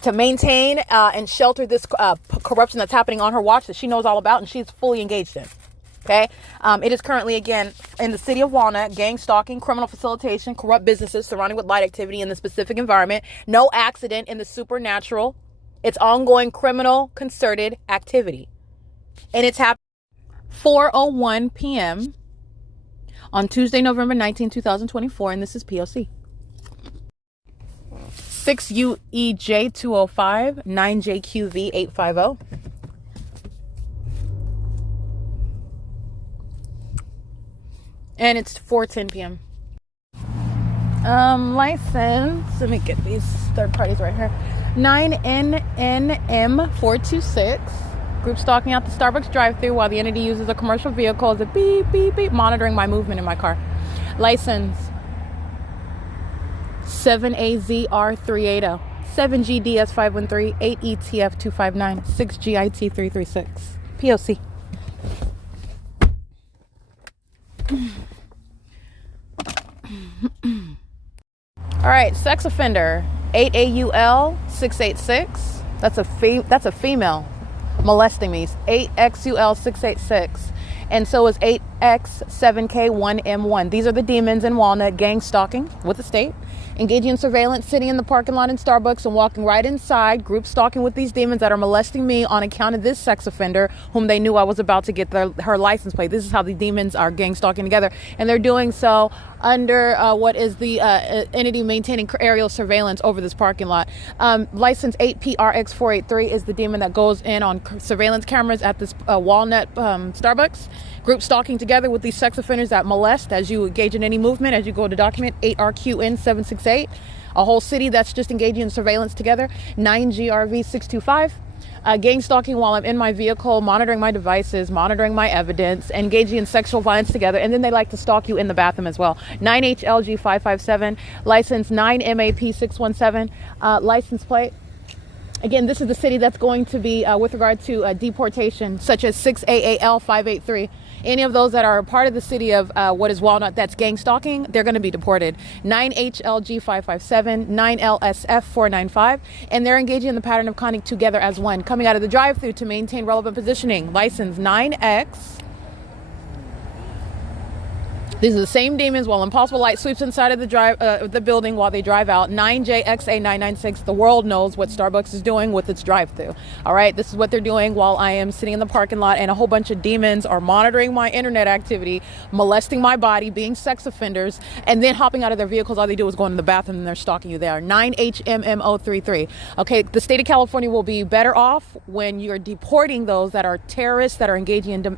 to maintain and shelter this corruption that's happening on her watch that she knows all about and she's fully engaged in. Okay. It is currently, again, in the city of Walnut, gang stalking, criminal facilitation, corrupt businesses surrounding with light activity in the specific environment. No accident in the supernatural. It's ongoing criminal concerted activity. And it's happening 4:01 p.m. on Tuesday, November 19, 2024. And this is P.O.C. 6UEJ 205, 9JQV 850. And it's 4:10 p.m. License. Let me get these third parties right here. 9NNM426. Group stalking out the Starbucks drive-thru while the entity uses a commercial vehicle as a beep, beep, beep, monitoring my movement in my car. License 7AZR380. 7GDS513. 8ETF259. 6GIT336. P.O.C. All right, sex offender 8AUL 686. That's a female molesting me. 8XUL 686, and so is 8X7K1M1. These are the demons in Walnut, gang stalking with the state, engaging in surveillance, sitting in the parking lot in Starbucks and walking right inside, group stalking with these demons that are molesting me on account of this sex offender whom they knew I was about to get her license plate. This is how the demons are gang stalking together, and they're doing so under what is the entity maintaining aerial surveillance over this parking lot. License 8PRX483 is the demon that goes in on surveillance cameras at this Walnut Starbucks, group stalking together with these sex offenders that molest as you engage in any movement, as you go to document 8RQN768, a whole city that's just engaging in surveillance together. 9GRV625. Gang stalking while I'm in my vehicle, monitoring my devices, monitoring my evidence, engaging in sexual violence together, and then they like to stalk you in the bathroom as well. 9HLG557, license 9MAP617, license plate. Again, this is the city that's going to be with regard to deportation, such as 6AAL583. Any of those that are a part of the city of what is Walnut that's gang stalking, they're going to be deported. 9HLG557, 9LSF495, and they're engaging in the pattern of conduct together as one, coming out of the drive-thru to maintain relevant positioning. License 9X. These are the same demons while impossible light sweeps inside of the building while they drive out. 9JXA996. The world knows what Starbucks is doing with its drive-thru. All right, this is what they're doing while I am sitting in the parking lot, and a whole bunch of demons are monitoring my internet activity, molesting my body, being sex offenders, and then hopping out of their vehicles. All they do is go into the bathroom and they're stalking you there. 9HMMO33. Okay, the state of California will be better off when you're deporting those that are terrorists that are engaging in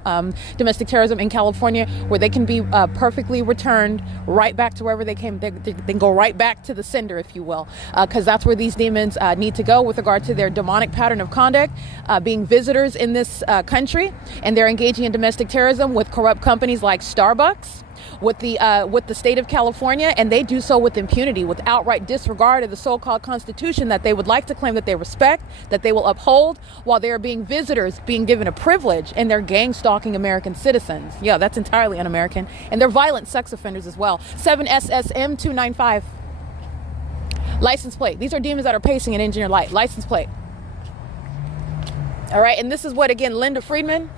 domestic terrorism in California, where they can be perfectly returned right back to wherever they came. They can go right back to the sender, if you will, because that's where these demons need to go with regard to their demonic pattern of conduct, being visitors in this country, and they're engaging in domestic terrorism with corrupt companies like Starbucks, with the state of California, and they do so with impunity, with outright disregard of the so-called Constitution that they would like to claim that they respect, that they will uphold, while they are being visitors, being given a privilege, and they're gang stalking American citizens. Yeah, that's entirely un-American, and they're violent sex offenders as well. 7SSM295. License plate. These are demons that are pacing an engineer light. License plate. All right, and this is what, again, Linda Friedman.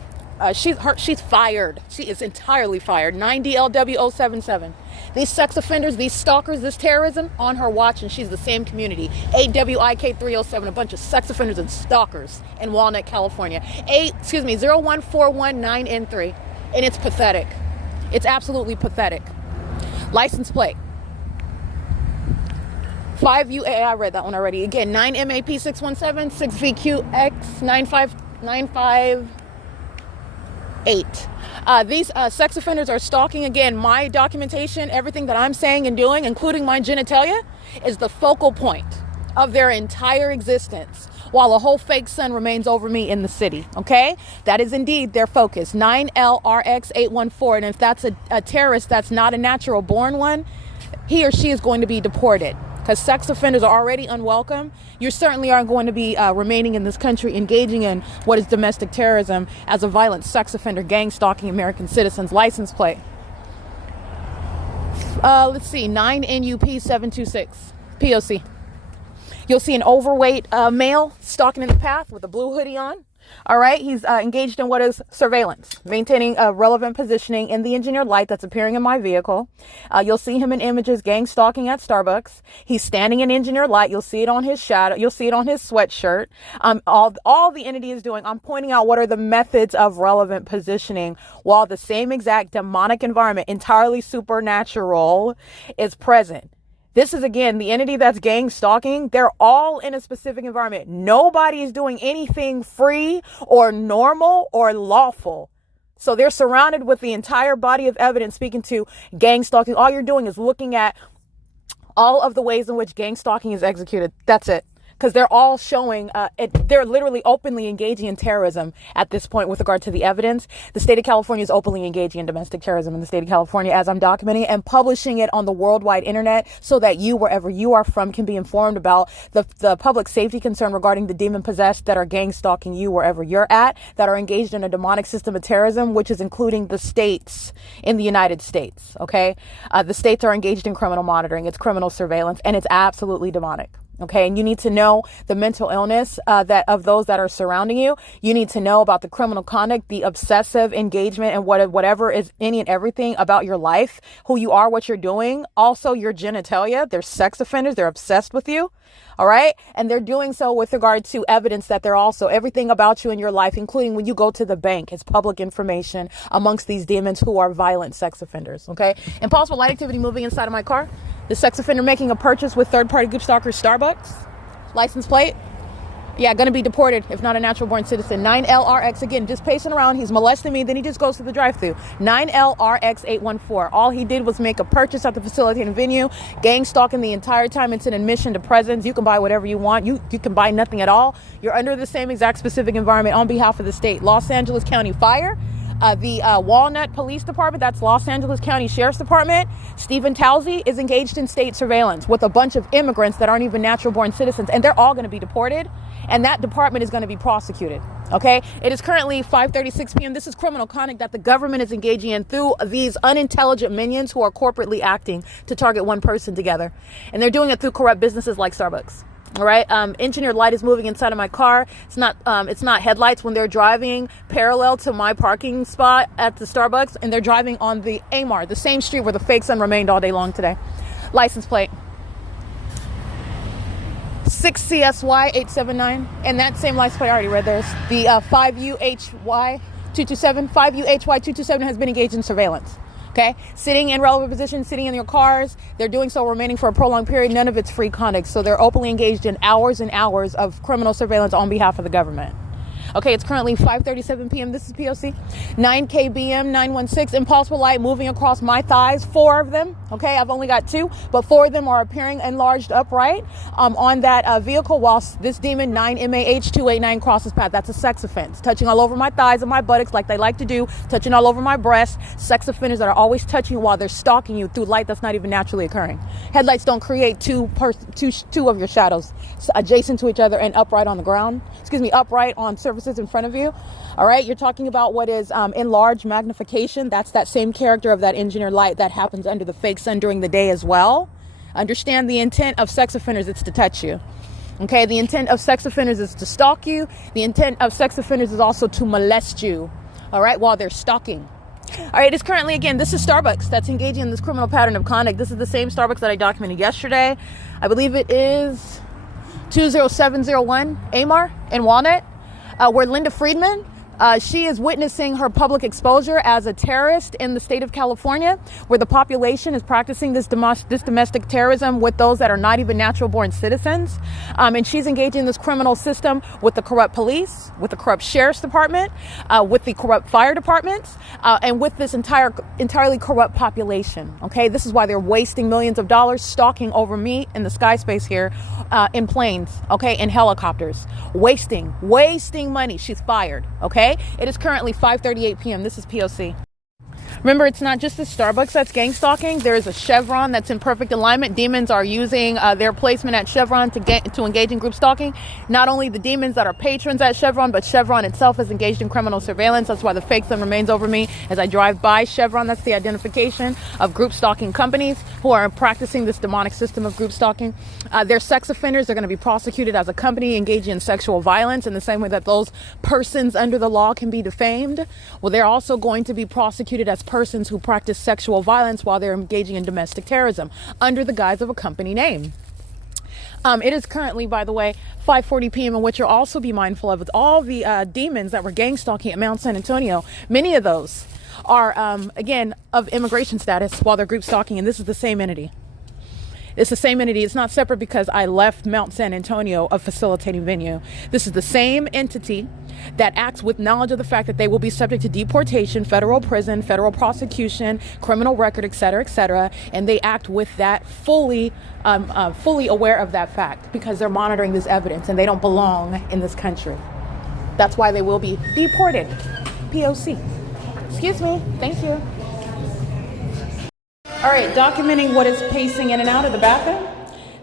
She's fired. She is entirely fired. 9DLW077. These sex offenders, these stalkers, this terrorism on her watch, and she's the same community. 8WIK307, a bunch of sex offenders and stalkers in Walnut, California. 01419N3, and it's pathetic. It's absolutely pathetic. License plate. 5UA, I read that one already. Again, 9MAP617, 6VQX9598. These sex offenders are stalking. Again, my documentation, everything that I'm saying and doing, including my genitalia, is the focal point of their entire existence, while a whole fake sun remains over me in the city. Okay, that is indeed their focus. 9LRX814, and if that's a terrorist that's not a natural born one, he or she is going to be deported. because sex offenders are already unwelcome. You certainly aren't going to be remaining in this country engaging in what is domestic terrorism as a violent sex offender, gang stalking American citizens. License plate. Let's see, 9NUP726, P.O.C. You'll see an overweight male stalking in the path with a blue hoodie on. All right, he's engaged in what is surveillance, maintaining a relevant positioning in the engineered light that's appearing in my vehicle. You'll see him in images gang stalking at Starbucks. He's standing in engineered light. You'll see it on his shadow. You'll see it on his sweatshirt. All the entity is doing, I'm pointing out what are the methods of relevant positioning while the same exact demonic environment, entirely supernatural, is present. This is, again, the entity that's gang stalking. They're all in a specific environment. Nobody is doing anything free or normal or lawful. So they're surrounded with the entire body of evidence speaking to gang stalking. All you're doing is looking at all of the ways in which gang stalking is executed. That's it. Because they're all showing, they're literally openly engaging in terrorism at this point with regard to the evidence. The state of California is openly engaging in domestic terrorism in the state of California as I'm documenting and publishing it on the worldwide internet so that you, wherever you are from, can be informed about the public safety concern regarding the demon possessed that are gang stalking you wherever you're at, that are engaged in a demonic system of terrorism, which is including the states in the United States. Okay. The states are engaged in criminal monitoring. It's criminal surveillance, and it's absolutely demonic. Okay, and you need to know the mental illness that of those that are surrounding you. You need to know about the criminal conduct, the obsessive engagement, and whatever is any and everything about your life, who you are, what you're doing. Also, your genitalia. They're sex offenders. They're obsessed with you. All right. And they're doing so with regard to evidence that they're also everything about you in your life, including when you go to the bank. It's public information amongst these demons who are violent sex offenders. OK, impossible light activity moving inside of my car. The sex offender making a purchase with third-party group stalker Starbucks. License plate. Yeah, going to be deported if not a natural-born citizen. 9LRX, again, just pacing around. He's molesting me. Then he just goes to the drive-thru. 9LRX814. All he did was make a purchase at the facilitating venue. Gang stalking the entire time. It's an admission to presence. You can buy whatever you want. You can buy nothing at all. You're under the same exact specific environment on behalf of the state. Los Angeles County Fire. The WALNUT Police Department, that's Los Angeles County Sheriff's Department. Stephen TOUSEY is engaged in state surveillance with a bunch of immigrants that aren't even natural-born citizens, and they're all going to be deported, and that department is going to be prosecuted. Okay, it is currently 5:36 p.m. This is criminal conduct that the government is engaging in through these unintelligent minions who are corporately acting to target one person together, and they're doing it through corrupt businesses like Starbucks. All right. Engineered light is moving inside of my car. It's not headlights when they're driving parallel to my parking spot at the Starbucks, and they're driving on the AMAR, the same street where the fake sun remained all day long today. License plate 6CSY879, and that same license plate I already read. There's the 5UHY227. 5UHY227 has been engaged in surveillance. Okay, sitting in relevant positions, sitting in your cars. They're doing so remaining for a prolonged period. None of it's free conduct. So they're openly engaged in hours and hours of criminal surveillance on behalf of the government. Okay, it's currently 5:37 p.m. This is P.O.C. 9KBM 916. Impossible light moving across my thighs. 4 of them. Okay, I've only got 2, but 4 of them are appearing enlarged upright on that vehicle whilst this demon 9MAH289 crosses path. That's a sex offense. Touching all over my thighs and my buttocks like they like to do. Touching all over my breast. Sex offenders that are always touching you while they're stalking you through light that's not even naturally occurring. Headlights don't create two of your shadows adjacent to each other and upright on the ground. Upright on surfaces in front of you. All right, you're talking about what is enlarged magnification. That's that same character of that engineered light that happens under the fake sun during the day as well. Understand the intent of sex offenders, it's to touch you. Okay, the intent of sex offenders is to stalk you. The intent of sex offenders is also to molest you. All right, while they're stalking. All right, it's currently, again, this is Starbucks that's engaging in this criminal pattern of conduct. This is the same Starbucks that I documented yesterday. I believe it is 20701 AMAR in Walnut. Where Linda Friedman, she is witnessing her public exposure as a terrorist in the state of California, where the population is practicing this domestic terrorism with those that are not even natural-born citizens. And she's engaging in this criminal system with the corrupt police, with the corrupt sheriff's department, with the corrupt fire departments, and with this entirely corrupt population. Okay, this is why they're wasting millions of dollars stalking over me in the sky space here in planes, okay, in helicopters. Wasting money. She's fired, okay? It is currently 5:38 p.m. This is P.O.C. Remember, it's not just the Starbucks that's gang stalking. There is a Chevron that's in perfect alignment. Demons are using their placement at Chevron to engage in group stalking. Not only the demons that are patrons at Chevron, but Chevron itself is engaged in criminal surveillance. That's why the fake sun remains over me as I drive by Chevron. That's the identification of group stalking companies who are practicing this demonic system of group stalking. They're sex offenders. They're going to be prosecuted as a company engaging in sexual violence in the same way that those persons under the law can be defamed. Well, they're also going to be prosecuted as persons who practice sexual violence while they're engaging in domestic terrorism under the guise of a company name. It is currently, by the way, 5:40 p.m. and what you'll also be mindful of with all the demons that were gang stalking at Mount San Antonio. Many of those are, again, of immigration status while they're group stalking, and this is the same entity. It's the same entity. It's not separate because I left Mount San Antonio a facilitating venue. This is the same entity that acts with knowledge of the fact that they will be subject to deportation, federal prison, federal prosecution, criminal record, et cetera, and they act with that fully aware of that fact because they're monitoring this evidence and they don't belong in this country. That's why they will be deported. P.O.C. Excuse me. Thank you. All right, documenting what is pacing in and out of the bathroom.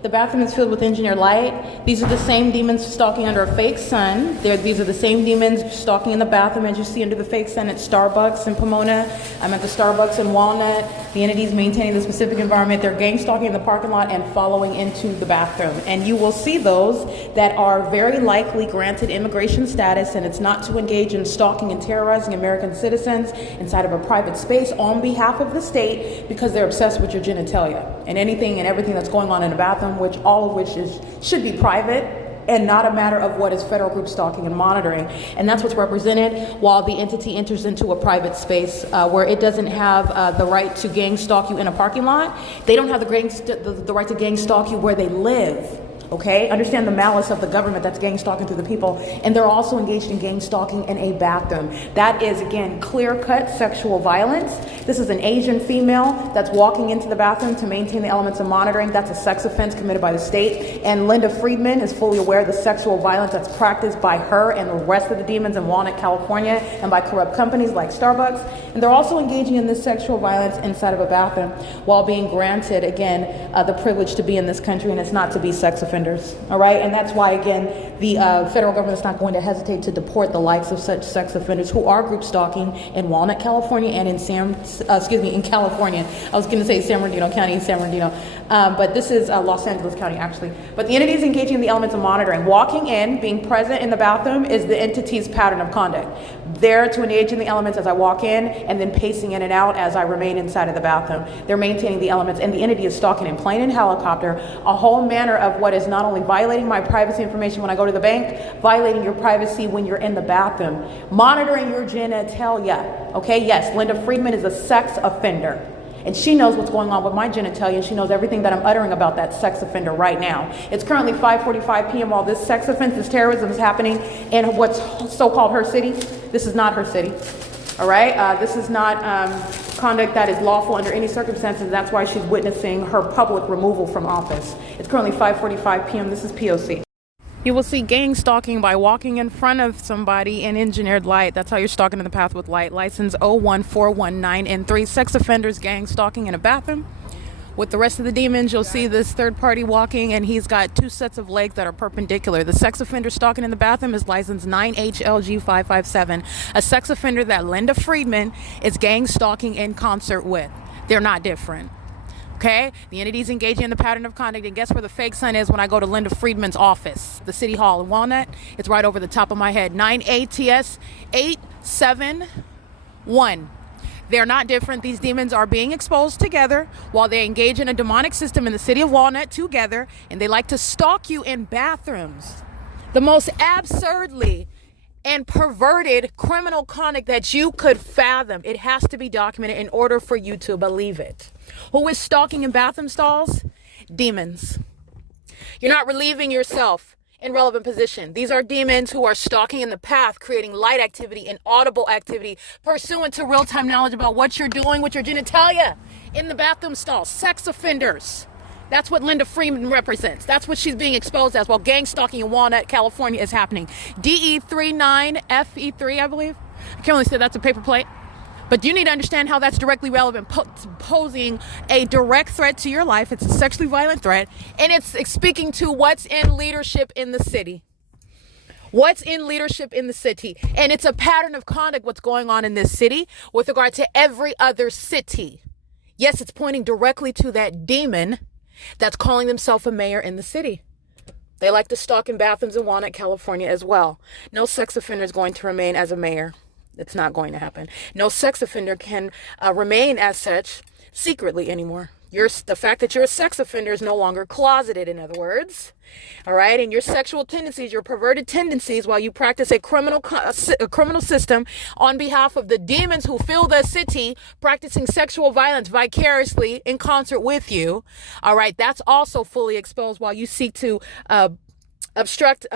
The bathroom is filled with engineered light. These are the same demons stalking under a fake sun. These are the same demons stalking in the bathroom as you see under the fake sun at Starbucks in Pomona. I'm at the Starbucks in Walnut. The entities maintaining the specific environment. They're gang stalking in the parking lot and following into the bathroom. And you will see those that are very likely granted immigration status, and it's not to engage in stalking and terrorizing American citizens inside of a private space on behalf of the state because they're obsessed with your genitalia and anything and everything that's going on in the bathroom, which all of which should be private and not a matter of what is federal group stalking and monitoring. And that's what's represented while the entity enters into a private space where it doesn't have the right to gang stalk you in a parking lot. They don't have the right to gang stalk you where they live. Okay, understand the malice of the government that's gang stalking through the people, and they're also engaged in gang stalking in a bathroom. That is, again, clear-cut sexual violence. This is an Asian female that's walking into the bathroom to maintain the elements of monitoring. That's a sex offense committed by the state, and Linda Friedman is fully aware of the sexual violence that's practiced by her and the rest of the demons in Walnut, California, and by corrupt companies like Starbucks. And they're also engaging in this sexual violence inside of a bathroom while being granted, again, the privilege to be in this country, and it's not to be sex offenders. All right, and that's why, again, the federal government is not going to hesitate to deport the likes of such sex offenders who are group stalking in Walnut, California, and in California. I was going to say San Bernardino County and San Bernardino, but this is Los Angeles County, actually. But the entities engaging in the elements of monitoring, walking in, being present in the bathroom is the entity's pattern of conduct. There to engage in the elements as I walk in, and then pacing in and out as I remain inside of the bathroom. They're maintaining the elements, and the entity is stalking in plane and helicopter, a whole manner of what is not only violating my privacy information when I go to the bank, violating your privacy when you're in the bathroom, monitoring your genitalia. Okay, yes, Linda Friedman is a sex offender, and she knows what's going on with my genitalia, and she knows everything that I'm uttering about that sex offender right now. It's currently 5:45 p.m. while this sex offense, this terrorism is happening in what's so-called her city. This is not her city. All right, this is not conduct that is lawful under any circumstances. That's why she's witnessing her public removal from office. It's currently 5:45 p.m. This is P.O.C. You will see gang stalking by walking in front of somebody in engineered light. That's how you're stalking in the path with light. License 01419N3. Sex offenders gang stalking in a bathroom. With the rest of the demons, you'll see this third party walking, and he's got two sets of legs that are perpendicular. The sex offender stalking in the bathroom is license 9HLG557, a sex offender that Linda Friedman is gang stalking in concert with. They're not different. Okay? The entity's engaging in the pattern of conduct, and guess where the fake sun is when I go to Linda Friedman's office? The City Hall in Walnut. It's right over the top of my head. 9ATS 871. They're not different. These demons are being exposed together while they engage in a demonic system in the city of Walnut together, and they like to stalk you in bathrooms. The most absurdly and perverted criminal conduct that you could fathom. It has to be documented in order for you to believe it. Who is stalking in bathroom stalls? Demons. You're not relieving yourself in relevant position. These are demons who are stalking in the path, creating light activity and audible activity pursuant to real-time knowledge about what you're doing with your genitalia in the bathroom stall. Sex offenders. That's what Linda Friedman represents. That's what she's being exposed as while gang stalking in Walnut, California is happening. DE39FE3, I believe. I can't really say that's a paper plate. But you need to understand how that's directly relevant, posing a direct threat to your life. It's a sexually violent threat, and it's speaking to what's in leadership in the city. What's in leadership in the city. And it's a pattern of conduct what's going on in this city with regard to every other city. Yes, it's pointing directly to that demon that's calling themselves a mayor in the city. They like to stalk in bathrooms in Walnut, California as well. No sex offender is going to remain as a mayor. It's not going to happen. No sex offender can remain as such secretly anymore. The fact that you're a sex offender is no longer closeted, in other words. All right. And your sexual tendencies, your perverted tendencies, while you practice a criminal system on behalf of the demons who fill the city, practicing sexual violence vicariously in concert with you. All right. That's also fully exposed while you seek to obstruct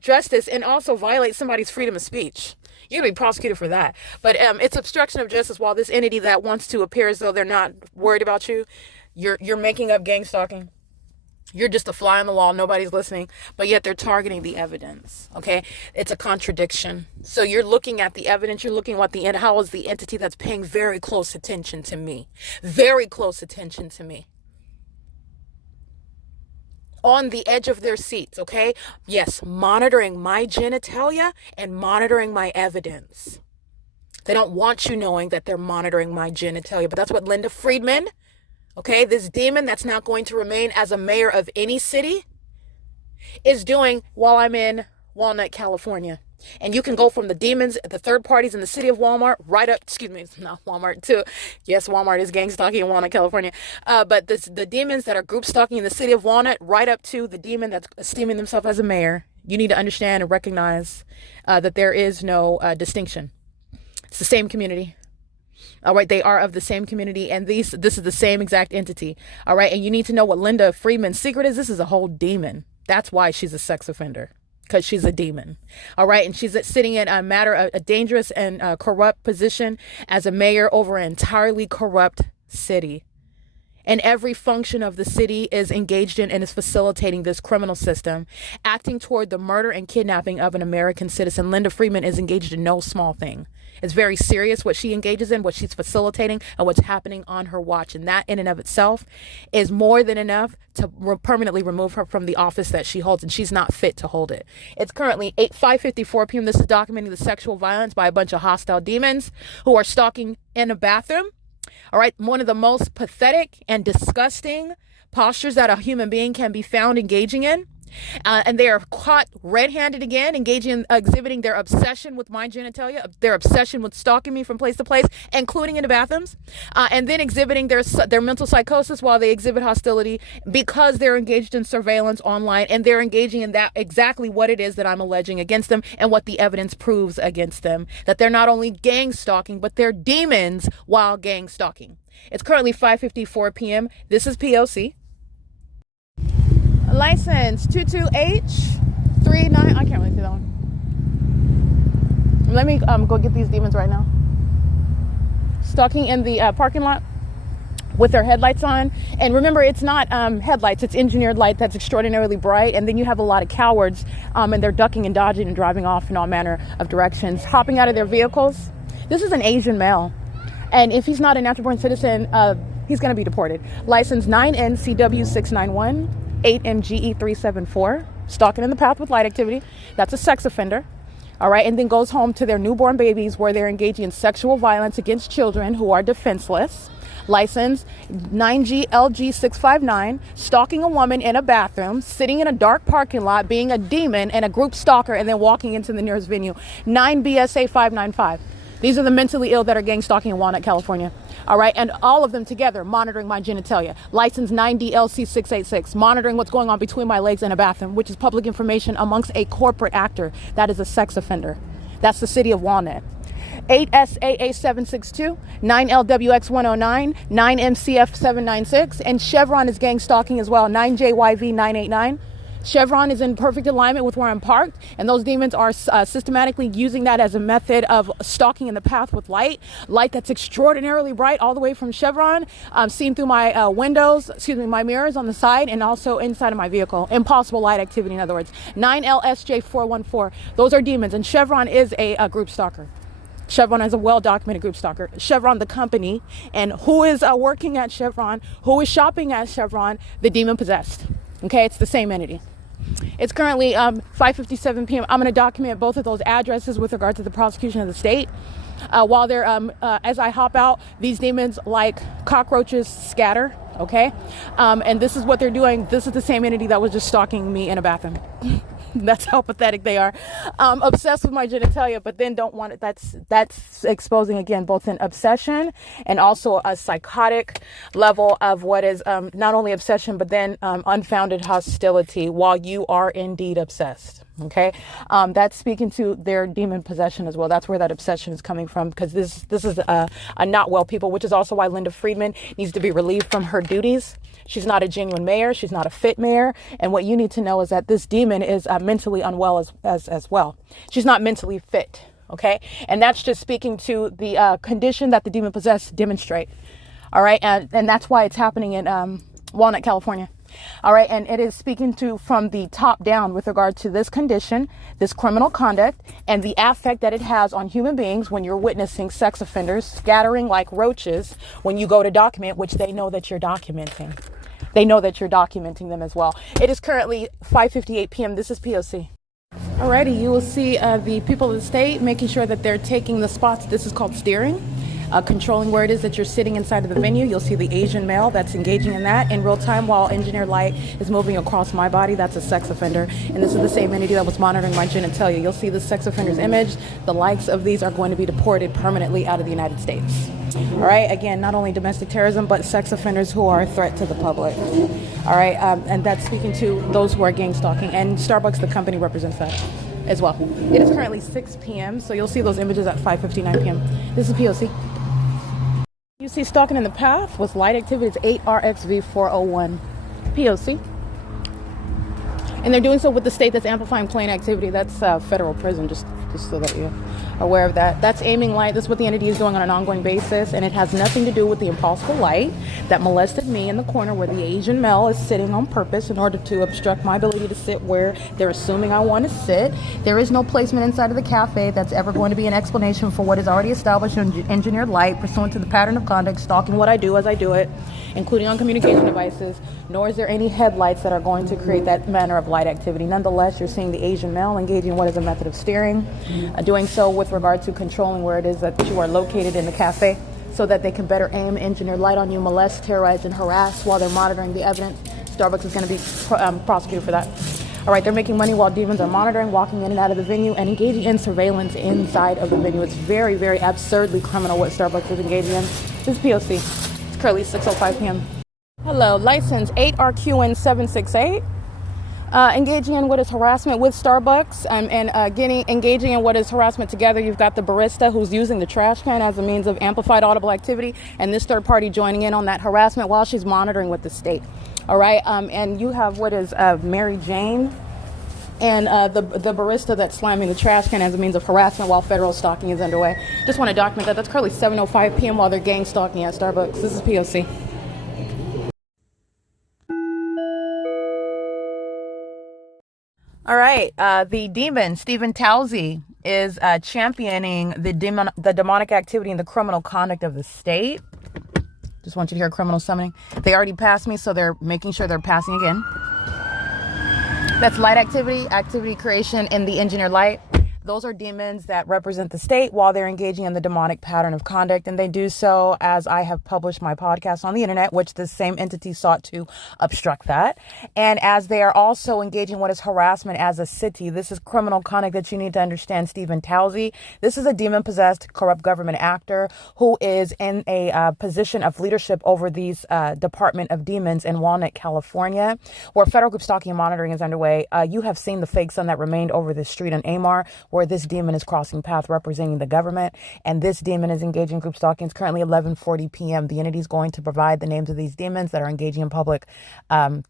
justice and also violate somebody's freedom of speech. You're going to be prosecuted for that. But it's obstruction of justice while this entity that wants to appear as though they're not worried about you, you're making up gang stalking. You're just a fly on the wall. Nobody's listening, but yet they're targeting the evidence. Okay. It's a contradiction. So you're looking at the evidence. You're looking at how is the entity that's paying very close attention to me, very close attention to me. On the edge of their seats, okay? Yes, monitoring my genitalia and monitoring my evidence. They don't want you knowing that they're monitoring my genitalia, but that's what Linda Friedman, okay, this demon that's not going to remain as a mayor of any city, is doing while I'm in Walnut, California. And you can go from the demons, the third parties in the city of Walmart, right up, it's not Walmart too. Yes, Walmart is gang stalking in Walnut, California. But the demons that are group stalking in the city of Walnut, right up to the demon that's esteeming themselves as a mayor. You need to understand and recognize that there is no distinction. It's the same community. All right. They are of the same community. And this is the same exact entity. All right. And you need to know what Linda Friedman's secret is. This is a whole demon. That's why she's a sex offender. Because she's a demon. All right. And she's sitting in a dangerous and corrupt position as a mayor over an entirely corrupt city. And every function of the city is engaged in and is facilitating this criminal system, acting toward the murder and kidnapping of an American citizen. Linda Friedman is engaged in no small thing. It's very serious what she engages in, what she's facilitating, and what's happening on her watch. And that in and of itself is more than enough to permanently remove her from the office that she holds, and she's not fit to hold it. It's currently 5:54 p.m. This is documenting the sexual violence by a bunch of hostile demons who are stalking in a bathroom. All right. One of the most pathetic and disgusting postures that a human being can be found engaging in. And they are caught red-handed again, exhibiting their obsession with my genitalia, their obsession with stalking me from place to place, including in the bathrooms, and then exhibiting their mental psychosis while they exhibit hostility because they're engaged in surveillance online, and they're engaging in that exactly what it is that I'm alleging against them and what the evidence proves against them, that they're not only gang stalking, but they're demons while gang stalking. It's currently 5:54 p.m. This is P.O.C. License 22H39. I can't really see that one. Let me go get these demons right now. Stalking in the parking lot with their headlights on. And remember, it's not headlights, it's engineered light that's extraordinarily bright. And then you have a lot of cowards and they're ducking and dodging and driving off in all manner of directions, hopping out of their vehicles. This is an Asian male. And if he's not a natural born citizen, he's going to be deported. License 9NCW691. 8MGE374, stalking in the path with light activity. That's a sex offender. All right. And then goes home to their newborn babies where they're engaging in sexual violence against children who are defenseless. License 9GLG659, stalking a woman in a bathroom, sitting in a dark parking lot, being a demon and a group stalker, and then walking into the nearest venue. 9BSA595. These are the mentally ill that are gang stalking in Walnut, California. All right. And all of them together monitoring my genitalia. License 9DLC686, monitoring what's going on between my legs in a bathroom, which is public information amongst a corporate actor that is a sex offender. That's the city of Walnut. 8SAA762, 9LWX109, 9MCF796, and Chevron is gang stalking as well, 9JYV989. Chevron is in perfect alignment with where I'm parked, and those demons are systematically using that as a method of stalking in the path with light that's extraordinarily bright all the way from Chevron, seen through my my mirrors on the side and also inside of my vehicle. Impossible light activity, in other words. 9LSJ414. Those are demons, and Chevron is a group stalker. Chevron is a well-documented group stalker. Chevron, the company, and who is working at Chevron, who is shopping at Chevron, the demon possessed. Okay, it's the same entity. It's currently 5:57 p.m. I'm going to document both of those addresses with regard to the prosecution of the state. While they're, as I hop out, these demons, like cockroaches, scatter. Okay, and this is what they're doing. This is the same entity that was just stalking me in a bathroom. That's how pathetic they are. Obsessed with my genitalia, but then don't want it. That's exposing, again, both an obsession and also a psychotic level of what is not only obsession, but then unfounded hostility while you are indeed obsessed. Okay, that's speaking to their demon possession as well. That's where that obsession is coming from, because this is a not well people, which is also why Linda Friedman needs to be relieved from her duties. She's not a genuine mayor. She's not a fit mayor. And what you need to know is that this demon is mentally unwell as well. She's not mentally fit. Okay. And that's just speaking to the condition that the demon possessed demonstrate. All right. And that's why it's happening in Walnut, California. All right. And it is speaking to from the top down with regard to this condition, this criminal conduct, and the affect that it has on human beings when you're witnessing sex offenders scattering like roaches when you go to document, which they know that you're documenting. They know that you're documenting them as well. It is currently 5:58 p.m. This is P.O.C. Alrighty, you will see the people of the state making sure that they're taking the spots. This is called steering. Controlling where it is that you're sitting inside of the venue. You'll see the Asian male that's engaging in that in real time while engineered light is moving across my body. That's a sex offender. And this is the same entity that was monitoring my genitalia. You'll see the sex offender's image. The likes of these are going to be deported permanently out of the United States. All right. Again, not only domestic terrorism, but sex offenders who are a threat to the public. All right. And that's speaking to those who are gang stalking. And Starbucks, the company, represents that as well. It is currently 6 p.m. So you'll see those images at 5:59 p.m. This is P.O.C. You see stalking in the path with light activity. It's 8RXV401 P.O.C. And they're doing so with the state that's amplifying plain activity. That's federal prison, just so that you're aware of that. That's aiming light. That's what the entity is doing on an ongoing basis. And it has nothing to do with the impossible light that molested me in the corner where the Asian male is sitting on purpose in order to obstruct my ability to sit where they're assuming I want to sit. There is no placement inside of the cafe that's ever going to be an explanation for what is already established in engineered light pursuant to the pattern of conduct, stalking what I do as I do it, including on communication devices, nor is there any headlights that are going to create that manner of light activity. Nonetheless, you're seeing the Asian male engaging in what is a method of steering, doing so with regard to controlling where it is that you are located in the cafe so that they can better aim engineered light on you, molest, terrorize, and harass while they're monitoring the evidence. Starbucks is going to be prosecuted for that. All right, they're making money while demons are monitoring, walking in and out of the venue, and engaging in surveillance inside of the venue. It's very, very absurdly criminal what Starbucks is engaging in. This is P.O.C. It's currently 6:05 p.m. Hello, license 8RQN768. Engaging in what is harassment with Starbucks and engaging in what is harassment together. You've got the barista who's using the trash can as a means of amplified audible activity, and this third party joining in on that harassment while she's monitoring with the state. All right, and you have what is Mary Jane and the barista that's slamming the trash can as a means of harassment while federal stalking is underway. Just want to document that. That's currently 7:05 p.m. while they're gang stalking at Starbucks. This is P.O.C. All right, the demon, Stephen TOUSEY, is championing the demonic activity and the criminal conduct of the state. Just want you to hear criminal summoning. They already passed me, so they're making sure they're passing again. That's light activity creation in the engineered light. Those are demons that represent the state while they're engaging in the demonic pattern of conduct. And they do so as I have published my podcast on the internet, which the same entity sought to obstruct that. And as they are also engaging what is harassment as a city. This is criminal conduct that you need to understand. Stephen TOUSEY. This is a demon-possessed corrupt government actor who is in a position of leadership over these Department of Demons in Walnut, California, where federal group stalking and monitoring is underway. You have seen the fake sun that remained over the street in Amar, where this demon is crossing path representing the government, and this demon is engaging in group stalking. It's currently 11:40 p.m. The entity is going to provide the names of these demons that are engaging in public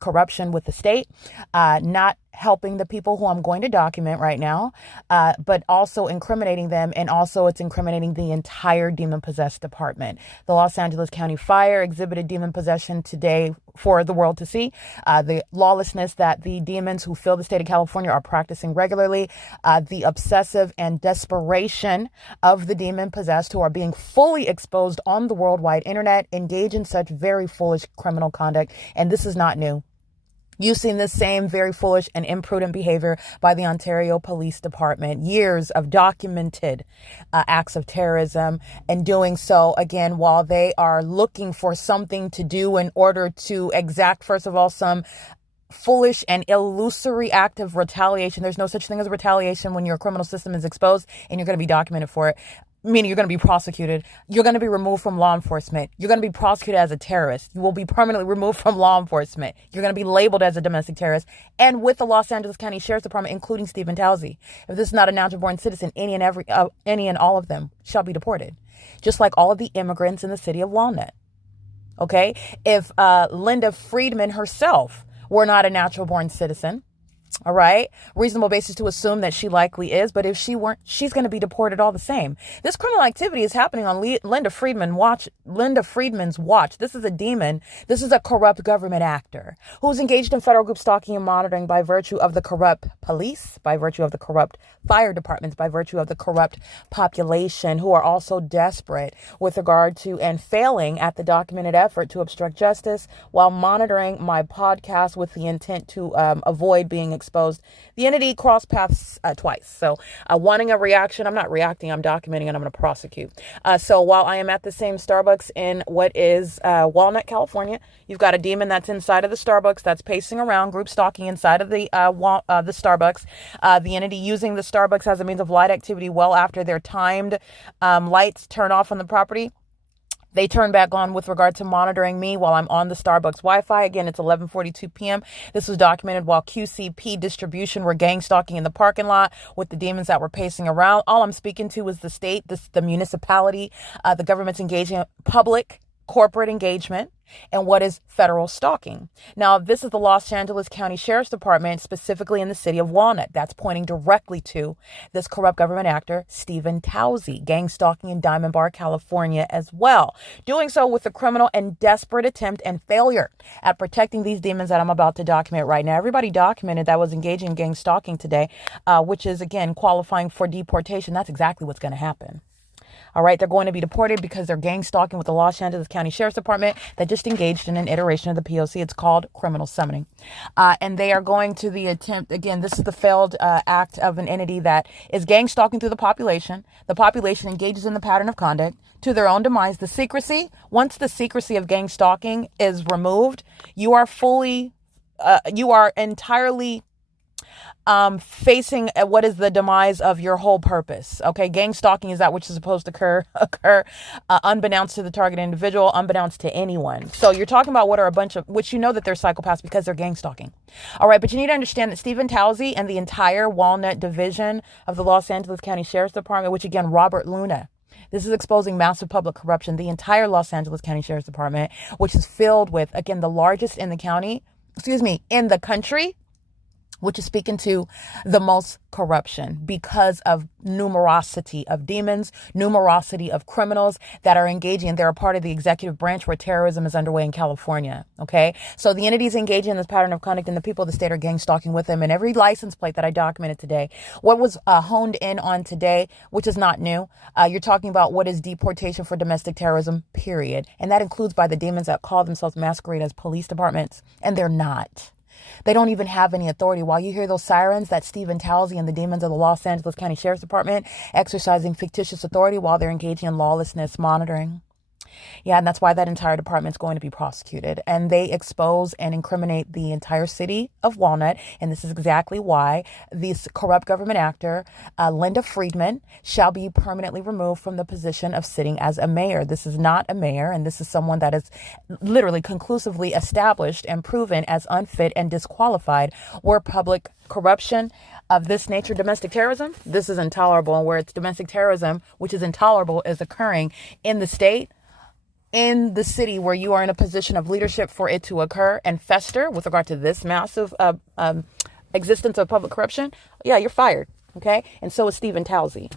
corruption with the state, not helping the people who I'm going to document right now, but also incriminating them. And also it's incriminating the entire demon-possessed department. The Los Angeles County Fire exhibited demon possession today for the world to see. The lawlessness that the demons who fill the state of California are practicing regularly. The obsessive and desperation of the demon-possessed who are being fully exposed on the worldwide internet, engage in such very foolish criminal conduct. And this is not new. You've seen this same very foolish and imprudent behavior by the Ontario Police Department. Years of documented acts of terrorism, and doing so, again, while they are looking for something to do in order to exact, first of all, some foolish and illusory act of retaliation. There's no such thing as retaliation when your criminal system is exposed and you're going to be documented for it. Meaning you're going to be prosecuted. You're going to be removed from law enforcement. You're going to be prosecuted as a terrorist. You will be permanently removed from law enforcement. You're going to be labeled as a domestic terrorist. And with the Los Angeles County Sheriff's Department, including Stephen TOUSEY. If this is not a natural-born citizen, any and all of them shall be deported. Just like all of the immigrants in the city of Walnut. Okay? If Linda Friedman herself were not a natural-born citizen, all right. Reasonable basis to assume that she likely is. But if she weren't, she's going to be deported all the same. This criminal activity is happening on Linda Friedman's watch. This is a demon. This is a corrupt government actor who's engaged in federal group stalking and monitoring by virtue of the corrupt police, by virtue of the corrupt fire departments, by virtue of the corrupt population who are also desperate with regard to and failing at the documented effort to obstruct justice while monitoring my podcast with the intent to avoid being exposed. The entity crossed paths twice. So wanting a reaction, I'm not reacting, I'm documenting, and I'm going to prosecute. So while I am at the same Starbucks in what is Walnut, California, you've got a demon that's inside of the Starbucks that's pacing around, group stalking inside of the Starbucks. The entity using the Starbucks as a means of light activity well after their timed lights turn off on the property. They turn back on with regard to monitoring me while I'm on the Starbucks Wi-Fi. Again, it's 11:42 p.m. This was documented while QCP distribution were gang stalking in the parking lot with the demons that were pacing around. All I'm speaking to is the state, the municipality, the government's engaging in public corporate engagement and what is federal stalking. Now, this is the Los Angeles County Sheriff's Department, specifically in the city of Walnut. That's pointing directly to this corrupt government actor, Stephen TOUSEY, gang stalking in Diamond Bar, California as well. Doing so with a criminal and desperate attempt and failure at protecting these demons that I'm about to document right now. Everybody documented that was engaging in gang stalking today, which is, again, qualifying for deportation. That's exactly what's going to happen. All right, they're going to be deported because they're gang stalking with the Los Angeles County Sheriff's Department that just engaged in an iteration of the P.O.C. It's called criminal summoning. And they are going to the attempt, again, this is the failed act of an entity that is gang stalking through the population. The population engages in the pattern of conduct to their own demise. The secrecy, once the secrecy of gang stalking is removed, you are entirely facing what is the demise of your whole purpose. Okay, gang stalking is that which is supposed to occur unbeknownst to the target individual, unbeknownst to anyone. So you're talking about what are a bunch of, which you know that they're psychopaths because they're gang stalking. All right, but you need to understand that Stephen TOUSEY and the entire Walnut division of the Los Angeles County Sheriff's Department, which again, Robert Luna, this is exposing massive public corruption. The entire Los Angeles County Sheriff's Department, which is filled with, again, the largest in the in the country, which is speaking to the most corruption because of numerosity of demons, numerosity of criminals that are engaging, and they're a part of the executive branch where terrorism is underway in California. Okay. So the entities engaging in this pattern of conduct and the people of the state are gang stalking with them. And every license plate that I documented today, what was honed in on today, which is not new. You're talking about what is deportation for domestic terrorism, period. And that includes by the demons that call themselves masquerade as police departments. And they're not. They don't even have any authority. While you hear those sirens, that Stephen TOUSEY and the demons of the Los Angeles County Sheriff's Department exercising fictitious authority while they're engaging in lawlessness monitoring. Yeah, and that's why that entire department is going to be prosecuted. And they expose and incriminate the entire city of Walnut. And this is exactly why this corrupt government actor, Linda Friedman, shall be permanently removed from the position of sitting as a mayor. This is not a mayor, and this is someone that is literally conclusively established and proven as unfit and disqualified where public corruption of this nature, domestic terrorism, this is intolerable. And where it's domestic terrorism, which is intolerable, is occurring in the state, in the city where you are in a position of leadership for it to occur and fester with regard to this massive existence of public corruption, yeah, you're fired. Okay. And so is Stephen Tousey.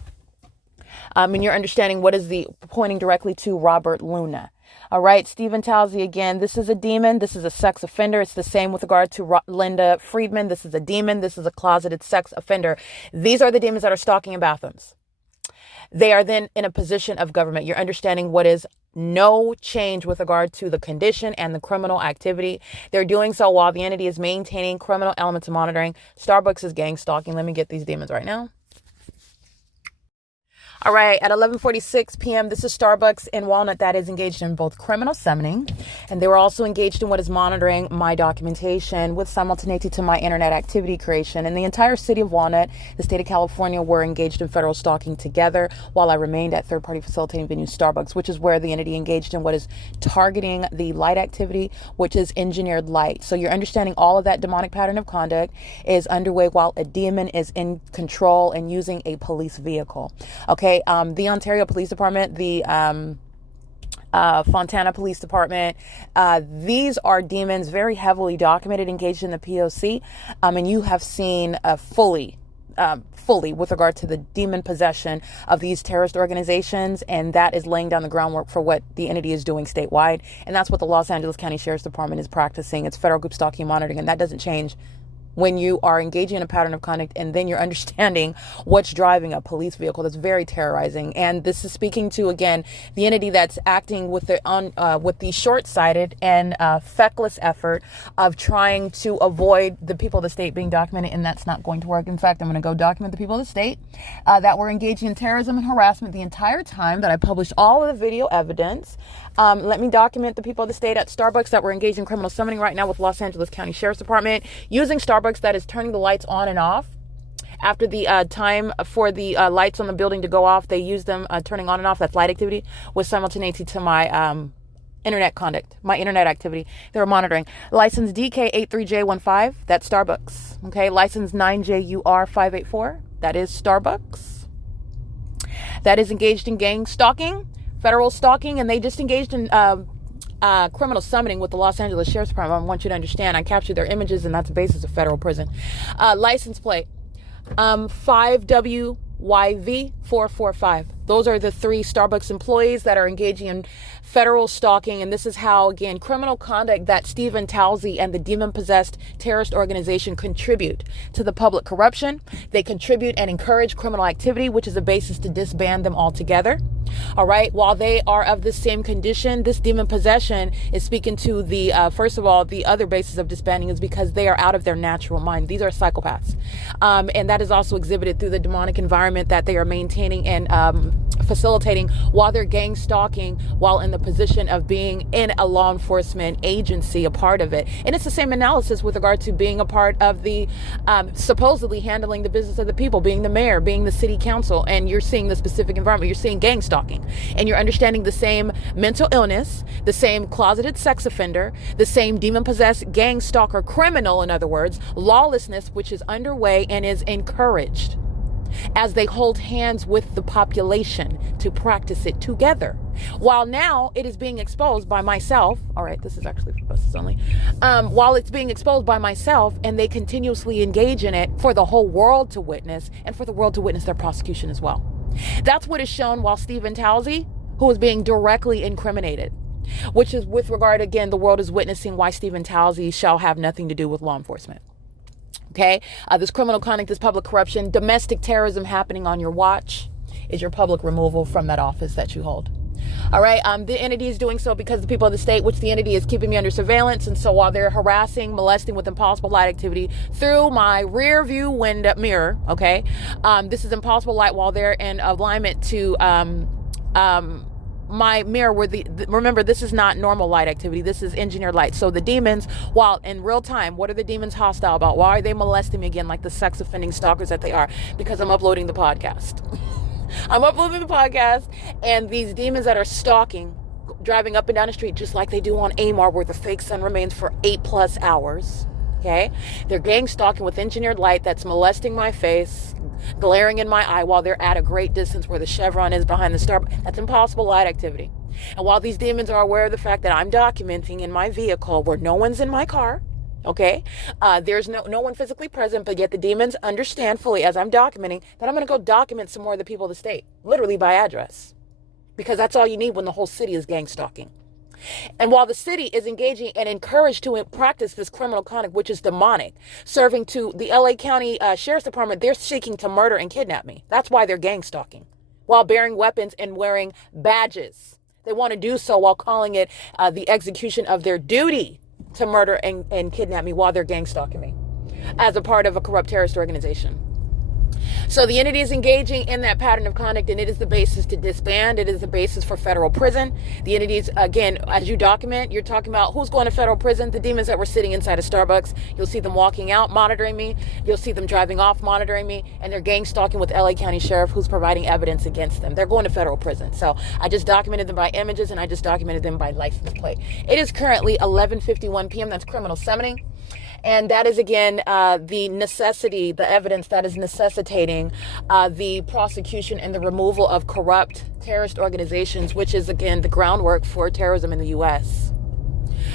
And you're understanding what is the pointing directly to Robert Luna. All right. Stephen Tousey, again, this is a demon. This is a sex offender. It's the same with regard to Linda Friedman. This is a demon. This is a closeted sex offender. These are the demons that are stalking in bathrooms. They are then in a position of government. You're understanding what is no change with regard to the condition and the criminal activity. They're doing so while the entity is maintaining criminal elements of monitoring. Starbucks is gang stalking. Let me get these demons right now. All right, at 11:46 p.m., this is Starbucks in Walnut that is engaged in both criminal summoning, and they were also engaged in what is monitoring my documentation with simultaneity to my internet activity creation. And the entire city of Walnut, the state of California, were engaged in federal stalking together while I remained at third-party facilitating venue Starbucks, which is where the entity engaged in what is targeting the light activity, which is engineered light. So you're understanding all of that demonic pattern of conduct is underway while a demon is in control and using a police vehicle. Okay. The Ontario Police Department, the Fontana Police Department, these are demons very heavily documented, engaged in the P.O.C. And you have seen fully with regard to the demon possession of these terrorist organizations. And that is laying down the groundwork for what the entity is doing statewide. And that's what the Los Angeles County Sheriff's Department is practicing. It's federal group stalking and monitoring. And that doesn't change when you are engaging in a pattern of conduct and then you're understanding what's driving a police vehicle. That's very terrorizing. And this is speaking to, again, the entity that's acting with the short-sighted and feckless effort of trying to avoid the people of the state being documented, and that's not going to work. In fact, I'm going to go document the people of the state that were engaging in terrorism and harassment the entire time that I published all of the video evidence. Let me document the people of the state at Starbucks that were engaged in criminal summoning right now with Los Angeles County Sheriff's Department, using Starbucks that is turning the lights on and off. After the time for the lights on the building to go off, they use them turning on and off. That's light activity with simultaneity to my internet conduct, my internet activity. They were monitoring. License DK83J15, that's Starbucks. Okay, license 9JUR584, that is Starbucks. That is engaged in gang stalking, federal stalking, and they just engaged in criminal summoning with the Los Angeles Sheriff's Department. I want you to understand, I captured their images, and that's the basis of federal prison. License plate 5WYV445. Those are the 3 Starbucks employees that are engaging in federal stalking. And this is how, again, criminal conduct that Stephen Tousey and the demon-possessed terrorist organization contribute to the public corruption. They contribute and encourage criminal activity, which is a basis to disband them altogether. All right. While they are of the same condition, this demon possession is speaking to the, first of all, the other basis of disbanding is because they are out of their natural mind. These are psychopaths. And that is also exhibited through the demonic environment that they are maintaining and facilitating while they're gang stalking, while in the position of being in a law enforcement agency, a part of it. And it's the same analysis with regard to being a part of the supposedly handling the business of the people, being the mayor, being the city council. And you're seeing the specific environment. You're seeing gang stalking. And you're understanding the same mental illness, the same closeted sex offender, the same demon-possessed gang stalker criminal, in other words, lawlessness, which is underway and is encouraged as they hold hands with the population to practice it together. While now it is being exposed by myself. All right, this is actually for buses only. While it's being exposed by myself, and they continuously engage in it for the whole world to witness, and for the world to witness their prosecution as well. That's what is shown while Stephen Tousey, who is being directly incriminated, which is with regard, again, the world is witnessing why Stephen Tousey shall have nothing to do with law enforcement. Okay, this criminal conduct, this public corruption, domestic terrorism happening on your watch is your public removal from that office that you hold. All right, the entity is doing so because the people of the state, which the entity is keeping me under surveillance. And so while they're harassing, molesting with impossible light activity through my rear view window mirror, okay, this is impossible light while they're in alignment to my mirror, where remember, this is not normal light activity. This is engineered light. So the demons, while in real time, what are the demons hostile about? Why are they molesting me again, like the sex offending stalkers that they are? Because I'm uploading the podcast. I'm uploading the podcast, and these demons that are stalking, driving up and down the street, just like they do on Amar, where the fake sun remains for 8+ hours. Okay, they're gang stalking with engineered light that's molesting my face, glaring in my eye while they're at a great distance where the chevron is behind the star. That's impossible light activity. And while these demons are aware of the fact that I'm documenting in my vehicle where no one's in my car, Okay, there's no one physically present, but yet the demons understand fully, as I'm documenting, that I'm going to go document some more of the people of the state, literally by address, because that's all you need when the whole city is gang stalking. And while the city is engaging and encouraged to practice this criminal conduct, which is demonic, serving to the LA County Sheriff's Department, they're seeking to murder and kidnap me. That's why they're gang stalking, while bearing weapons and wearing badges. They want to do so while calling it the execution of their duty to murder and kidnap me while they're gang stalking me as a part of a corrupt terrorist organization. So the entity is engaging in that pattern of conduct, and it is the basis to disband. It is the basis for federal prison. The entities, again, as you document, you're talking about who's going to federal prison. The demons that were sitting inside a Starbucks, you'll see them walking out, monitoring me. You'll see them driving off, monitoring me, and they're gang stalking with LA County Sheriff, who's providing evidence against them. They're going to federal prison. So I just documented them by images, and I just documented them by license plate. It is currently 11:51 p.m. That's criminal summoning. And that is, again, the necessity, the evidence that is necessitating the prosecution and the removal of corrupt terrorist organizations, which is, again, the groundwork for terrorism in the U.S.,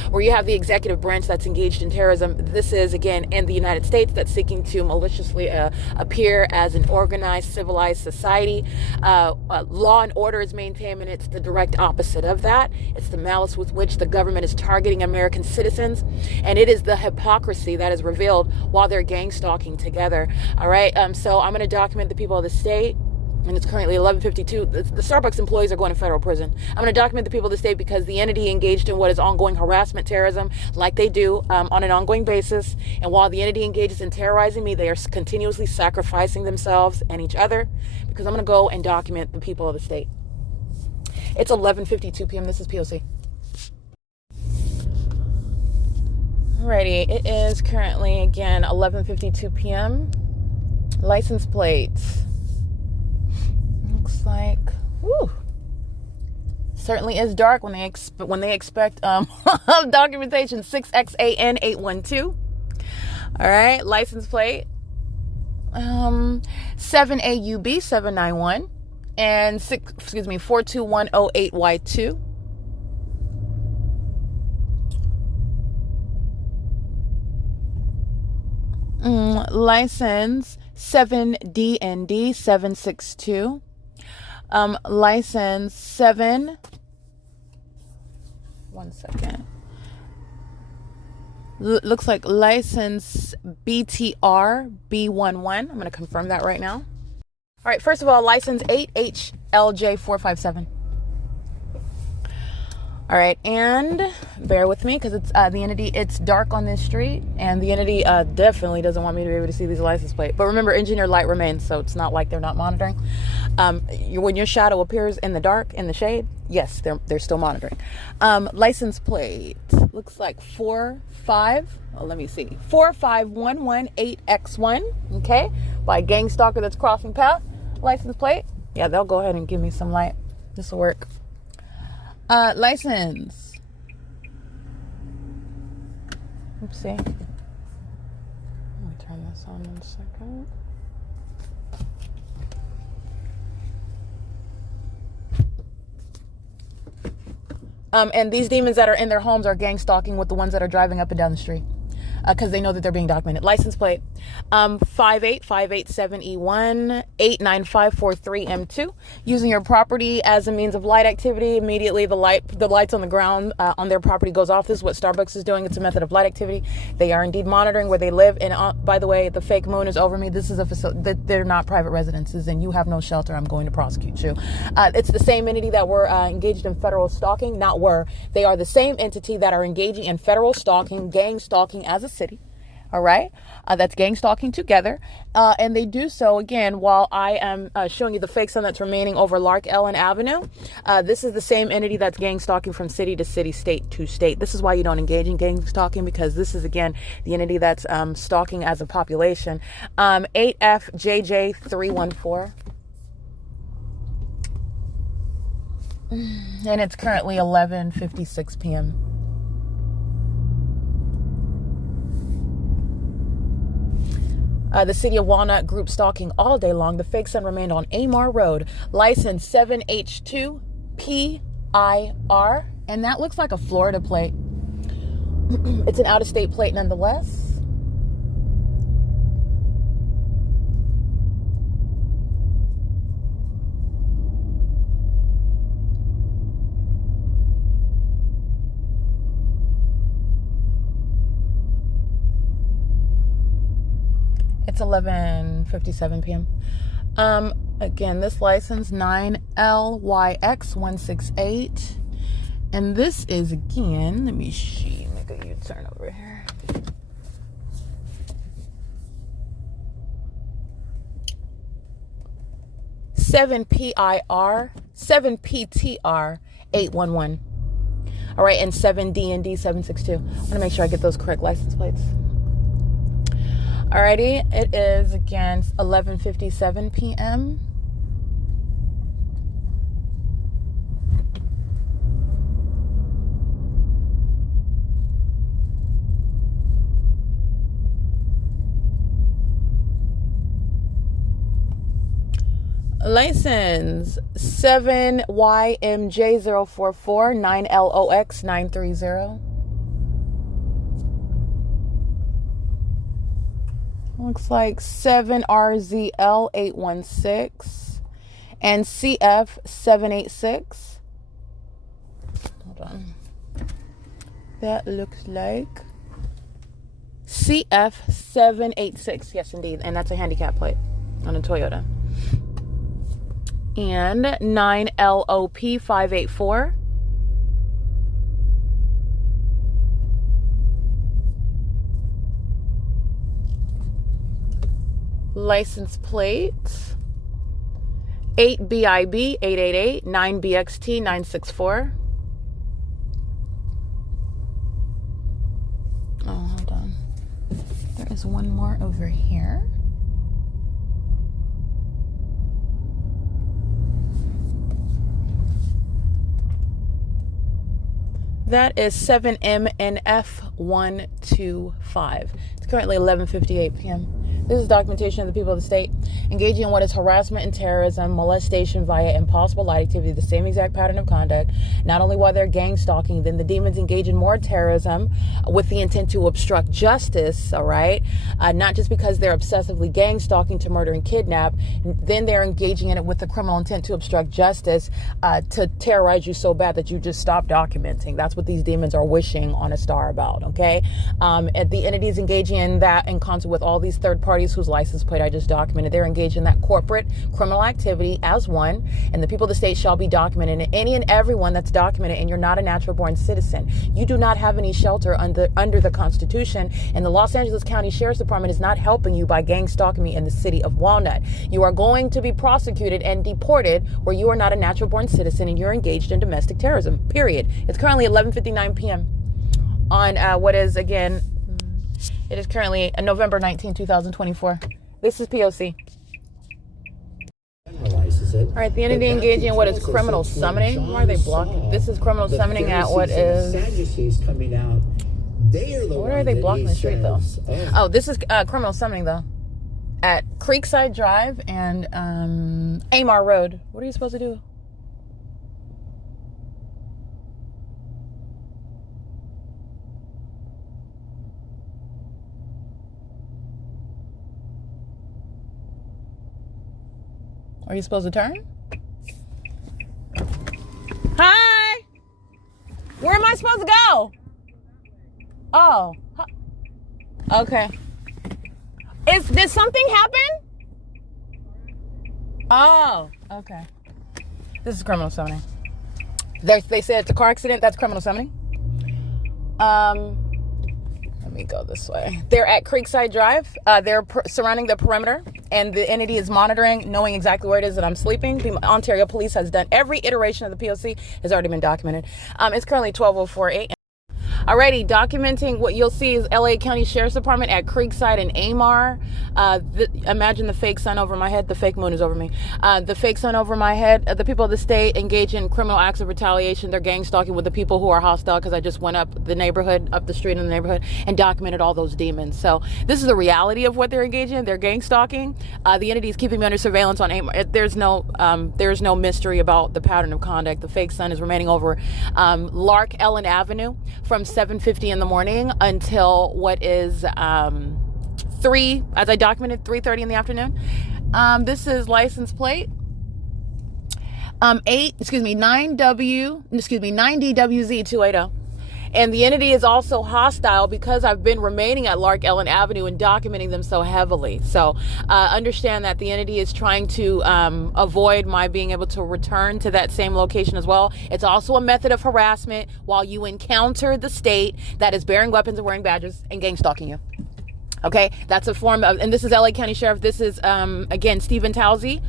where you have the executive branch that's engaged in terrorism. This is, again, in the United States, that's seeking to maliciously appear as an organized, civilized society. Law and order is maintained, and it's the direct opposite of that. It's the malice with which the government is targeting American citizens, and it is the hypocrisy that is revealed while they're gang stalking together. All right, so I'm going to document the people of the state. And it's currently 11:52. The Starbucks employees are going to federal prison. I'm going to document the people of the state because the entity engaged in what is ongoing harassment terrorism, like they do on an ongoing basis. And while the entity engages in terrorizing me, they are continuously sacrificing themselves and each other, because I'm going to go and document the people of the state. It's 11:52 p.m. This is P.O.C. Alrighty, it is currently, again, 11:52 p.m. License plate. Looks like, whew, certainly is dark when they expect documentation. 6XAN812. All right, license plate 7AUB791 and 42108Y2. License 7DND762. License 7. 1 second. Looks like license BTR B11. I'm going to confirm that right now. All right. First of all, license 8HLJ457. All right, and bear with me because it's the entity. It's dark on this street, and the entity definitely doesn't want me to be able to see these license plates. But remember, engineered light remains, so it's not like they're not monitoring. When your shadow appears in the dark, in the shade, yes, they're still monitoring. License plate looks like 45118X1. Okay, by a gang stalker that's crossing path. License plate. Yeah, they'll go ahead and give me some light. This will work. License. Oopsie. Let me turn this on 1 second. And these demons that are in their homes are gang stalking with the ones that are driving up and down the street. Because they know that they're being documented. License plate 58587E1 89543M2. Using your property as a means of light activity. Immediately the lights on the ground on their property goes off. This is what Starbucks is doing. It's a method of light activity. They are indeed monitoring where they live. And by the way, the fake moon is over me. This is a facility. They're not private residences, and you have no shelter. I'm going to prosecute you. It's the same entity that were engaged in federal stalking. They are the same entity that are engaging in federal stalking, gang stalking as a city. All right. That's gang stalking together. And they do so, again, while I am showing you the fake sun that's remaining over LARK Ellen Avenue. This is the same entity that's gang stalking from city to city, state to state. This is why you don't engage in gang stalking, because this is, again, the entity that's stalking as a population. 8FJJ314. And it's currently 11:56 p.m. The city of Walnut group stalking all day long. The fake sun remained on Amar Road. License 7H2PIR. And that looks like a Florida plate. It's an out-of-state plate nonetheless. It's 11:57 p.m. Again, this license 9LYX168. And this is, again, let me see, make a U-turn over here. Seven PTR 811. All right, and 7DND 762. I want to make sure I get those correct license plates. Alrighty, it is again 11:57 p.m. License 7YMJ044 9LOX930. Looks like 7RZL816 and CF786. Hold on. That looks like CF786. Yes, indeed. And that's a handicap plate on a Toyota. And 9LOP584. License plate 8BIB 888 9BXT 964. Oh, hold on. There is one more over here. That is 7MNF125. It's currently 11:58 p.m. This is documentation of the people of the state engaging in what is harassment and terrorism, molestation via impossible light activity, the same exact pattern of conduct, not only while they're gang stalking, then the demons engage in more terrorism with the intent to obstruct justice, all right? Not just because they're obsessively gang stalking to murder and kidnap, then they're engaging in it with the criminal intent to obstruct justice, to terrorize you so bad that you just stop documenting. That's what these demons are wishing on a star about, okay? And the entities engaging in that in concert with all these third parties whose license plate I just documented, they're engaged in that corporate criminal activity as one, and the people of the state shall be documented. And any and everyone that's documented, and you're not a natural born citizen, you do not have any shelter under the Constitution, and the Los Angeles County Sheriff's Department is not helping you by gang stalking me in the city of Walnut. You are going to be prosecuted and deported where you are not a natural born citizen and you're engaged in domestic terrorism, period. It's currently 11:59 p.m. on what is, again, it is currently November 19, 2024. This is P.O.C. All right, the entity engaging in what is criminal summoning. Why are they blocking? This is criminal summoning at what is... Where are they blocking the street, though? Oh, this is criminal summoning, though. At Creekside Drive and Amar Road. What are you supposed to do? Are you supposed to turn? Hi! Where am I supposed to go? Oh. Okay. Did something happen? Oh, okay. This is criminal summoning. They said it's a car accident. That's criminal summoning. Let me go this way. They're at Creekside Drive. They're surrounding the perimeter, and the entity is monitoring, knowing exactly where it is that I'm sleeping. The Ontario Police has done every iteration of the P.O.C. has already been documented. It's currently 12:04 a.m. Alrighty, documenting what you'll see is LA County Sheriff's Department at Creekside and Amar. Imagine the fake sun over my head. The fake moon is over me. The fake sun over my head. The people of the state engage in criminal acts of retaliation. They're gang stalking with the people who are hostile, because I just went up the street in the neighborhood and documented all those demons. So this is the reality of what they're engaging in. They're gang stalking. The entity is keeping me under surveillance on Amar. There's no mystery about the pattern of conduct. The fake sun is remaining over LARK Ellen Avenue from 7:50 in the morning until what is 3, as I documented, 3:30 in the afternoon. This is license plate 9DWZ280. And the entity is also hostile because I've been remaining at LARK Ellen Avenue and documenting them so heavily. So understand that the entity is trying to avoid my being able to return to that same location as well. It's also a method of harassment while you encounter the state that is bearing weapons and wearing badges and gang stalking you. Okay, that's a form of, and this is LA County Sheriff. This is, again, Stephen TOUSEY.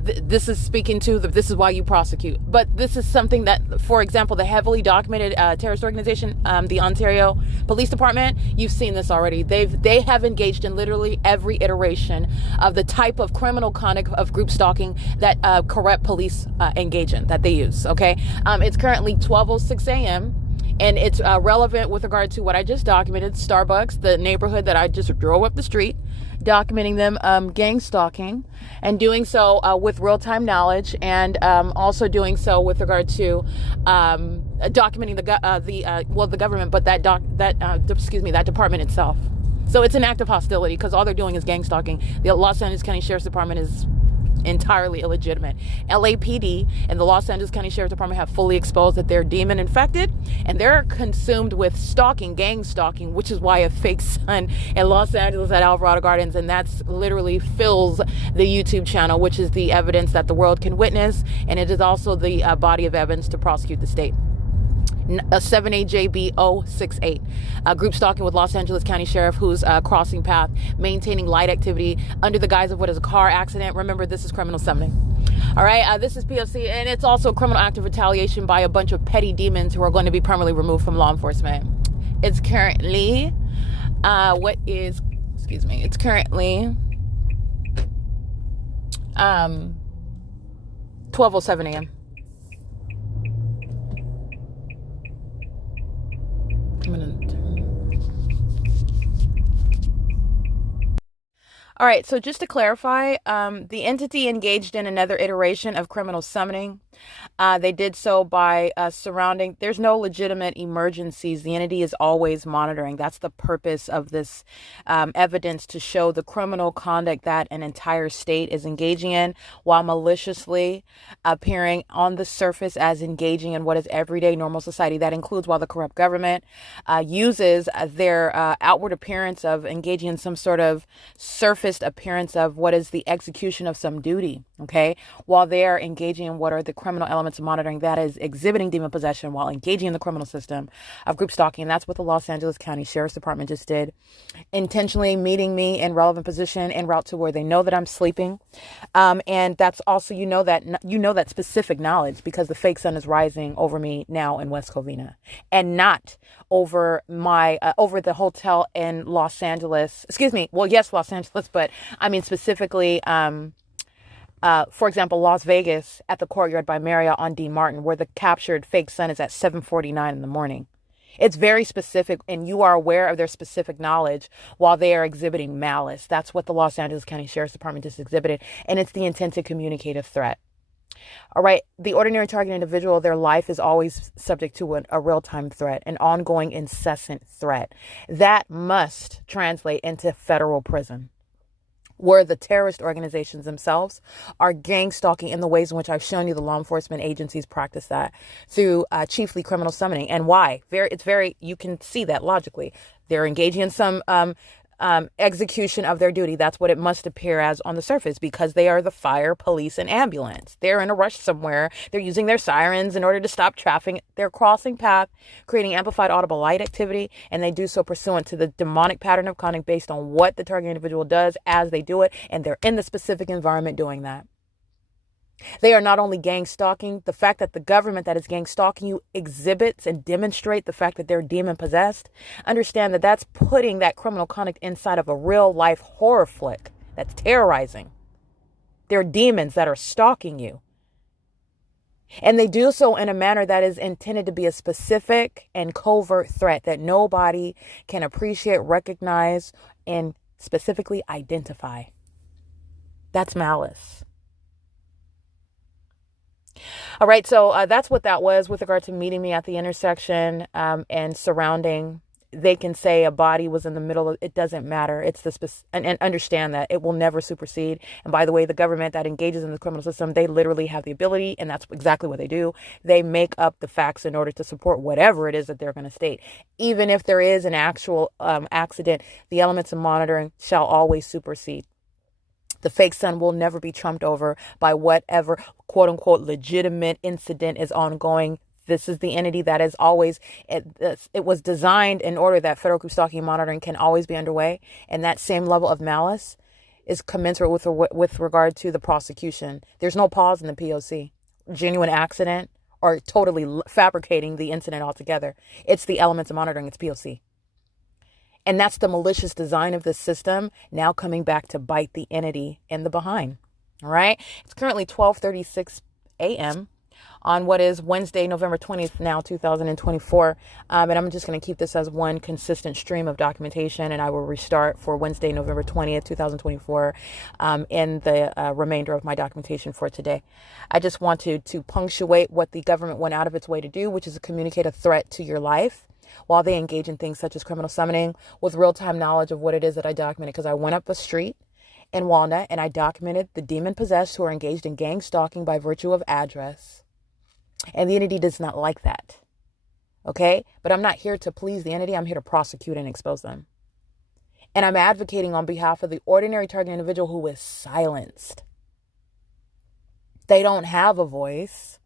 This is speaking to this is why you prosecute. But this is something that, for example, the heavily documented terrorist organization, the Ontario Police Department, you've seen this already. They have engaged in literally every iteration of the type of criminal conduct of group stalking that corrupt police engage in, that they use. Okay, it's currently 12:06 a.m. And it's relevant with regard to what I just documented, Starbucks, the neighborhood that I just drove up the street, documenting them gang stalking, and doing so with real-time knowledge, and also doing so with regard to documenting the government, but that department itself. So it's an act of hostility because all they're doing is gang stalking. The Los Angeles County Sheriff's Department is entirely illegitimate. LAPD and the Los Angeles County Sheriff's Department have fully exposed that they're demon infected, and they're consumed with stalking, gang stalking, which is why a fake son in Los Angeles at Alvarado Gardens, and that's literally fills the YouTube channel, which is the evidence that the world can witness, and it is also the body of evidence to prosecute the state. 78JB068, group stalking with Los Angeles County Sheriff who's crossing path, maintaining light activity under the guise of what is a car accident. Remember, this is criminal summoning. All right, this is P.O.C, and it's also a criminal act of retaliation by a bunch of petty demons who are going to be permanently removed from law enforcement. It's currently, it's currently 12:07 a.m. All right, so just to clarify, the entity engaged in another iteration of criminal summoning. They did so by surrounding. There's no legitimate emergencies. The entity is always monitoring. That's the purpose of this evidence, to show the criminal conduct that an entire state is engaging in while maliciously appearing on the surface as engaging in what is everyday normal society. That includes while the corrupt government uses their outward appearance of engaging in some sort of surfaced appearance of what is the execution of some duty. Okay, while they are engaging in what are the criminal elements of monitoring, that is exhibiting demon possession while engaging in the criminal system of group stalking. That's what the Los Angeles County Sheriff's Department just did, intentionally meeting me in relevant position en route to where they know that I'm sleeping, and that's also that specific knowledge because the fake sun is rising over me now in West Covina, and not over my over the hotel in Los Angeles. Excuse me. Well, yes, Los Angeles, but I mean specifically. For example, Las Vegas at the Courtyard by Marriott on D. Martin, where the captured fake sun is at 7:49 in the morning. It's very specific, and you are aware of their specific knowledge while they are exhibiting malice. That's what the Los Angeles County Sheriff's Department just exhibited, and it's the intent to communicate a threat. All right, the ordinary target individual, their life is always subject to a real-time threat, an ongoing, incessant threat. That must translate into federal prison, where the terrorist organizations themselves are gang stalking in the ways in which I've shown you the law enforcement agencies practice that through chiefly criminal summoning. And why? You can see that logically. They're engaging in some execution of their duty. That's what it must appear as on the surface, because they are the fire, police, and ambulance. They're in a rush somewhere. They're using their sirens in order to stop traffic. They're crossing path, creating amplified audible light activity, and they do so pursuant to the demonic pattern of conduct based on what the target individual does as they do it, and they're in the specific environment doing that. They are not only gang stalking, the fact that the government that is gang stalking you exhibits and demonstrate the fact that they're demon possessed. Understand that that's putting that criminal conduct inside of a real life horror flick that's terrorizing. They're demons that are stalking you. And they do so in a manner that is intended to be a specific and covert threat that nobody can appreciate, recognize, and specifically identify. That's malice. All right, so that's what that was with regard to meeting me at the intersection and surrounding. They can say a body was in the middle of it, doesn't matter. It's the and understand that it will never supersede. And by the way, the government that engages in the criminal system, they literally have the ability, and that's exactly what they do. They make up the facts in order to support whatever it is that they're going to state. Even if there is an actual accident, the elements of monitoring shall always supersede. The fake sun will never be trumped over by whatever quote unquote legitimate incident is ongoing. This is the entity that is always, it was designed in order that federal group stalking and monitoring can always be underway. And that same level of malice is commensurate with regard to the prosecution. There's no pause in the P.O.C. Genuine accident or totally fabricating the incident altogether. It's the elements of monitoring. It's P.O.C. And that's the malicious design of the system now coming back to bite the entity in the behind. All right. It's currently 12:36 a.m. on what is Wednesday, November 20th, now 2024. And I'm just going to keep this as one consistent stream of documentation, and I will restart for Wednesday, November 20th, 2024, in the remainder of my documentation for today. I just wanted to punctuate what the government went out of its way to do, which is to communicate a threat to your life while they engage in things such as criminal summoning with real-time knowledge of what it is that I documented, because I went up a street in Walnut and I documented the demon-possessed who are engaged in gang stalking by virtue of address. And the entity does not like that. Okay? But I'm not here to please the entity. I'm here to prosecute and expose them. And I'm advocating on behalf of the ordinary target individual who is silenced. They don't have a voice.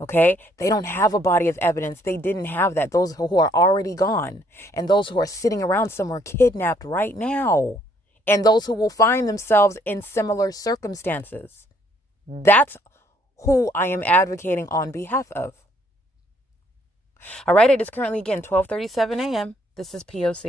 Okay? They don't have a body of evidence. They didn't have that. Those who are already gone. And those who are sitting around somewhere kidnapped right now. And those who will find themselves in similar circumstances. That's who I am advocating on behalf of. All right, it is currently, again, 12:37 a.m. This is P.O.C.